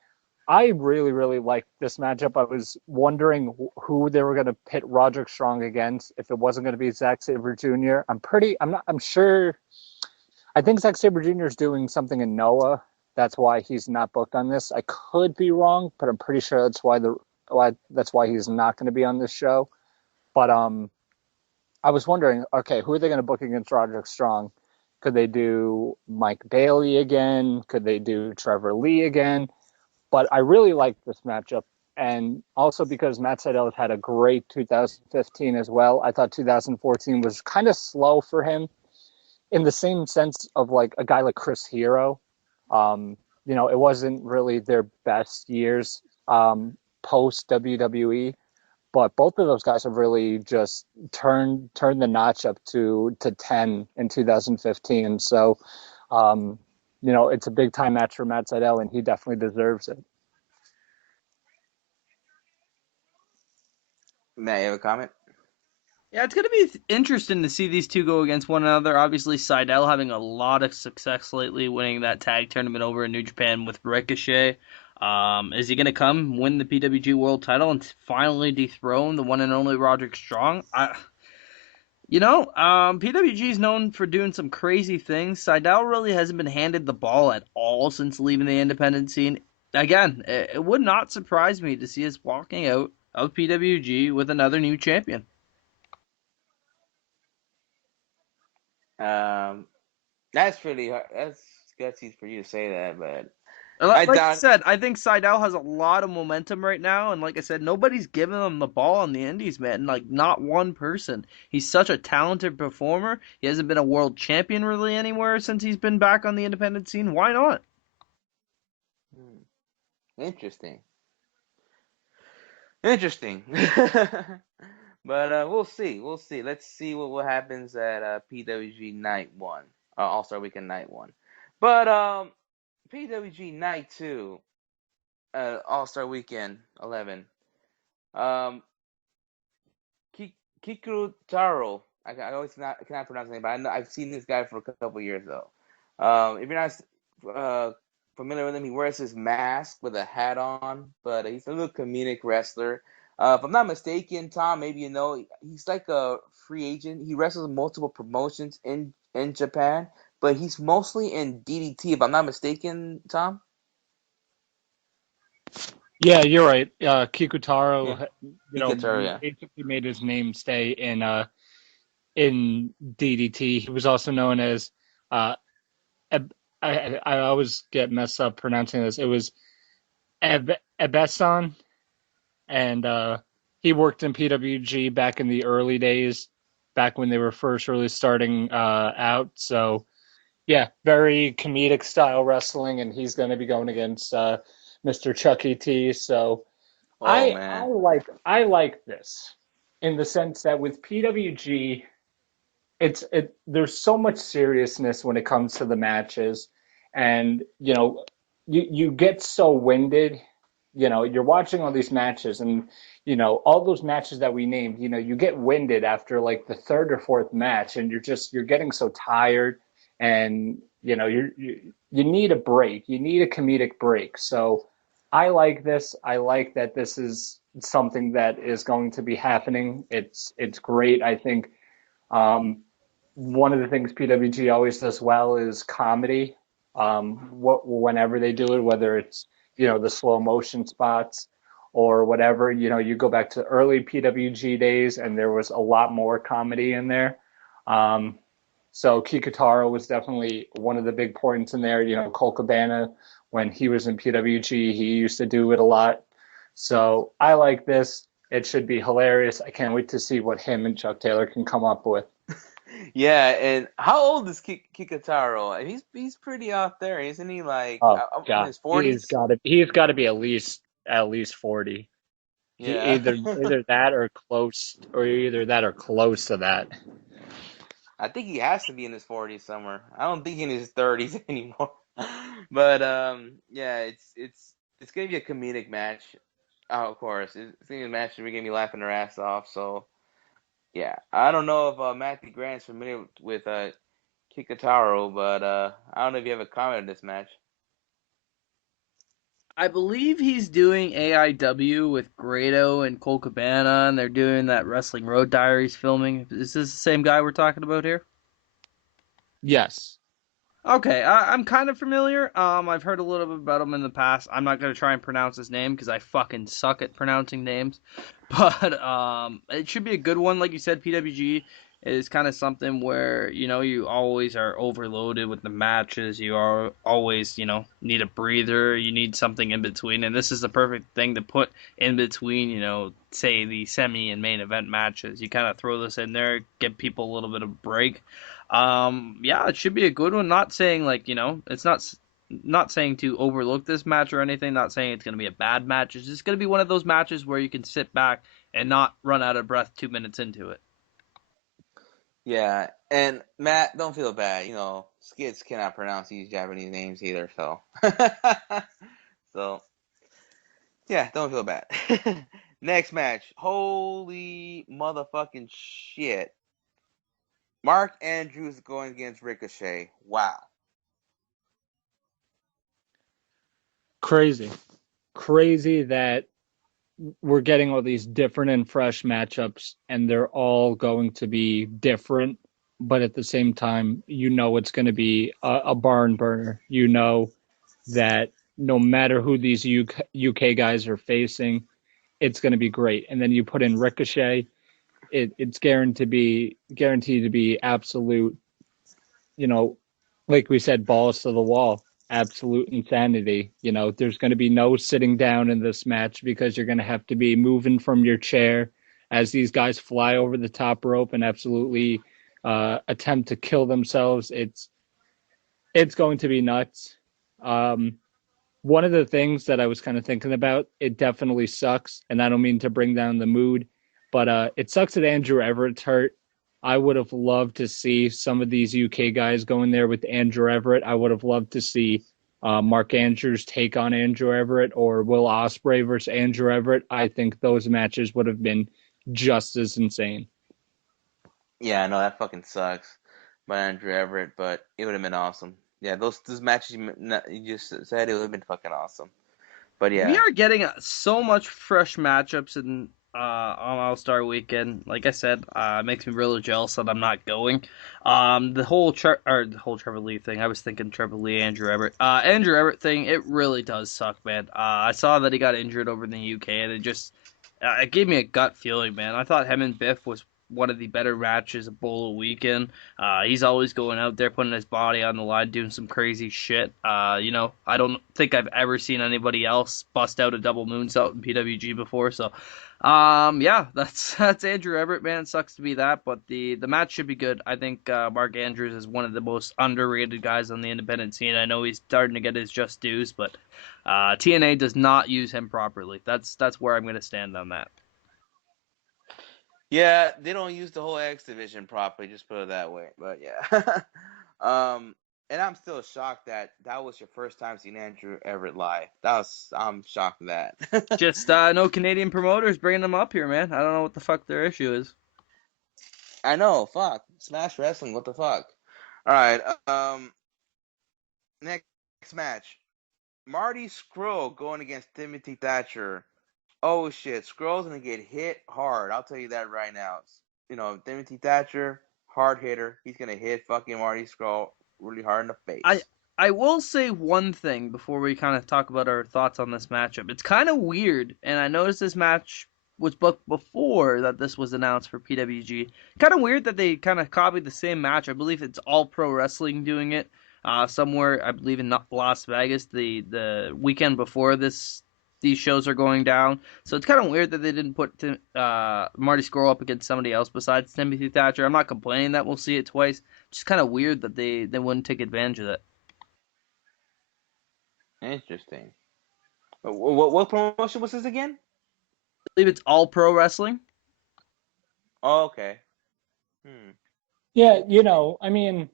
I really, really like this matchup. I was wondering who they were going to pit Roderick Strong against if it wasn't going to be Zack Sabre Jr. I'm I think Zack Sabre Jr. is doing something in Noah. That's why he's not booked on this. I could be wrong, but I'm pretty sure that's why he's not going to be on this show. But I was wondering, okay, who are they going to book against Roderick Strong? Could they do Mike Bailey again? Could they do Trevor Lee again? But I really like this matchup. And also because Matt Sydal has had a great 2015 as well. I thought 2014 was kind of slow for him in the same sense of like a guy like Chris Hero. It wasn't really their best years post WWE. But both of those guys have really just turned the notch up to 10 in 2015. So, it's a big time match for Matt Sydal, and he definitely deserves it. Matt, you have a comment? Yeah, it's going to be interesting to see these two go against one another. Obviously, Sydal having a lot of success lately, winning that tag tournament over in New Japan with Ricochet. Is he going to come win the PWG World Title and finally dethrone the one and only Roderick Strong? PWG is known for doing some crazy things. Sydal really hasn't been handed the ball at all since leaving the independent scene. Again, it would not surprise me to see us walking out of PWG with another new champion. That's really hard. That's gutsy for you to say that, but Like I said, I think Sydal has a lot of momentum right now, and like I said, nobody's giving him the ball on the indies, man. Like, not one person. He's such a talented performer. He hasn't been a world champion really anywhere since he's been back on the independent scene. Why not? Interesting. But we'll see. Let's see what happens at PWG Night 1. All-Star Weekend Night 1. But PWG Night 2, All-Star Weekend 11. Kikuru Taro. I always cannot pronounce his name, but I've seen this guy for a couple years though. If you're not familiar with him, he wears his mask with a hat on, but he's a little comedic wrestler. If I'm not mistaken, Tom, maybe you know, he's like a free agent. He wrestles multiple promotions in Japan, but he's mostly in DDT, if I'm not mistaken, Tom. Yeah, you're right. Kikutaro, Kikutaro, basically made his name stay in DDT. He was also known as I always get messed up pronouncing this. It was Ebeson, and he worked in PWG back in the early days, back when they were first really starting out. So, yeah, very comedic style wrestling, and he's going to be going against Mr. Chuck E.T. So, I like this in the sense that with PWG, there's so much seriousness when it comes to the matches, and you get so winded. You're watching all these matches, and all those matches that we named. You get winded after like the third or fourth match, and you're getting so tired, and you need a break. You need a comedic break. So I like this. I like that this is something that is going to be happening. It's great. I think one of the things PWG always does well is comedy. Whenever they do it, whether it's the slow motion spots or whatever, you go back to early PWG days and there was a lot more comedy in there. So Kikutaro was definitely one of the big points in there. Cole Cabana, when he was in PWG, he used to do it a lot. So I like this. It should be hilarious. I can't wait to see what him and Chuck Taylor can come up with. Yeah, and how old is Kikutaro? He's pretty out there, isn't he? Like, in his 40s? He's got to be at least 40. Yeah. Either that or close, to that. I think he has to be in his 40s somewhere. I don't think in his 30s anymore. But yeah, it's gonna be a comedic match. Oh, of course, it's gonna be a match that we're gonna be laughing our ass off. So yeah, I don't know if Matthew Grant's familiar with Kikutaro, but I don't know if you have a comment on this match. I believe he's doing AIW with WHRADIO and Cole Cabana, and they're doing that Wrestling Road Diaries filming. Is this the same guy we're talking about here? Yes. Okay, I'm kind of familiar. I've heard a little bit about him in the past. I'm not gonna try and pronounce his name because I fucking suck at pronouncing names. But it should be a good one. Like you said, PWG is kind of something where you always are overloaded with the matches. You are always need a breather. You need something in between, and this is the perfect thing to put in between. Say the semi and main event matches. You kind of throw this in there, give people a little bit of break. Yeah, it should be a good one. Not saying it's not saying to overlook this match or anything. Not saying it's going to be a bad match. It's just going to be one of those matches where you can sit back and not run out of breath 2 minutes into it. Yeah, and Matt, don't feel bad. Skids cannot pronounce these Japanese names either, so. So, yeah, don't feel bad. Next match. Holy motherfucking shit. Mark Andrews going against Ricochet. Wow. Crazy that we're getting all these different and fresh matchups, and they're all going to be different, but at the same time, it's going to be a barn burner. That no matter who these UK guys are facing, it's going to be great. And then you put in Ricochet, it's guaranteed to be absolute, like we said, balls to the wall. Absolute insanity. There's going to be no sitting down in this match because you're going to have to be moving from your chair as these guys fly over the top rope and absolutely attempt to kill themselves. It's going to be nuts. One of the things that I was kind of thinking about, it definitely sucks, and I don't mean to bring down the mood, but it sucks that Andrew Everett's hurt. I would have loved to see some of these UK guys go in there with Andrew Everett. I would have loved to see Mark Andrews take on Andrew Everett or Will Ospreay versus Andrew Everett. I think those matches would have been just as insane. Yeah, I know that fucking sucks by Andrew Everett, but it would have been awesome. Yeah, those matches you just said, it would have been fucking awesome. But yeah. We are getting so much fresh matchups on All-Star Weekend. Like I said, it makes me really jealous that I'm not going. The whole Trevor Lee thing. I was thinking Trevor Lee, Andrew Everett. Andrew Everett thing. It really does suck, man. I saw that he got injured over in the UK, and it gave me a gut feeling, man. I thought him and Biff was one of the better matches of Bolo Weekend. He's always going out there, putting his body on the line, doing some crazy shit. I don't think I've ever seen anybody else bust out a double moonsault in PWG before. So, yeah, that's Andrew Everett, man. Sucks to be that, but the match should be good. I think Mark Andrews is one of the most underrated guys on the independent scene. I know he's starting to get his just dues, but TNA does not use him properly. That's where I'm going to stand on that. Yeah, they don't use the whole X division properly, just put it that way. But yeah. And I'm still shocked that was your first time seeing Andrew Everett live. I'm shocked at that. Just no Canadian promoters bringing them up here, man. I don't know what the fuck their issue is. I know, fuck. Smash Wrestling, what the fuck? Alright, next match. Marty Scurll going against Timothy Thatcher. Oh shit, Scurll's gonna get hit hard. I'll tell you that right now. Timothy Thatcher, hard hitter. He's gonna hit fucking Marty Scurll really hard in the face. I will say one thing before we kind of talk about our thoughts on this matchup. It's kind of weird, and I noticed this match was booked before that this was announced for PWG. Kind of weird that they kind of copied the same match. I believe it's All Pro Wrestling doing it somewhere. I believe in Las Vegas the weekend before these shows are going down. So it's kind of weird that they didn't put Marty Scurll up against somebody else besides Timothy Thatcher. I'm not complaining that we'll see it twice. Just kind of weird that they wouldn't take advantage of that. Interesting. What promotion was this again? I believe it's All Pro Wrestling. Oh, okay. Yeah, I mean,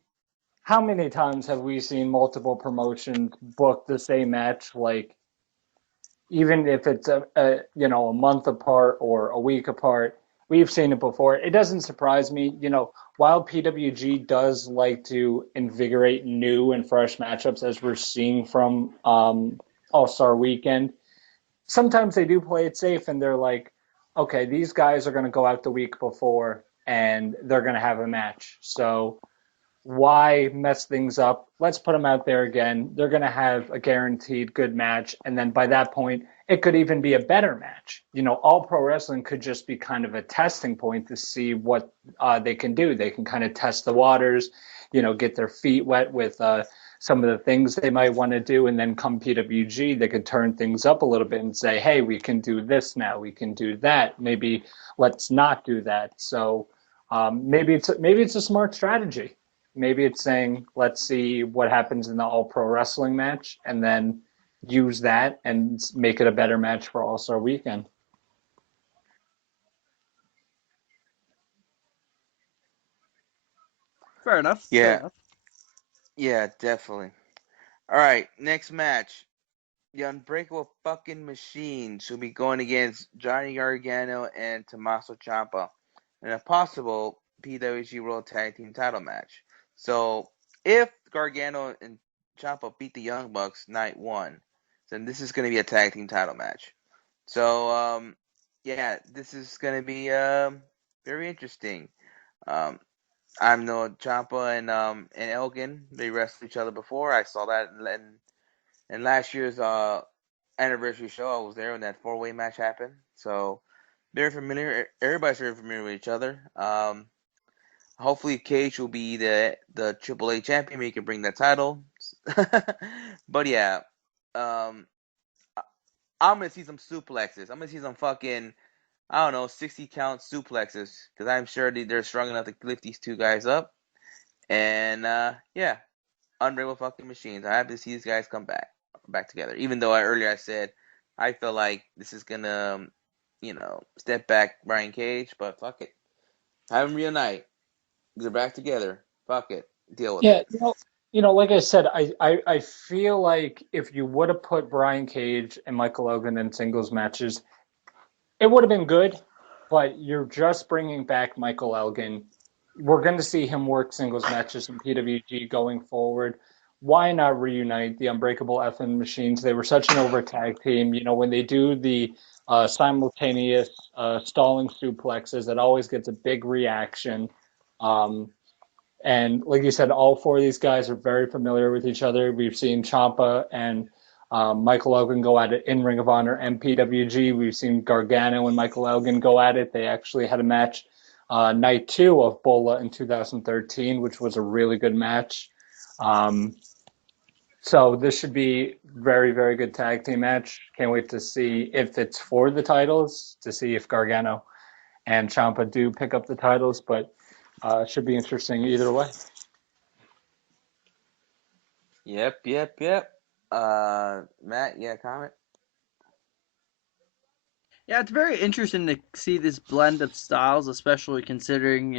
how many times have we seen multiple promotions book the same match? Like, even if it's a month apart or a week apart, we've seen it before. It doesn't surprise me. While PWG does like to invigorate new and fresh matchups, as we're seeing from All-Star Weekend, sometimes they do play it safe and they're like, okay, these guys are going to go out the week before and they're going to have a match. So why mess things up? Let's put them out there again. They're going to have a guaranteed good match. And then by that point, it could even be a better match. All pro wrestling could just be kind of a testing point to see what they can do. They can kind of test the waters, get their feet wet with some of the things they might want to do. And then come PWG, they could turn things up a little bit and say, hey, we can do this now. We can do that. Maybe let's not do that. So maybe it's a smart strategy. Maybe it's saying, let's see what happens in the All Pro Wrestling match and then use that and make it a better match for All-Star Weekend. Fair enough. Yeah. Fair enough. Yeah, definitely. All right, next match. The Unbreakable fucking Machines will be going against Johnny Gargano and Tommaso Ciampa in a possible PWG World Tag Team title match. So, if Gargano and Ciampa beat the Young Bucks night one, then this is going to be a tag team title match. So, yeah, this is going to be very interesting. I know Ciampa and Elgin, they wrestled each other before. I saw that in last year's anniversary show. I was there when that 4-way match happened. So, very familiar. Everybody's very familiar with each other. Hopefully, Cage will be the AAA champion. He can bring that title. But yeah, I'm gonna see some suplexes. I'm gonna see some fucking 60 count suplexes because I'm sure they're strong enough to lift these two guys up. And yeah, Unbreakable fucking Machines. I have to see these guys come back together. Even though earlier I said I feel like this is gonna step back Brian Cage, but fuck it, have them reunite. They're back together. Fuck it. Deal with it. Like I said, I feel like if you would have put Brian Cage and Michael Elgin in singles matches, it would have been good, but you're just bringing back Michael Elgin. We're going to see him work singles matches in PWG going forward. Why not reunite the Unbreakable effing Machines? They were such an over tag team. When they do the simultaneous stalling suplexes, it always gets a big reaction. And like you said, all four of these guys are very familiar with each other. We've seen Ciampa and Michael Elgin go at it in Ring of Honor and PWG. We've seen Gargano and Michael Elgin go at it. They actually had a match night 2 of Bola in 2013, which was a really good match. So this should be very, very good tag team match. Can't wait to see if it's for the titles, to see if Gargano and Ciampa do pick up the titles, but it should be interesting either way. Yep. Matt, yeah, comment? Yeah, it's very interesting to see this blend of styles, especially considering,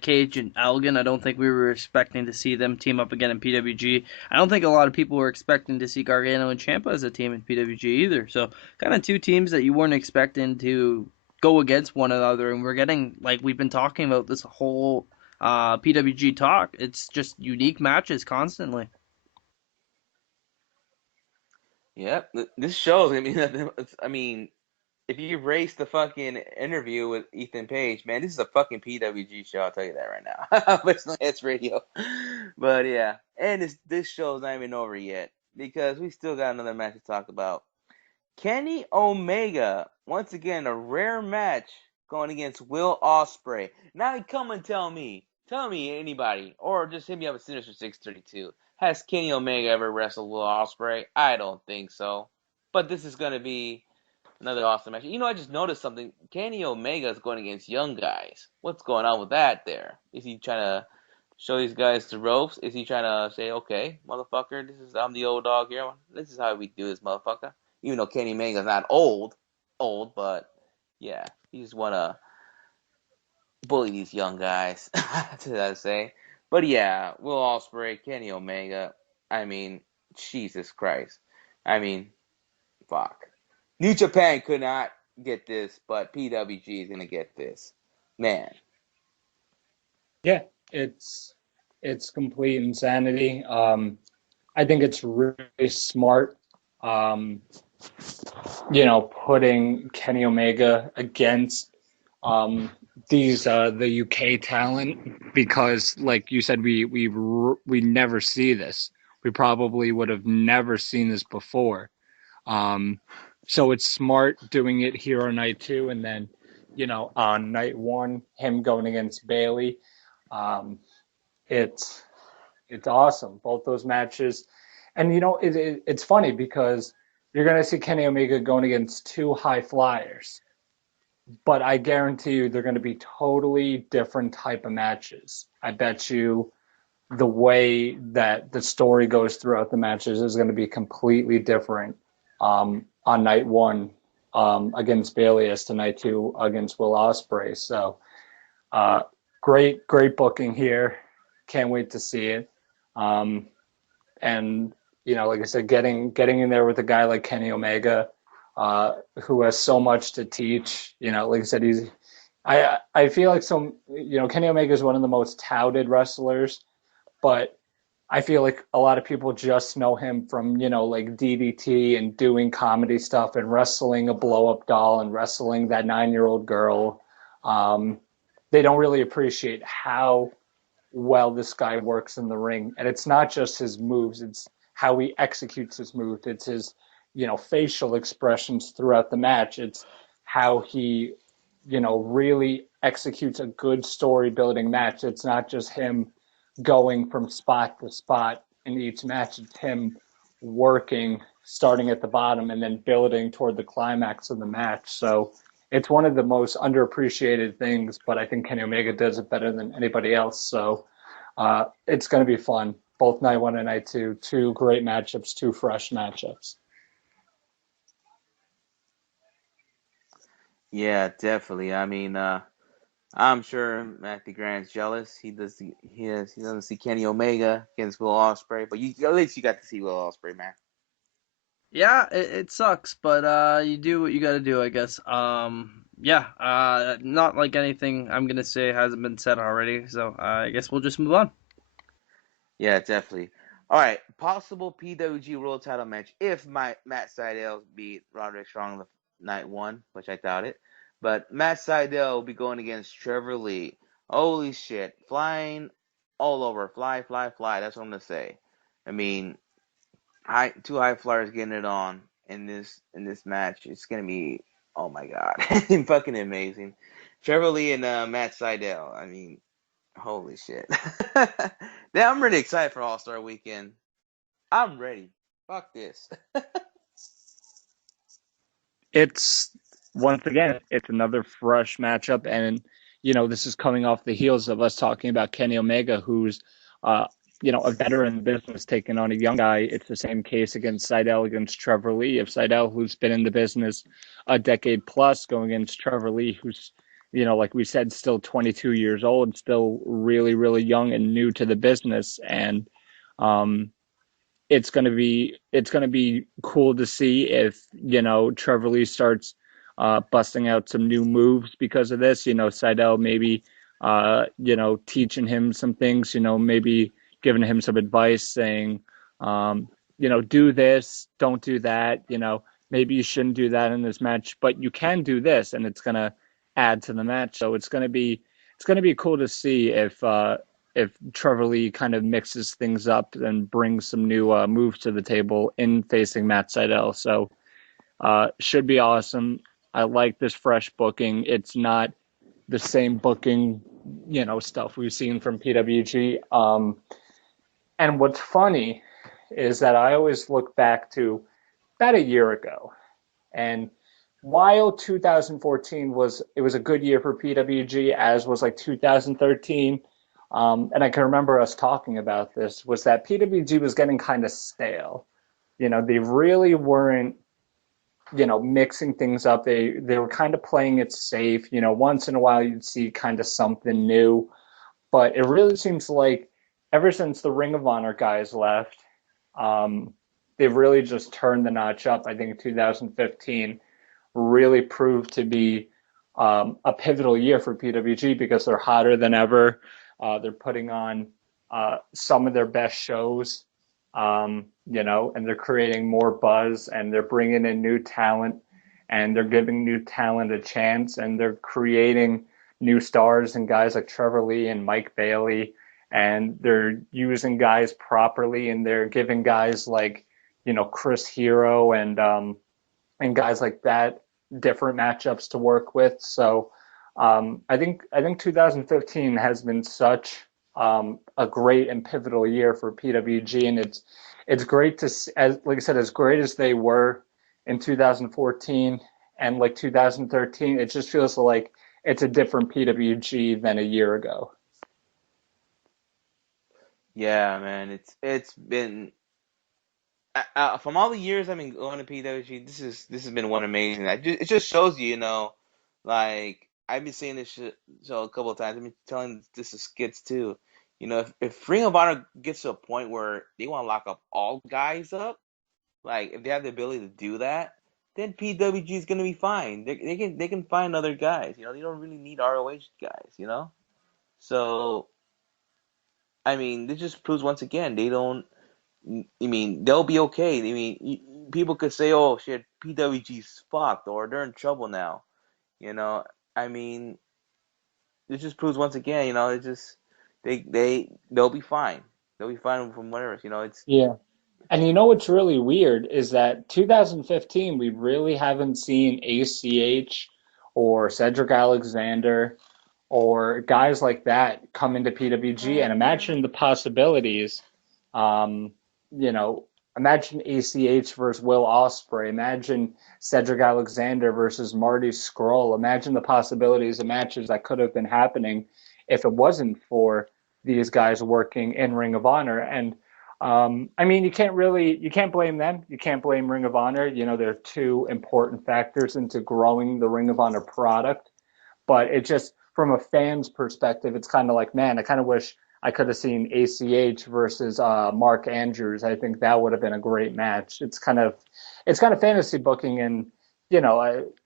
Cage and Elgin. I don't think we were expecting to see them team up again in PWG. I don't think a lot of people were expecting to see Gargano and Ciampa as a team in PWG either. So kind of two teams that you weren't expecting to go against one another, and we're getting, like we've been talking about this whole PWG talk, it's just unique matches constantly. Yep. This shows. I mean, if you erase the fucking interview with Ethan Page, man, this is a fucking PWG show. I'll tell you that right now. WrestlingHeads But yeah, and this show's not even over yet because we still got another match to talk about. Kenny Omega, once again, a rare match going against Will Ospreay. Now come and tell me anybody, or just hit me up at Sinister 632. Has Kenny Omega ever wrestled Will Ospreay? I don't think so. But this is going to be another awesome match. I just noticed something. Kenny Omega is going against young guys. What's going on with that there? Is he trying to show these guys the ropes? Is he trying to say, okay, motherfucker, I'm the old dog here. This is how we do this, motherfucker. Even though Kenny Omega's not old, but yeah, he just want to bully these young guys, that's what I say. But yeah, Will Ospreay, Kenny Omega, I mean, Jesus Christ. I mean, fuck. New Japan could not get this, but PWG is going to get this. Man. Yeah, it's complete insanity. I think it's really smart, putting Kenny Omega against these the UK talent, because like you said, we never see this. We probably would have never seen this before. So it's smart doing it here on night 2, and then, on night 1, him going against Bailey. It's awesome, both those matches. And it's funny because you're going to see Kenny Omega going against 2 high flyers, but I guarantee you they're going to be totally different type of matches. I bet you the way that the story goes throughout the matches is going to be completely different on night 1 against Bailey as to night 2 against Will Ospreay. So great booking here. Can't wait to see it. And like I said, getting in there with a guy like Kenny Omega, who has so much to teach. Like I said, I feel like Kenny Omega is one of the most touted wrestlers, but I feel like a lot of people just know him from, like DDT and doing comedy stuff and wrestling a blow-up doll and wrestling that 9-year-old girl. They don't really appreciate how well this guy works in the ring. And it's not just his moves, it's how he executes his moves. It's his, facial expressions throughout the match. It's how he, really executes a good story building match. It's not just him going from spot to spot in each match. It's him working, starting at the bottom and then building toward the climax of the match. So it's one of the most underappreciated things, but I think Kenny Omega does it better than anybody else. So it's going to be fun. Both night 1 and night 2, 2 great matchups, 2 fresh matchups. Yeah, definitely. I mean, I'm sure Matthew Grant's jealous. He doesn't see Kenny Omega against Will Ospreay, but at least you got to see Will Ospreay, man. Yeah, it sucks, but you do what you got to do, I guess. Not like anything I'm gonna say hasn't been said already, so I guess we'll just move on. Yeah, definitely. All right, possible PWG World Title match if Matt Sydal beat Roderick Strong night 1, which I doubt it. But Matt Sydal will be going against Trevor Lee. Holy shit, flying all over, fly. That's what I'm gonna say. I mean, 2 high flyers getting it on in this match. It's gonna be, oh my god, fucking amazing. Trevor Lee and Matt Sydal. I mean, holy shit. Yeah, I'm really excited for All-Star Weekend. I'm ready. Fuck this. It's, once again, it's another fresh matchup. And, this is coming off the heels of us talking about Kenny Omega, who's, a veteran in the business taking on a young guy. It's the same case against Sydal against Trevor Lee. If Sydal, who's been in the business a decade plus, going against Trevor Lee, who's, like we said, still 22 years old, still really, really young and new to the business. And it's going to be cool to see if, Trevor Lee starts busting out some new moves because of this. Sydal maybe, teaching him some things, maybe giving him some advice saying, do this, don't do that, maybe you shouldn't do that in this match, but you can do this, and it's going to add to the match. So it's going to be cool to see if Trevor Lee kind of mixes things up and brings some new moves to the table in facing Matt Sydal. So should be awesome. I like this fresh booking. It's not the same booking, stuff we've seen from PWG. And what's funny is that I always look back to about a year ago, and while 2014 was a good year for PWG, as was like 2013, and I can remember us talking about this, was that PWG was getting kind of stale. They really weren't, mixing things up. They were kind of playing it safe. Once in a while you'd see kind of something new, but it really seems like ever since the Ring of Honor guys left, they've really just turned the notch up. I think 2015 really proved to be a pivotal year for PWG because they're hotter than ever. They're putting on some of their best shows, and they're creating more buzz, and they're bringing in new talent, and they're giving new talent a chance, and they're creating new stars and guys like Trevor Lee and Mike Bailey, and they're using guys properly, and they're giving guys like, Chris Hero and guys like that different matchups to work with. So I think 2015 has been such a great and pivotal year for PWG, and it's great to, as like I said, as great as they were in 2014 and like 2013, it just feels like it's a different PWG than a year ago. Yeah, man, it's been from all the years I've been going to PWG, this has been one amazing. It just shows you, like I've been saying this show a couple of times. I've been telling this to skits too. If Ring of Honor gets to a point where they want to lock up all guys up, like if they have the ability to do that, then PWG is gonna be fine. They can find other guys. They don't really need ROH guys. So I mean, this just proves once again they don't. I mean, they'll be okay. I mean, people could say, "Oh shit, PWG's fucked," or "They're in trouble now." You know, I mean, this just proves once again. It just they'll be fine. They'll be fine from whatever. It's Yeah. And what's really weird is that 2015, we really haven't seen ACH or Cedric Alexander or guys like that come into PWG. And imagine the possibilities. Um, you know, Imagine ACH versus Will Ospreay. Imagine Cedric Alexander versus Marty Scurll. Imagine the possibilities of matches that could have been happening if it wasn't for these guys working in Ring of Honor. And I mean, you can't blame them. You can't blame Ring of Honor. They're two important factors into growing the Ring of Honor product. But it just, from a fan's perspective, it's kind of like, man, I kind of wish I could have seen ACH versus Mark Andrews. I think that would have been a great match. It's kind of fantasy booking, and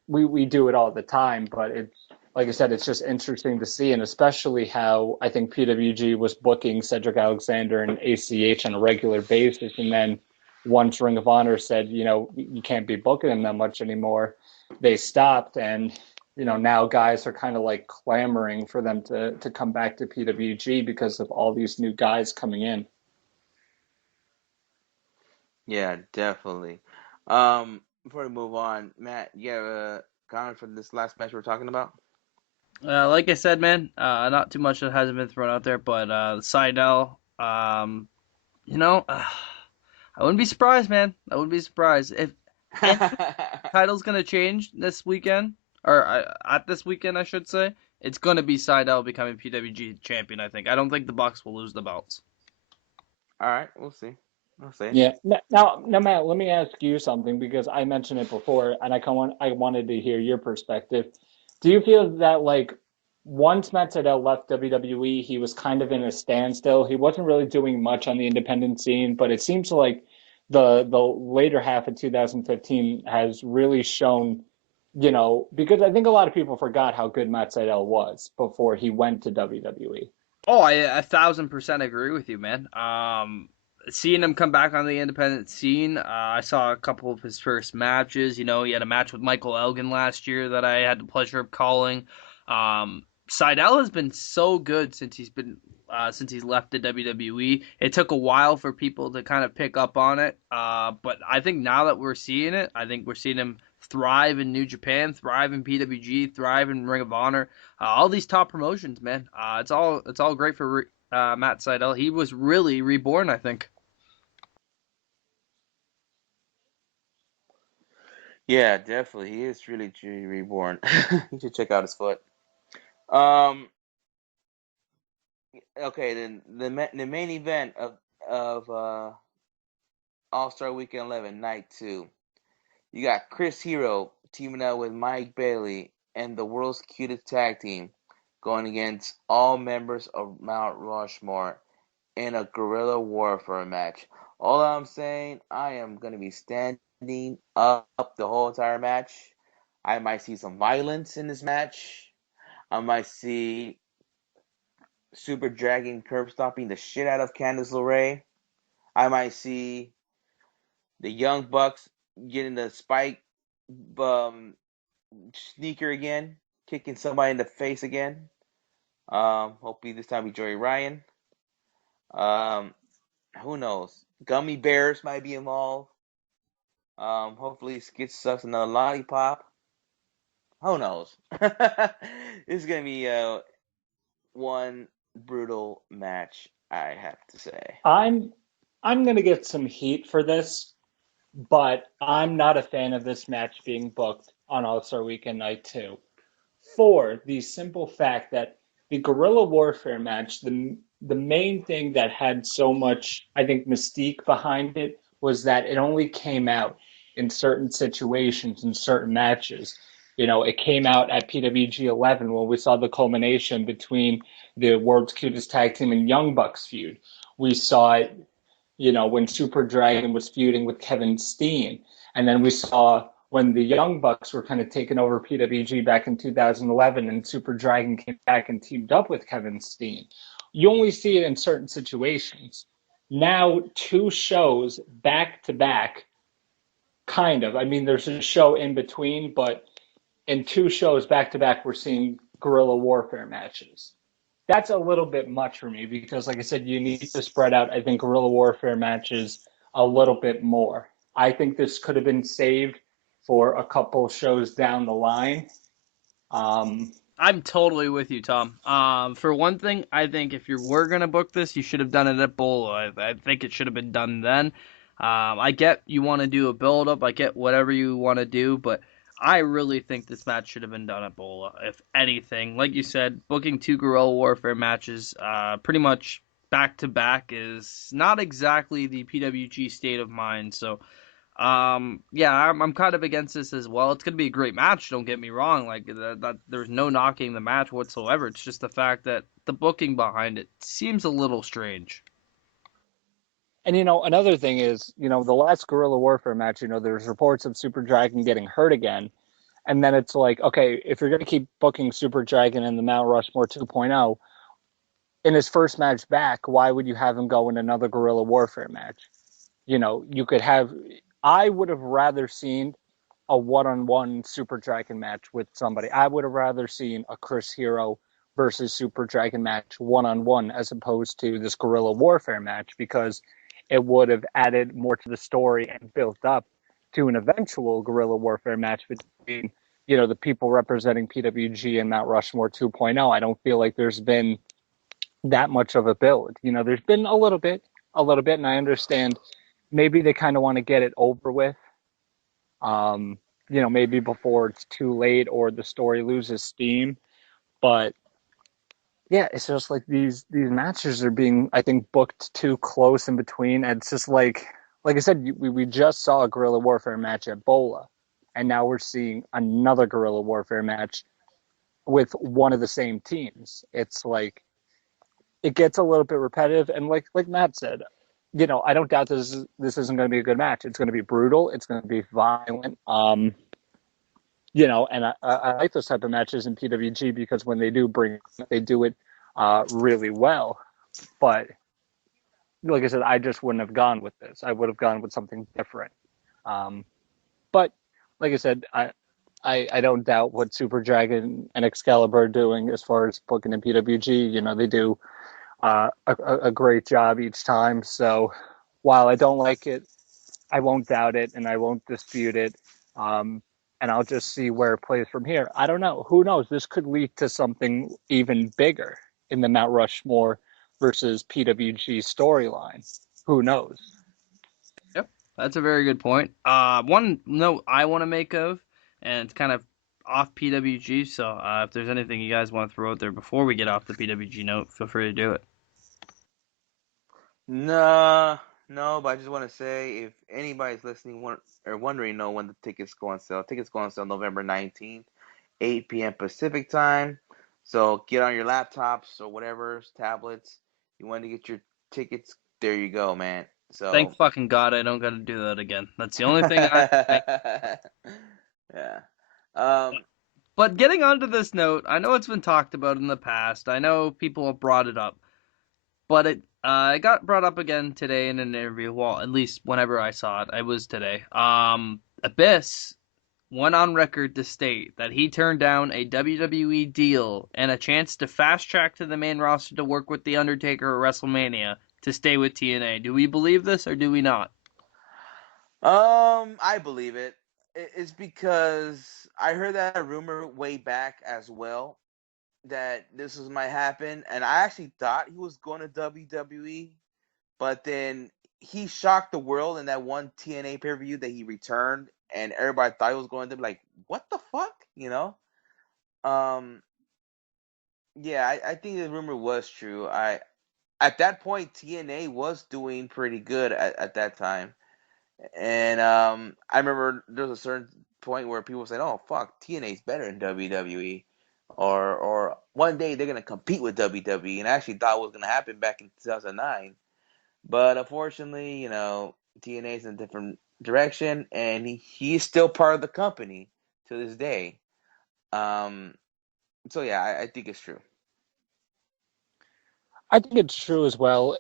we do it all the time. But it's, like I said, it's just interesting to see, and especially how I think PWG was booking Cedric Alexander and ACH on a regular basis, and then once Ring of Honor said, you can't be booking them that much anymore, they stopped, and now guys are kind of like clamoring for them to come back to PWG because of all these new guys coming in. Yeah, definitely. Before we move on, Matt, you have a comment for this last match we're talking about? Like I said, man, not too much that hasn't been thrown out there, but Seidel, I wouldn't be surprised, man. I wouldn't be surprised if title's gonna change this weekend, or at this weekend, I should say. It's gonna be Seidel becoming PWG champion. I think. I don't think the Bucks will lose the belts. All right, we'll see. We'll see. Yeah. Now, Matt, let me ask you something, because I mentioned it before, and I wanted to hear your perspective. Do you feel that, like, once Matt Sydal left WWE, he was kind of in a standstill? He wasn't really doing much on the independent scene, but it seems like the later half of 2015 has really shown, because I think a lot of people forgot how good Matt Sydal was before he went to WWE. Oh, I 1,000% agree with you, man. Seeing him come back on the independent scene, I saw a couple of his first matches. He had a match with Michael Elgin last year that I had the pleasure of calling. Seidel has been so good since he's left the WWE. It took a while for people to kind of pick up on it, but I think now that we're seeing it, I think we're seeing him thrive in New Japan, thrive in PWG, thrive in Ring of Honor, all these top promotions, man. It's all great for Matt Sydal. He was really reborn, I think. Yeah, definitely. He is really, truly reborn. You should check out his foot. Um. Okay, then the main event of All Star Weekend 11, Night 2. You got Chris Hero teaming up with Mike Bailey and the world's cutest tag team, going against all members of Mount Rushmore in a guerrilla warfare match. All I'm saying, I am going to be standing up the whole entire match. I might see some violence in this match. I might see Super Dragon curb stomping the shit out of Candice LeRae. I might see the Young Bucks getting the spike sneaker again, kicking somebody in the face again. Hopefully this time be Joey Ryan. Who knows? Gummy bears might be involved. Hopefully Skid sucks another lollipop. Who knows? This is gonna be one brutal match, I have to say. I'm gonna get some heat for this, but I'm not a fan of this match being booked on All-Star Weekend Night 2. For the simple fact that the Guerrilla Warfare match, the main thing that had so much, I think, mystique behind it was that it only came out in certain situations, in certain matches. It came out at PWG 11 when we saw the culmination between the World's Cutest Tag Team and Young Bucks feud. We saw it, when Super Dragon was feuding with Kevin Steen. And then we saw when the Young Bucks were kind of taking over PWG back in 2011 and Super Dragon came back and teamed up with Kevin Steen. You only see it in certain situations. Now, 2 shows back to back, kind of. I mean, there's a show in between, but in 2 shows back to back, we're seeing Guerrilla Warfare matches. That's a little bit much for me because, like I said, you need to spread out, I think, Guerrilla Warfare matches a little bit more. I think this could have been saved for a couple shows down the line. I'm totally with you, Tom. For one thing, I think if you were going to book this, you should have done it at Bola. I think it should have been done then. I get you want to do a build-up. I get whatever you want to do, but I really think this match should have been done at Bola, if anything. Like you said, booking 2 Guerrilla Warfare matches pretty much back-to-back is not exactly the PWG state of mind, so... yeah, I'm kind of against this as well. It's going to be a great match, don't get me wrong. Like, that there's no knocking the match whatsoever. It's just the fact that the booking behind it seems a little strange. And, another thing is, the last Guerrilla Warfare match, there's reports of Super Dragon getting hurt again. And then it's like, okay, if you're going to keep booking Super Dragon in the Mount Rushmore 2.0, in his first match back, why would you have him go in another Guerrilla Warfare match? You could have... I would have rather seen a one-on-one Super Dragon match with somebody. I would have rather seen a Chris Hero versus Super Dragon match one-on-one as opposed to this Guerrilla Warfare match because it would have added more to the story and built up to an eventual Guerrilla Warfare match between, the people representing PWG and Mount Rushmore 2.0. I don't feel like there's been that much of a build. There's been a little bit, and I understand maybe they kind of want to get it over with, maybe before it's too late or the story loses steam. But yeah, it's just like these matches are being, I think, booked too close in between. And it's just like I said, we just saw a Guerrilla Warfare match at Bola, and now we're seeing another Guerrilla Warfare match with one of the same teams. It's like it gets a little bit repetitive, and like Matt said, I don't doubt this isn't going to be a good match. It's going to be brutal. It's going to be violent. And I like those type of matches in PWG because when they do it really well. But like I said, I just wouldn't have gone with this. I would have gone with something different. But like I said, I don't doubt what Super Dragon and Excalibur are doing as far as booking in PWG. They do a great job each time. So while I don't like it, I won't doubt it and I won't dispute it. And I'll just see where it plays from here. I don't know. Who knows? This could lead to something even bigger in the Mount Rushmore versus PWG storyline. Who knows? Yep, that's a very good point. One note I want to make of, and it's kind of off PWG, so if there's anything you guys want to throw out there before we get off the PWG note, feel free to do it. No, but I just want to say if anybody's listening or wondering, when the tickets go on sale. Tickets go on sale November 19th, 8 p.m. Pacific time. So get on your laptops or whatever, tablets. You want to get your tickets, there you go, man. So Thank fucking God I don't got to do that again. That's the only thing Yeah. But getting onto this note, I know it's been talked about in the past. I know people have brought it up. But it got brought up again today in an interview. Well, at least whenever I saw it, it was today. Abyss went on record to state that he turned down a WWE deal and a chance to fast track to the main roster to work with The Undertaker at WrestleMania to stay with TNA. Do we believe this or do we not? I believe it. It's because I heard that rumor way back as well that might happen, and I actually thought he was going to WWE, but then he shocked the world in that one TNA pay-per-view that he returned, and everybody thought he was going to be like, what the fuck? Um, yeah, I think the rumor was true. At that point, TNA was doing pretty good at that time. And I remember there was a certain point where people said, "Oh fuck, TNA's better than WWE," or one day they're gonna compete with WWE. And I actually thought it was gonna happen back in 2009, but unfortunately, TNA's in a different direction, and he's still part of the company to this day. So yeah, I think it's true. I think it's true as well.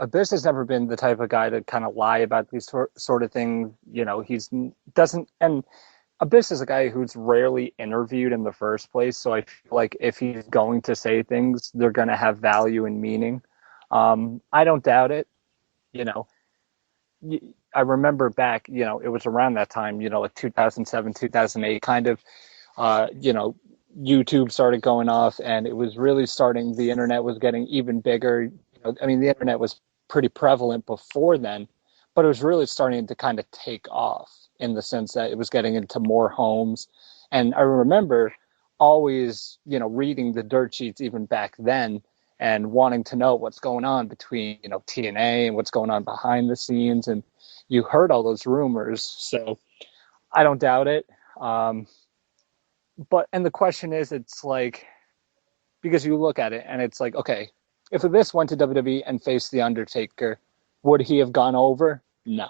Abyss has never been the type of guy to kind of lie about these sort of things. And Abyss is a guy who's rarely interviewed in the first place. So I feel like if he's going to say things, they're going to have value and meaning. I don't doubt it. I remember back, it was around that time, like 2007, 2008, kind of, YouTube started going off, and it was really starting. The internet was getting even bigger. The internet was pretty prevalent before then, but it was really starting to kind of take off in the sense that it was getting into more homes. And I remember always, reading the dirt sheets even back then and wanting to know what's going on between, TNA and what's going on behind the scenes. And you heard all those rumors. So I don't doubt it. And the question is, it's like, because you look at it and it's like, okay, if Abyss went to WWE and faced The Undertaker, would he have gone over? No.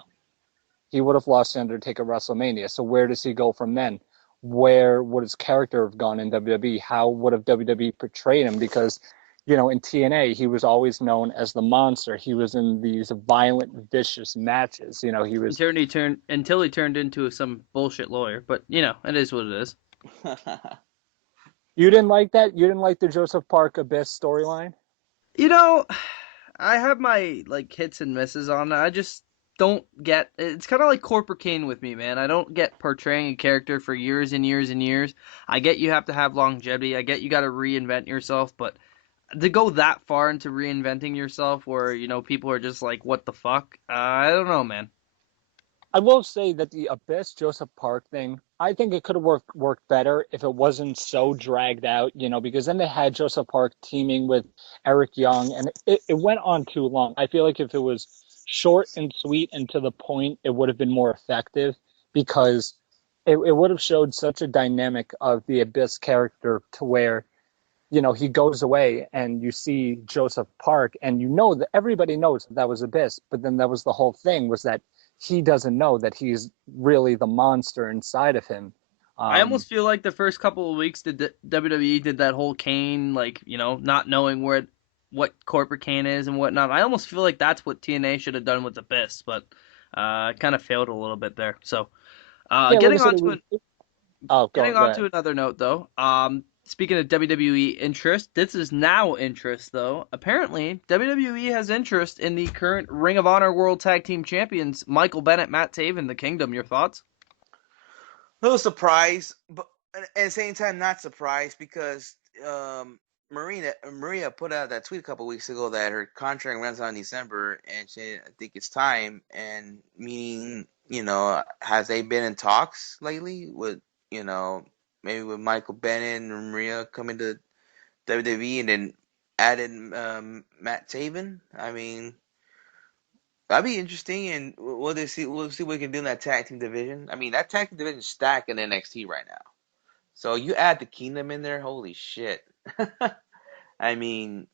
He would have lost The Undertaker at WrestleMania. So where does he go from then? Where would his character have gone in WWE? How would have WWE portrayed him? Because, in TNA, he was always known as the monster. He was in these violent, vicious matches. He was... Until he turned into some bullshit lawyer. But, it is what it is. You didn't like that? You didn't like the Joseph Park Abyss storyline? I have my hits and misses on it. I just don't get. It's kind of like Corporate Kane with me, man. I don't get portraying a character for years and years and years. I get you have to have longevity. I get you got to reinvent yourself, but to go that far into reinventing yourself, where people are just like, "What the fuck?" I don't know, man. I will say that the Abyss Joseph Park thing, I think it could have worked better if it wasn't so dragged out, because then they had Joseph Park teaming with Eric Young, and it went on too long. I feel like if it was short and sweet and to the point, it would have been more effective, because it would have showed such a dynamic of the Abyss character to where, he goes away and you see Joseph Park, and that everybody knows that was Abyss, but then that was the whole thing, was that he doesn't know that he's really the monster inside of him. I almost feel like the first couple of weeks that WWE did that whole Kane, not knowing what Corporate Kane is and whatnot. I almost feel like that's what TNA should have done with Abyss, but kind of failed a little bit there. So, getting on to another note, though. Speaking of WWE interest, this is now interest, though. Apparently, WWE has interest in the current Ring of Honor World Tag Team Champions, Michael Bennett, Matt Taven, the Kingdom. Your thoughts? A little surprised, but at the same time, not surprised, because Maria put out that tweet a couple weeks ago that her contract runs out in December, and she, I think it's time. And meaning, has they been in talks lately with, maybe with Michael Bennett and Maria coming to WWE and then adding Matt Taven? I mean, that'd be interesting, and we'll see what we can do in that tag team division. I mean, that tag team division is stacked in NXT right now. So you add the Kingdom in there, holy shit. I mean,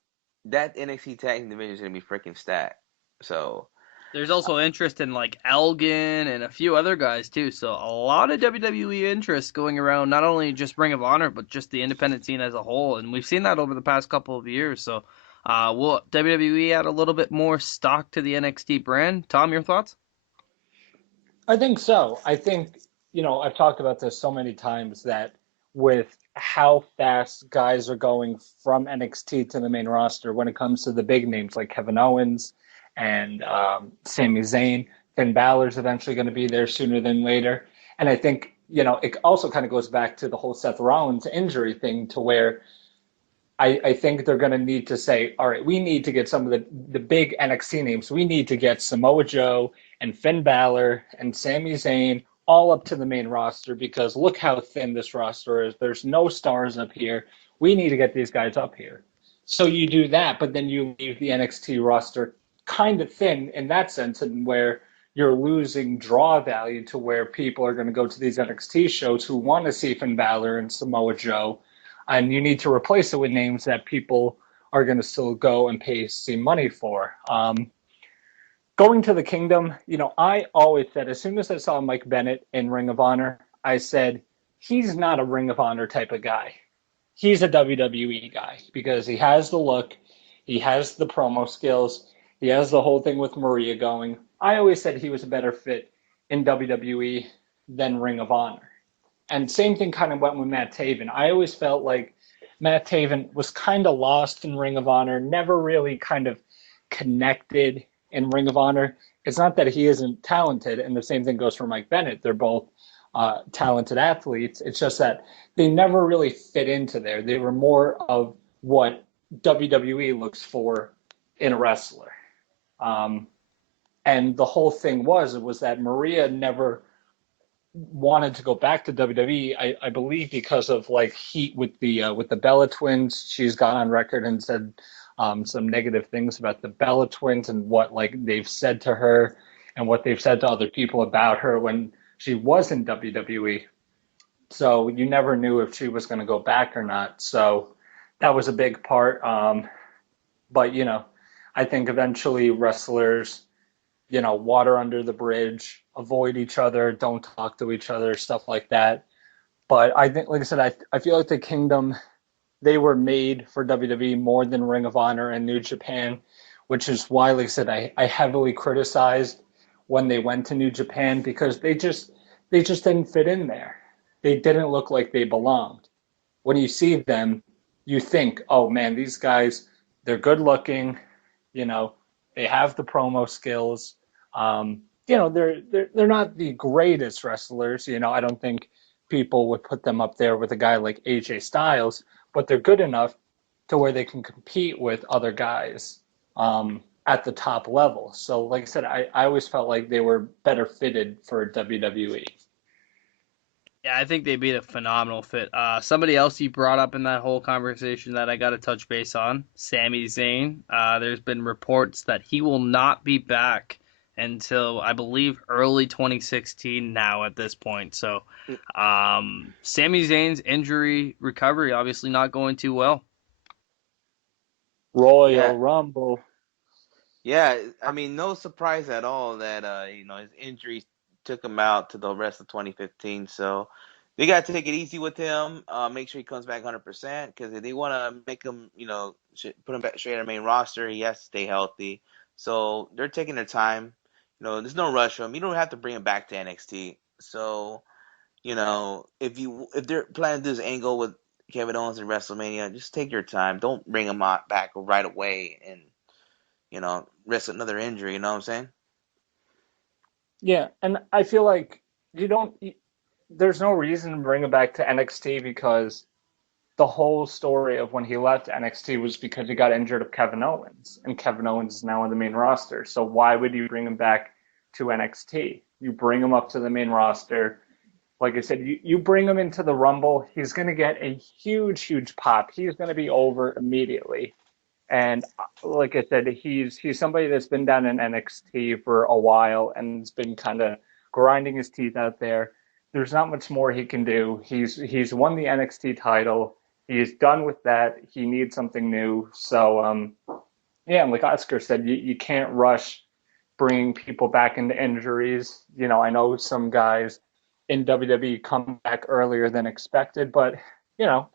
that NXT tag team division is going to be freaking stacked. So there's also interest in Elgin and a few other guys too. So a lot of WWE interest going around, not only just Ring of Honor, but just the independent scene as a whole. And we've seen that over the past couple of years. So will WWE add a little bit more stock to the NXT brand? Tom, your thoughts? I think so. I think I've talked about this so many times that with how fast guys are going from NXT to the main roster when it comes to the big names like Kevin Owens and Sami Zayn, Finn Balor's eventually going to be there sooner than later. And I think, it also kind of goes back to the whole Seth Rollins injury thing to where I think they're going to need to say, all right, we need to get some of the big NXT names. We need to get Samoa Joe and Finn Balor and Sami Zayn all up to the main roster because look how thin this roster is. There's no stars up here. We need to get these guys up here. So you do that, but then you leave the NXT roster kind of thin in that sense, and where you're losing draw value to where people are going to go to these NXT shows who want to see Finn Balor and Samoa Joe, and you need to replace it with names that people are going to still go and pay some money for. Going to the Kingdom, I always said, as soon as I saw Mike Bennett in Ring of Honor, I said, he's not a Ring of Honor type of guy. He's a WWE guy because he has the look, he has the promo skills, he has the whole thing with Maria going. I always said he was a better fit in WWE than Ring of Honor. And same thing kind of went with Matt Taven. I always felt like Matt Taven was kind of lost in Ring of Honor, never really kind of connected in Ring of Honor. It's not that he isn't talented, and the same thing goes for Mike Bennett. They're both talented athletes. It's just that they never really fit into there. They were more of what WWE looks for in a wrestler. And the whole thing was that Maria never wanted to go back to WWE, I believe because of like heat with the Bella twins. She's gone on record and said some negative things about the Bella twins and what like they've said to her and what they've said to other people about her when she was in WWE. So you never knew if she was going to go back or not. So that was a big part. But I think eventually wrestlers, water under the bridge, avoid each other, don't talk to each other, stuff like that. But I think, like I said, I feel like the Kingdom, they were made for WWE more than Ring of Honor and New Japan, which is why, like I said, I heavily criticized when they went to New Japan because they just didn't fit in there. They didn't look like they belonged. When you see them, you think, oh man, these guys, they're good looking, they have the promo skills. They're not the greatest wrestlers. I don't think people would put them up there with a guy like AJ Styles, but they're good enough to where they can compete with other guys at the top level. So like I said, I always felt like they were better fitted for WWE. Yeah, I think they'd be a phenomenal fit. Somebody else you brought up in that whole conversation that I got to touch base on, Sami Zayn. There's been reports that he will not be back until, I believe, early 2016 now at this point. So Sami Zayn's injury recovery obviously not going too well. Royal Rumble. Yeah, I mean, no surprise at all that his injuries took him out to the rest of 2015. So they got to take it easy with him. Make sure he comes back 100% because if they want to make him, put him back straight on the main roster, he has to stay healthy. So they're taking their time. There's no rush for him. You don't have to bring him back to NXT. So, if they're planning to do this angle with Kevin Owens in WrestleMania, just take your time. Don't bring him back right away and risk another injury. You know what I'm saying? Yeah, and I feel like there's no reason to bring him back to NXT because the whole story of when he left NXT was because he got injured of Kevin Owens, and Kevin Owens is now on the main roster. So why would you bring him back to NXT? You bring him up to the main roster. Like I said, you bring him into the Rumble, he's going to get a huge, huge pop. He's going to be over immediately. And like I said, he's somebody that's been down in NXT for a while and has been kind of grinding his teeth out there. There's not much more he can do. He's won the NXT title. He's done with that. He needs something new. So, like Oscar said, you can't rush bringing people back into injuries. I know some guys in WWE come back earlier than expected, but,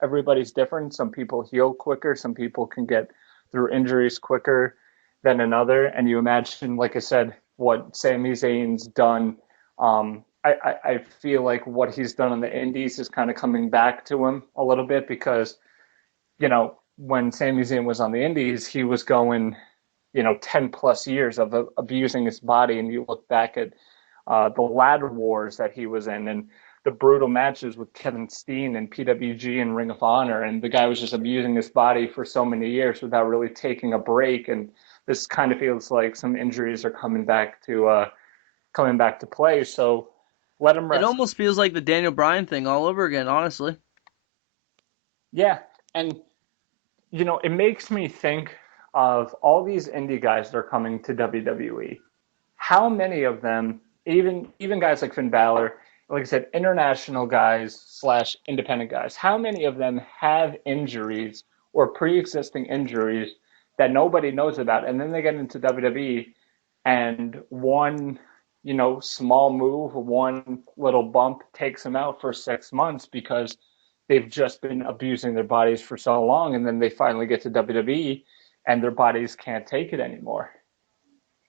everybody's different. Some people heal quicker. Some people can get through injuries quicker than another. And you imagine, like I said, what Sami Zayn's done I feel like what he's done on the indies is kind of coming back to him a little bit because, when Sami Zayn was on the indies, he was going, 10 plus years of abusing his body. And you look back at the ladder wars that he was in and the brutal matches with Kevin Steen and PWG and Ring of Honor. And the guy was just abusing his body for so many years without really taking a break. And this kind of feels like some injuries are coming back to play. So let him rest. It almost feels like the Daniel Bryan thing all over again, honestly. Yeah. And, it makes me think of all these indie guys that are coming to WWE. How many of them, even guys like Finn Balor, like I said, international guys / independent guys, how many of them have injuries or pre-existing injuries that nobody knows about? And then they get into WWE and one, small move, one little bump takes them out for 6 months because they've just been abusing their bodies for so long. And then they finally get to WWE and their bodies can't take it anymore.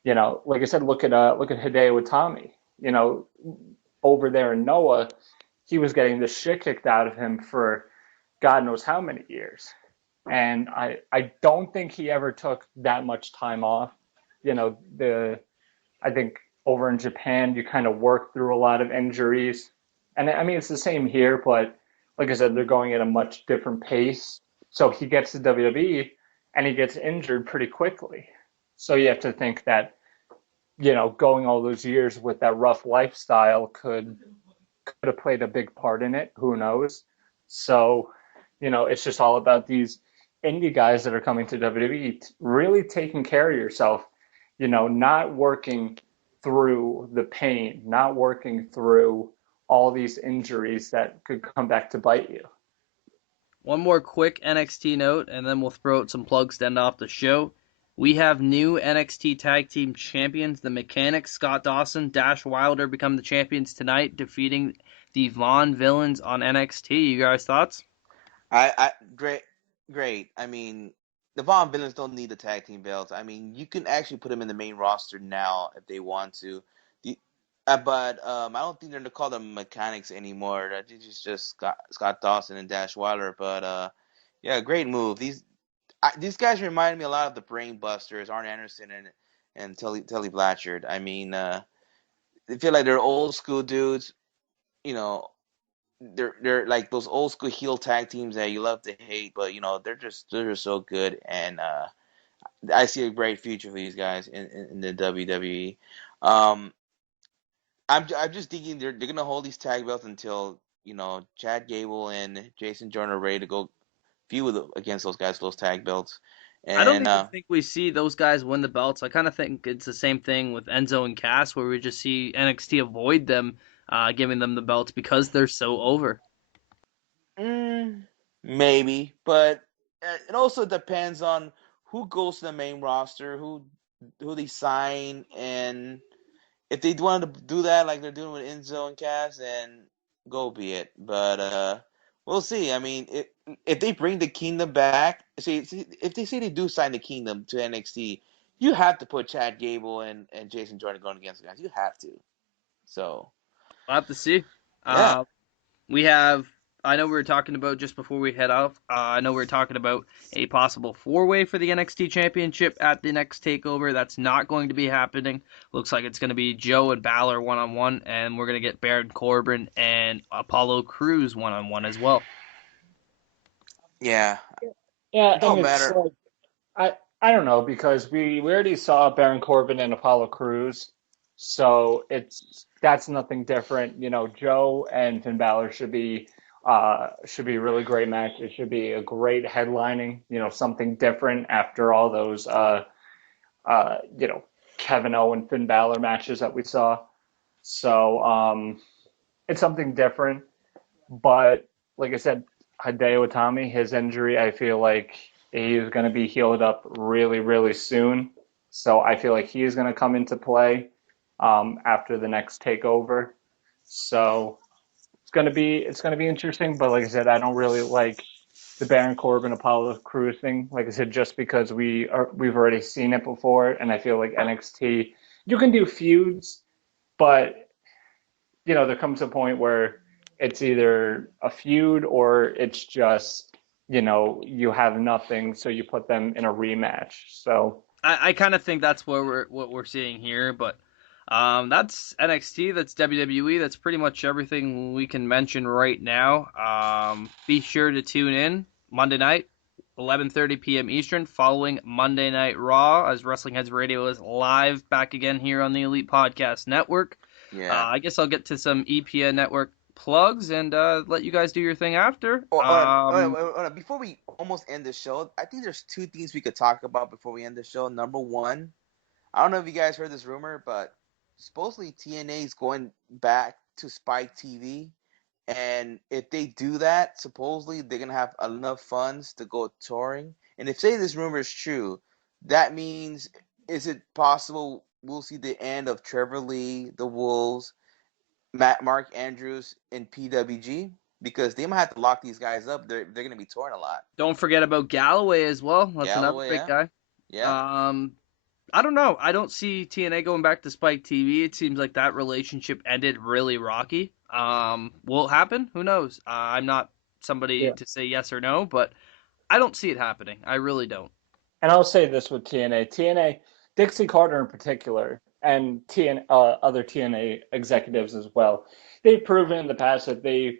Like I said, look at Hideo Itami. Over there in Noah, he was getting the shit kicked out of him for God knows how many years. And I don't think he ever took that much time off. I think over in Japan, you kind of work through a lot of injuries. And I mean, it's the same here, but like I said, they're going at a much different pace. So he gets to WWE and he gets injured pretty quickly. So you have to think that, going all those years with that rough lifestyle could have played a big part in it. Who knows? So, it's just all about these indie guys that are coming to WWE, really taking care of yourself, not working through the pain, not working through all these injuries that could come back to bite you. One more quick NXT note, and then we'll throw out some plugs to end off the show. We have new NXT Tag Team Champions. The Mechanics, Scott Dawson, Dash Wilder become the champions tonight, defeating the Vaughn Villains on NXT. You guys' thoughts? Great. I mean, the Vaughn Villains don't need the tag team belts. I mean, you can actually put them in the main roster now if they want to. But I don't think they're going to call them Mechanics anymore. I think it's just Scott Dawson and Dash Wilder. But yeah, great move. These guys remind me a lot of the Brain Busters, Arn Anderson and Tully Blanchard. I mean, they feel like they're old school dudes. They're like those old school heel tag teams that you love to hate, but they're just so good. And I see a great future for these guys in the WWE. I'm just thinking they're gonna hold these tag belts until Chad Gable and Jason Jordan are ready to go feud against those guys, those tag belts. And I don't even think we see those guys win the belts. I kind of think it's the same thing with Enzo and Cass, where we just see NXT avoid them giving them the belts because they're so over. Maybe, but it also depends on who goes to the main roster, who they sign, and if they wanted to do that like they're doing with Enzo and Cass, then go be it. But we'll see. I mean, if they bring the Kingdom back, if they say they do sign the Kingdom to NXT, you have to put Chad Gable and Jason Jordan going against the guys. You have to. So We'll have to see. Yeah. We have, I know we were talking about just before we head off, I know we were talking about a possible 4-way for the NXT Championship at the next TakeOver. That's not going to be happening. Looks like it's going to be Joe and Balor one-on-one, and we're going to get Baron Corbin and Apollo Crews one-on-one as well. Yeah. Yeah, It don't and it's matter. like, I don't know, because we already saw Baron Corbin and Apollo Crews, so that's nothing different. Joe and Finn Balor should be a really great match. It should be a great headlining, something different after all those Kevin Owens, Finn Balor matches that we saw. So it's something different. But like I said, Hideo Itami, his injury, I feel like he is going to be healed up really, really soon. So I feel like he is going to come into play after the next takeover. So it's going to be interesting. But like I said, I don't really like the Baron Corbin Apollo Crews thing. Like I said, just because we've already seen it before, and I feel like NXT, you can do feuds, but there comes a point where it's either a feud or it's just, you have nothing, so you put them in a rematch. So I kind of think that's what we're seeing here, but that's NXT, that's WWE, that's pretty much everything we can mention right now. Be sure to tune in Monday night, 11:30 p.m. Eastern, following Monday Night Raw, as Wrestling Heads Radio is live back again here on the Elite Podcast Network. Yeah. I guess I'll get to some EPN Network plugs and let you guys do your thing after. Before we almost end the show, I think there's two things we could talk about before we end the show. Number one, I don't know if you guys heard this rumor, but supposedly TNA is going back to Spike TV. And if they do that, supposedly they're going to have enough funds to go touring. And if, say, this rumor is true, that means, is it possible we'll see the end of Trevor Lee, the Wolves, Mark Andrews, and PWG? Because they might have to lock these guys up. They're going to be touring a lot. Don't forget about Galloway as well. That's Galloway, another big guy. Yeah. I don't know. I don't see TNA going back to Spike TV. It seems like that relationship ended really rocky. Will it happen? Who knows? I'm not somebody to say yes or no, but I don't see it happening. I really don't. And I'll say this with TNA, Dixie Carter in particular, and other TNA executives as well. They've proven in the past that they,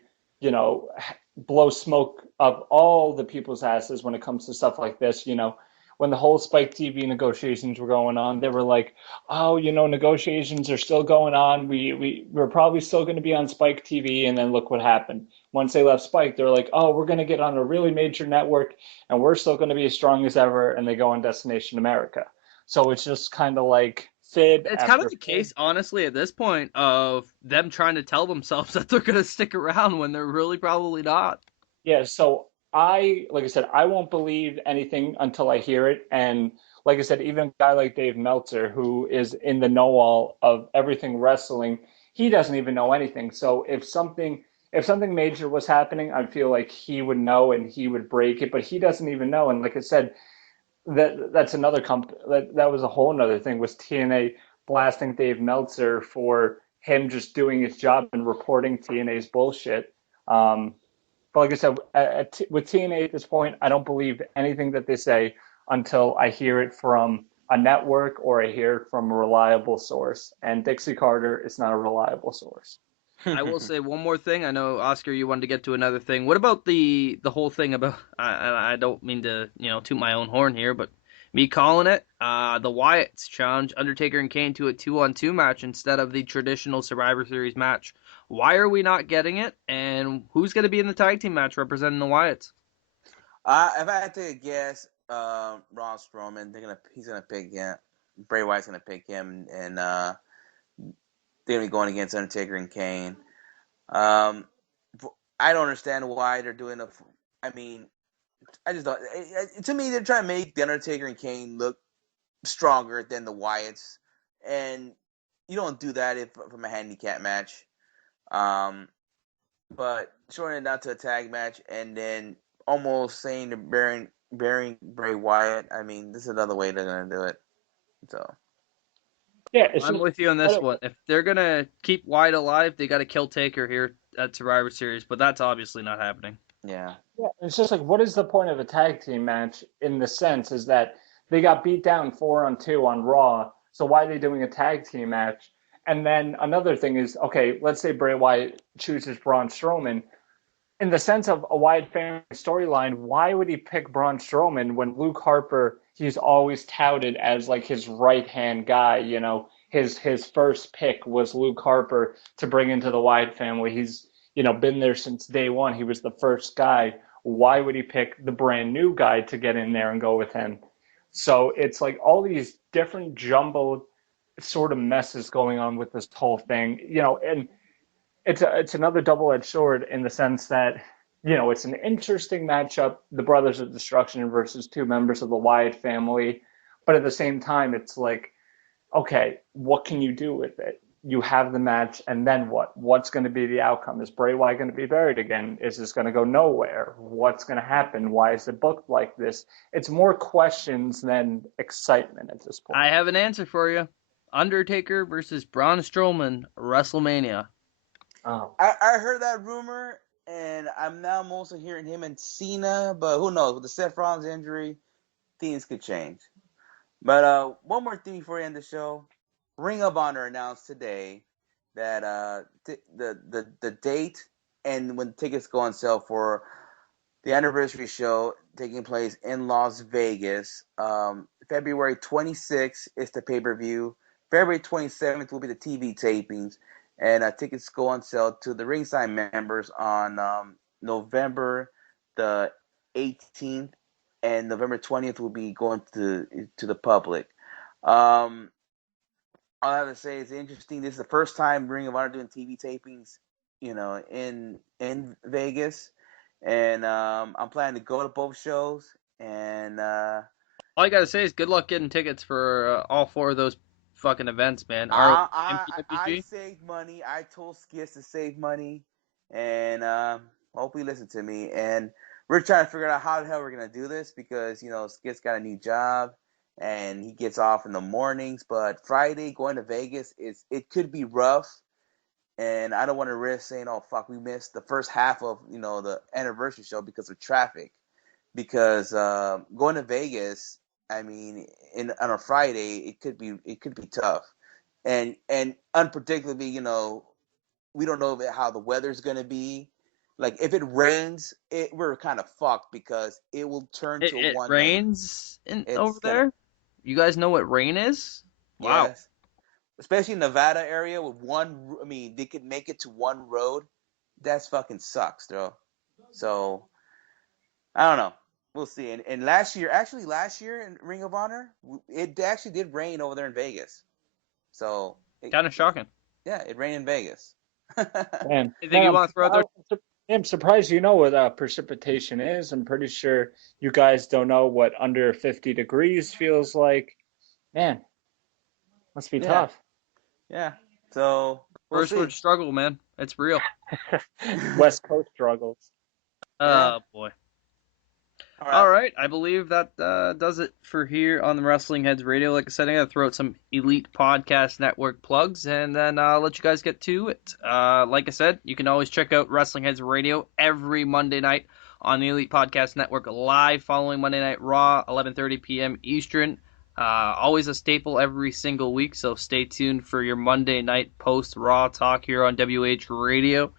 blow smoke up all the people's asses when it comes to stuff like this. When the whole Spike TV negotiations were going on, they were like, oh, negotiations are still going on. We're probably still going to be on Spike TV. And then look what happened. Once they left Spike, they're like, oh, we're going to get on a really major network and we're still going to be as strong as ever. And they go on Destination America. So it's just kind of like fib. It's kind of the case, honestly, at this point, of them trying to tell themselves that they're going to stick around when they're really probably not. Yeah, so like I said, I won't believe anything until I hear it. And like I said, even a guy like Dave Meltzer, who is in the know-all of everything wrestling, he doesn't even know anything. So if something major was happening, I feel like he would know and he would break it, but he doesn't even know. And like I said, that's another that was a whole nother thing, was TNA blasting Dave Meltzer for him just doing his job and reporting TNA's bullshit. But like I said, with TNA at this point, I don't believe anything that they say until I hear it from a network or I hear it from a reliable source. And Dixie Carter is not a reliable source. I will say one more thing. I know, Oscar, you wanted to get to another thing. What about the whole thing about, I don't mean to, toot my own horn here, but me calling it, the Wyatts challenge Undertaker and Kane to a 2-on-2 match instead of the traditional Survivor Series match. Why are we not getting it? And who's going to be in the tag team match representing the Wyatts? If I had to guess, Braun Strowman, he's gonna pick him. Bray Wyatt's gonna pick him, and they're gonna be going against Undertaker and Kane. I don't understand why they're doing I just don't. To me, they're trying to make the Undertaker and Kane look stronger than the Wyatts, and you don't do that from a handicap match. But shorting it down to a tag match and then almost saying to burying Bray Wyatt, this is another way they're gonna do it. So yeah, I'm with you on this one. If they're gonna keep Wyatt alive, they got to kill Taker here at Survivor Series, but that's obviously not happening. Yeah, it's just like, what is the point of a tag team match in the sense is that they got beat down 4-on-2 on Raw, so why are they doing a tag team match? And then another thing is, okay, let's say Bray Wyatt chooses Braun Strowman. In the sense of a Wyatt family storyline, why would he pick Braun Strowman when Luke Harper, he's always touted as like his right-hand guy, his first pick was Luke Harper to bring into the Wyatt family. He's, been there since day one. He was the first guy. Why would he pick the brand new guy to get in there and go with him? So it's like all these different jumbled sort of messes going on with this whole thing, and it's another double-edged sword in the sense that, it's an interesting matchup, the Brothers of Destruction versus two members of the Wyatt family, but at the same time, it's like, okay, what can you do with it? You have the match, and then what? What's going to be the outcome? Is Bray Wyatt going to be buried again? Is this going to go nowhere? What's going to happen? Why is it booked like this? It's more questions than excitement at this point. I have an answer for you. Undertaker versus Braun Strowman, WrestleMania. Oh. I heard that rumor, and I'm now mostly hearing him and Cena, but who knows? With the Seth Rollins injury, things could change. But one more thing before we end the show. Ring of Honor announced today that the date and when tickets go on sale for the anniversary show taking place in Las Vegas. February 26th is the pay-per-view. February 27th will be the TV tapings. And tickets go on sale to the ringside members on November the 18th. And November 20th will be going to the public. All I have to say is interesting. This is the first time Ring of Honor doing TV tapings, in Vegas, and I'm planning to go to both shows. And All I gotta say is good luck getting tickets for all 4 of those fucking events, man. I saved money. I told Skis to save money, and hope he listened to me. And we're trying to figure out how the hell we're gonna do this because Skis got a new job and he gets off in the mornings. But Friday going to Vegas it could be rough, and I don't want to risk saying, "Oh fuck, we missed the first half of the anniversary show because of traffic." Because going to Vegas, I mean, on a Friday, it could be tough, and unpredictably, we don't know how the weather's gonna be. Like if it rains, we're kind of fucked because it will turn to It one night. rains It's over gonna there? You guys know what rain is? Wow. Yes, especially Nevada area with one. I mean, they could make it to one road. That's fucking sucks, though. So I don't know. We'll see. And last year in Ring of Honor, it actually did rain over there in Vegas. So Kind of shocking. yeah, it rained in Vegas. Man, Anything you want to throw out there? I'm surprised you know what precipitation is. I'm pretty sure you guys don't know what under 50 degrees feels like. Man, must be tough. Yeah. So we'll First see. word struggle, man. It's real. West Coast struggles. Oh, boy. All right. I believe that does it for here on the Wrestling Heads Radio. Like I said, I'm going to throw out some Elite Podcast Network plugs, and then I'll let you guys get to it. Like I said, you can always check out Wrestling Heads Radio every Monday night on the Elite Podcast Network live following Monday Night Raw, 11:30 p.m. Eastern. Always a staple every single week, so stay tuned for your Monday night post-Raw talk here on WHRADIO.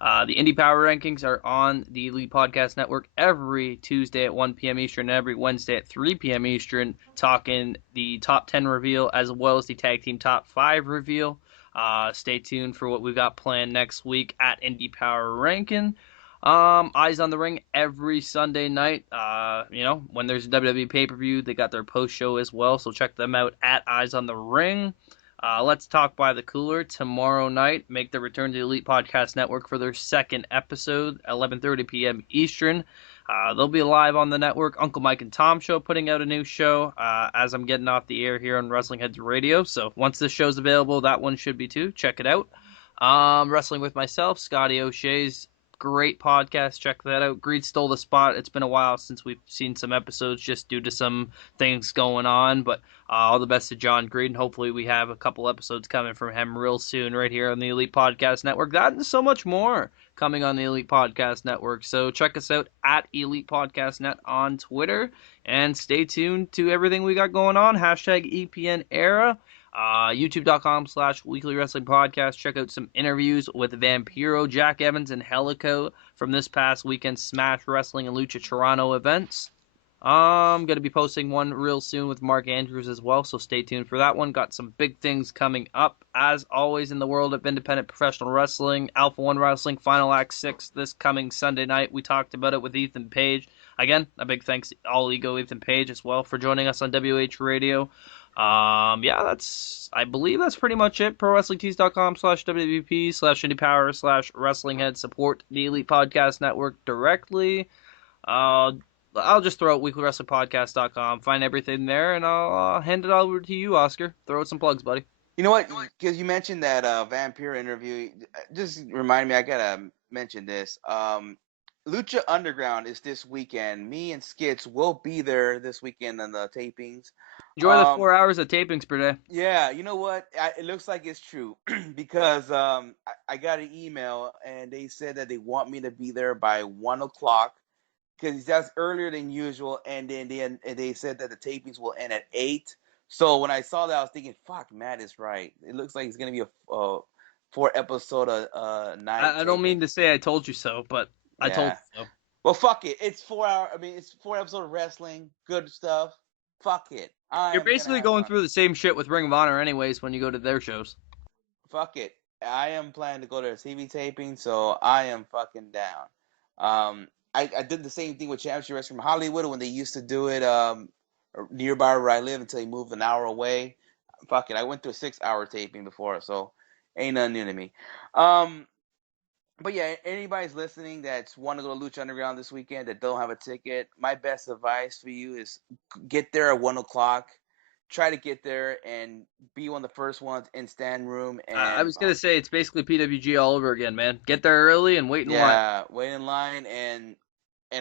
The Indie Power Rankings are on the Elite Podcast Network every Tuesday at 1 p.m. Eastern and every Wednesday at 3 p.m. Eastern, talking the top 10 reveal as well as the Tag Team Top 5 reveal. Stay tuned for what we've got planned next week at Indie Power Ranking. Eyes on the Ring every Sunday night. When there's a WWE pay-per-view, they got their post-show as well, so check them out at Eyes on the Ring. Let's Talk by the Cooler tomorrow night. Make the return to the Elite Podcast Network for their second episode, 11:30 p.m. Eastern. They'll be live on the network. Uncle Mike and Tom Show putting out a new show as I'm getting off the air here on Wrestling Heads Radio. So once this show's available, that one should be too. Check it out. Wrestling with Myself, Scotty O'Shea's great podcast. Check that out. Greed stole the spot. It's been a while since we've seen some episodes just due to some things going on, but all the best to John Greed, and hopefully we have a couple episodes coming from him real soon right here on the Elite Podcast Network. That and so much more coming on the Elite Podcast Network. So check us out at Elite Podcast Net on Twitter, and stay tuned to everything we got going on. #EPN Era. YouTube.com/Weekly Wrestling Podcast. Check out some interviews with Vampiro, Jack Evans, and Helico from this past weekend's Smash Wrestling and Lucha Toronto events. I'm going to be posting one real soon with Mark Andrews as well, so stay tuned for that one. Got some big things coming up, as always, in the world of independent professional wrestling. Alpha One Wrestling Final Act 6 this coming Sunday night. We talked about it with Ethan Page. Again, a big thanks to All Ego Ethan Page as well for joining us on WH Radio. I believe that's pretty much it. ProWrestlingTees.com/WWP/IndiePower/WrestlingHead. Support the Elite Podcast Network directly. I'll just throw out WeeklyWrestlingPodcast.com. Find everything there, and I'll hand it over to you, Oscar. Throw out some plugs, buddy. You know what? Because you mentioned that Vampire interview, just remind me. I gotta mention this. Lucha Underground is this weekend. Me and Skits will be there this weekend on the tapings. Enjoy the 4 hours of tapings per day. Yeah, you know what? It looks like it's true because I got an email and they said that they want me to be there by 1 o'clock because that's earlier than usual. And then they said that the tapings will end at 8. So when I saw that, I was thinking, "Fuck, Matt is right. It looks like it's gonna be a 4 episode night." I don't mean to say I told you so, but I told Yeah. you so. Well, fuck it. It's 4 hour. I mean, it's 4 episodes of wrestling, good stuff. Fuck it. You're basically going through the same shit with Ring of Honor anyways when you go to their shows. Fuck it. I am planning to go to a TV taping, so I am fucking down. I did the same thing with Championship Wrestling from Hollywood when they used to do it nearby where I live until they moved an hour away. Fuck it. I went to a 6-hour taping before, so ain't nothing new to me. But yeah, anybody's listening that's want to go to Lucha Underground this weekend that don't have a ticket, my best advice for you is get there at 1 o'clock. Try to get there and be one of the first ones in stand room. And I was gonna say it's basically PWG all over again, man. Get there early and wait in line. Yeah, wait in line and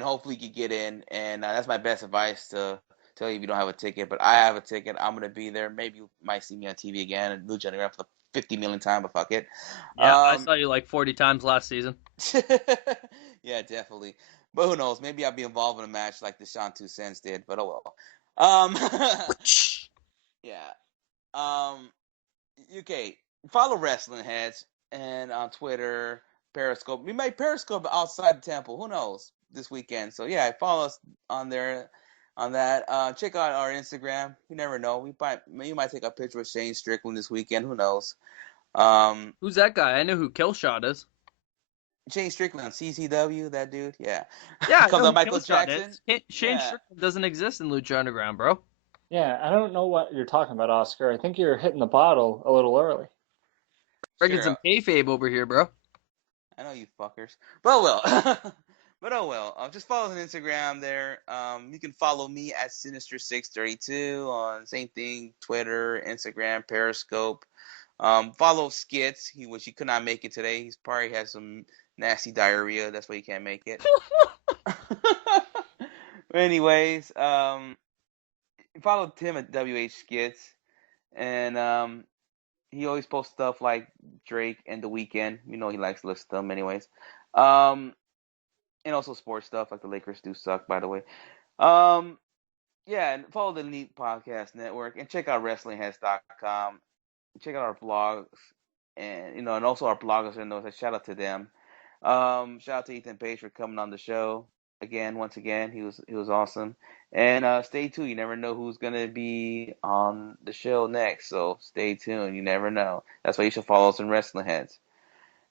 hopefully you get in. And that's my best advice to tell you if you don't have a ticket. But I have a ticket. I'm gonna be there. Maybe you might see me on TV again at Lucha Underground for the 50 million time, but fuck it. Yeah, I saw you like 40 times last season. Yeah, definitely. But who knows? Maybe I'll be involved in a match like the Sean Two Cents did. But oh well. Yeah. Okay. Follow Wrestling Heads and on Twitter, Periscope. We might Periscope outside the temple. Who knows this weekend? So yeah, follow us on there. On that, check out our Instagram. You never know. You might take a picture with Shane Strickland this weekend. Who knows? Who's that guy? I know who Killshot is. Shane Strickland on CCW. That dude. Yeah. Yeah, Comes on Michael Killshot Jackson. Shane Strickland doesn't exist in Lucha Underground, bro. Yeah, I don't know what you're talking about, Oscar. I think you're hitting the bottle a little early. Breaking some kayfabe over here, bro. I know you fuckers. But well. But oh well, just follow us on Instagram there. You can follow me at Sinister632 on same thing, Twitter, Instagram, Periscope. Follow Skits, which he could not make it today. He's probably has some nasty diarrhea. That's why he can't make it. Anyways, follow Tim at WH Skits, and he always posts stuff like Drake and The Weeknd. You know he likes to list them, anyways. And also sports stuff like the Lakers do suck, by the way. Yeah, and follow the Elite Podcast Network and check out WrestlingHeads.com. Check out our blogs and also our bloggers and those. Shout out to them. Shout out to Ethan Page for coming on the show once again. He was awesome. And stay tuned. You never know who's gonna be on the show next, so stay tuned. You never know. That's why you should follow us on Wrestling Heads.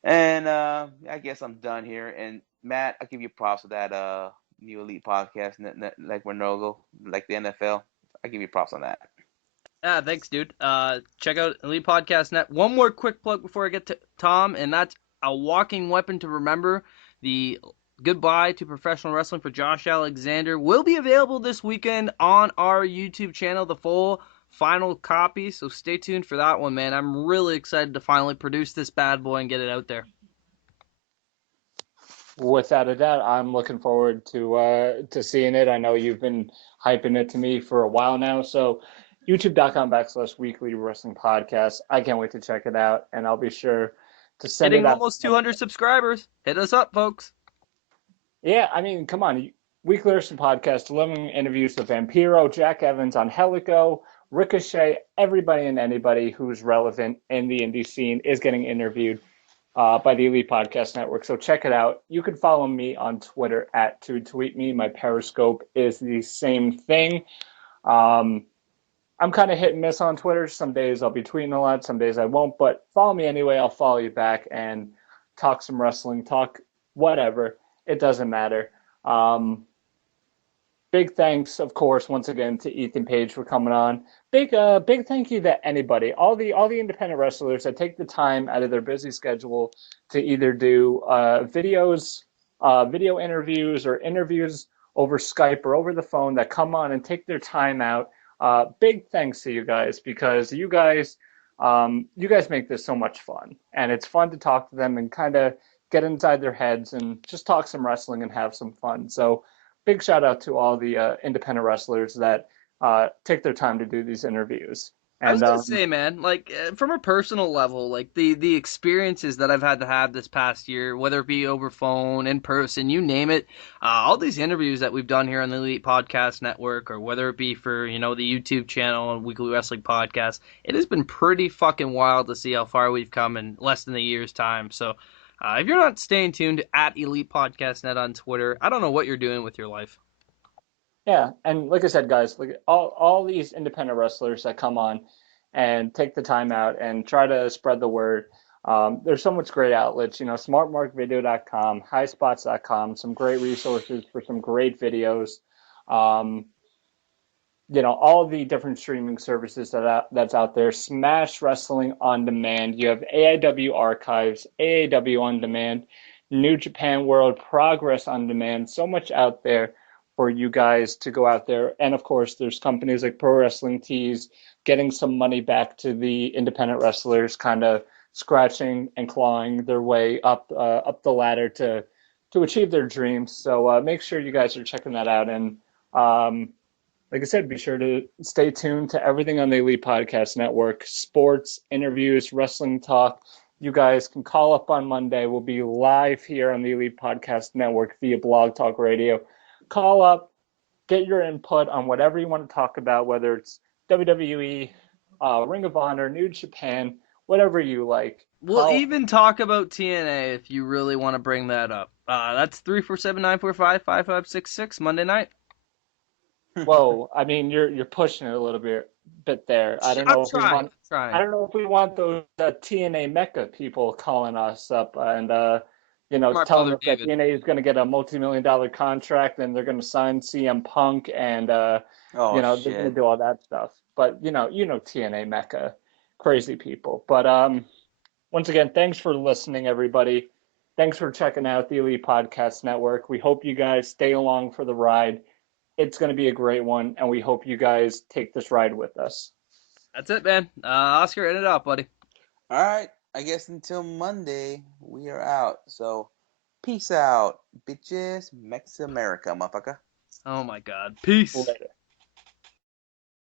And I guess I'm done here. And Matt, I'll give you props for that new Elite Podcast, like Renogo, like the NFL. I give you props on that. Yeah, thanks, dude. Check out Elite Podcast Net. One more quick plug before I get to Tom, and that's A Walking Weapon to Remember. The Goodbye to Professional Wrestling for Josh Alexander will be available this weekend on our YouTube channel, the full final copy, so stay tuned for that one, man. I'm really excited to finally produce this bad boy and get it out there. Without a doubt, I'm looking forward to seeing it. I know you've been hyping it to me for a while now, so youtube.com/weekly wrestling podcast. I can't wait to check it out, and I'll be sure to send Hitting it out. Almost 200 subscribers. Hit us up, folks. Yeah, I mean, come on. Weekly Wrestling Podcast, 11 interviews with Vampiro, Jack Evans on Helico, Ricochet, everybody and anybody who's relevant in the indie scene is getting interviewed by the Elite Podcast Network. So check it out. You can follow me on Twitter at @TweetMe. My Periscope is the same thing. I'm kind of hit and miss on Twitter. Some days I'll be tweeting a lot, some days I won't. But follow me anyway. I'll follow you back and talk some wrestling, talk whatever. It doesn't matter. Big thanks, of course, once again to Ethan Page for coming on. Big thank you to anybody, all the independent wrestlers that take the time out of their busy schedule to either do video interviews or interviews over Skype or over the phone, that come on and take their time out. Big thanks to you guys, because you guys make this so much fun, and it's fun to talk to them and kind of get inside their heads and just talk some wrestling and have some fun. So big shout out to all the independent wrestlers that take their time to do these interviews. I was And gonna say, man, like from a personal level, like the experiences that I've had to have this past year, whether it be over phone, in person, you name it, all these interviews that we've done here on the Elite Podcast Network, or whether it be for the YouTube channel and Weekly Wrestling Podcast, it has been pretty fucking wild to see how far we've come in less than a year's time. So, if you're not staying tuned at Elite Podcast Net on Twitter, I don't know what you're doing with your life. yeah, and like I said, guys, like all these independent wrestlers that come on and take the time out and try to spread the word. There's so much great outlets, smartmarkvideo.com, highspots.com, some great resources for some great videos. All the different streaming services that's out there. Smash Wrestling On Demand. You have AIW Archives, AAW On Demand, New Japan World, Progress On Demand. So much out there for you guys to go out there. And of course, there's companies like Pro Wrestling Tees getting some money back to the independent wrestlers, kind of scratching and clawing their way up the ladder to achieve their dreams. So make sure you guys are checking that out. And like I said, be sure to stay tuned to everything on the Elite Podcast Network, sports, interviews, wrestling talk. You guys can call up on Monday. We'll be live here on the Elite Podcast Network via Blog Talk Radio. Call up, get your input on whatever you want to talk about, whether it's WWE, Ring of Honor, New Japan, whatever you like. We'll even talk about TNA if you really want to bring that up. That's 347-945-5566 Monday night. Whoa, I mean you're pushing it a little bit there. I don't know if we want those TNA Mecca people calling us up and telling us that TNA is going to get a multi-million-dollar contract and they're going to sign CM Punk and they're going to do all that stuff. But TNA Mecca, crazy people. But once again, thanks for listening, everybody. Thanks for checking out the Elite Podcast Network. We hope you guys stay along for the ride. It's going to be a great one, and we hope you guys take this ride with us. That's it, man. Oscar, end it up, buddy. All right. I guess until Monday, we are out. So, peace out, bitches. Mex America, motherfucker. Oh, my God. Peace. Later.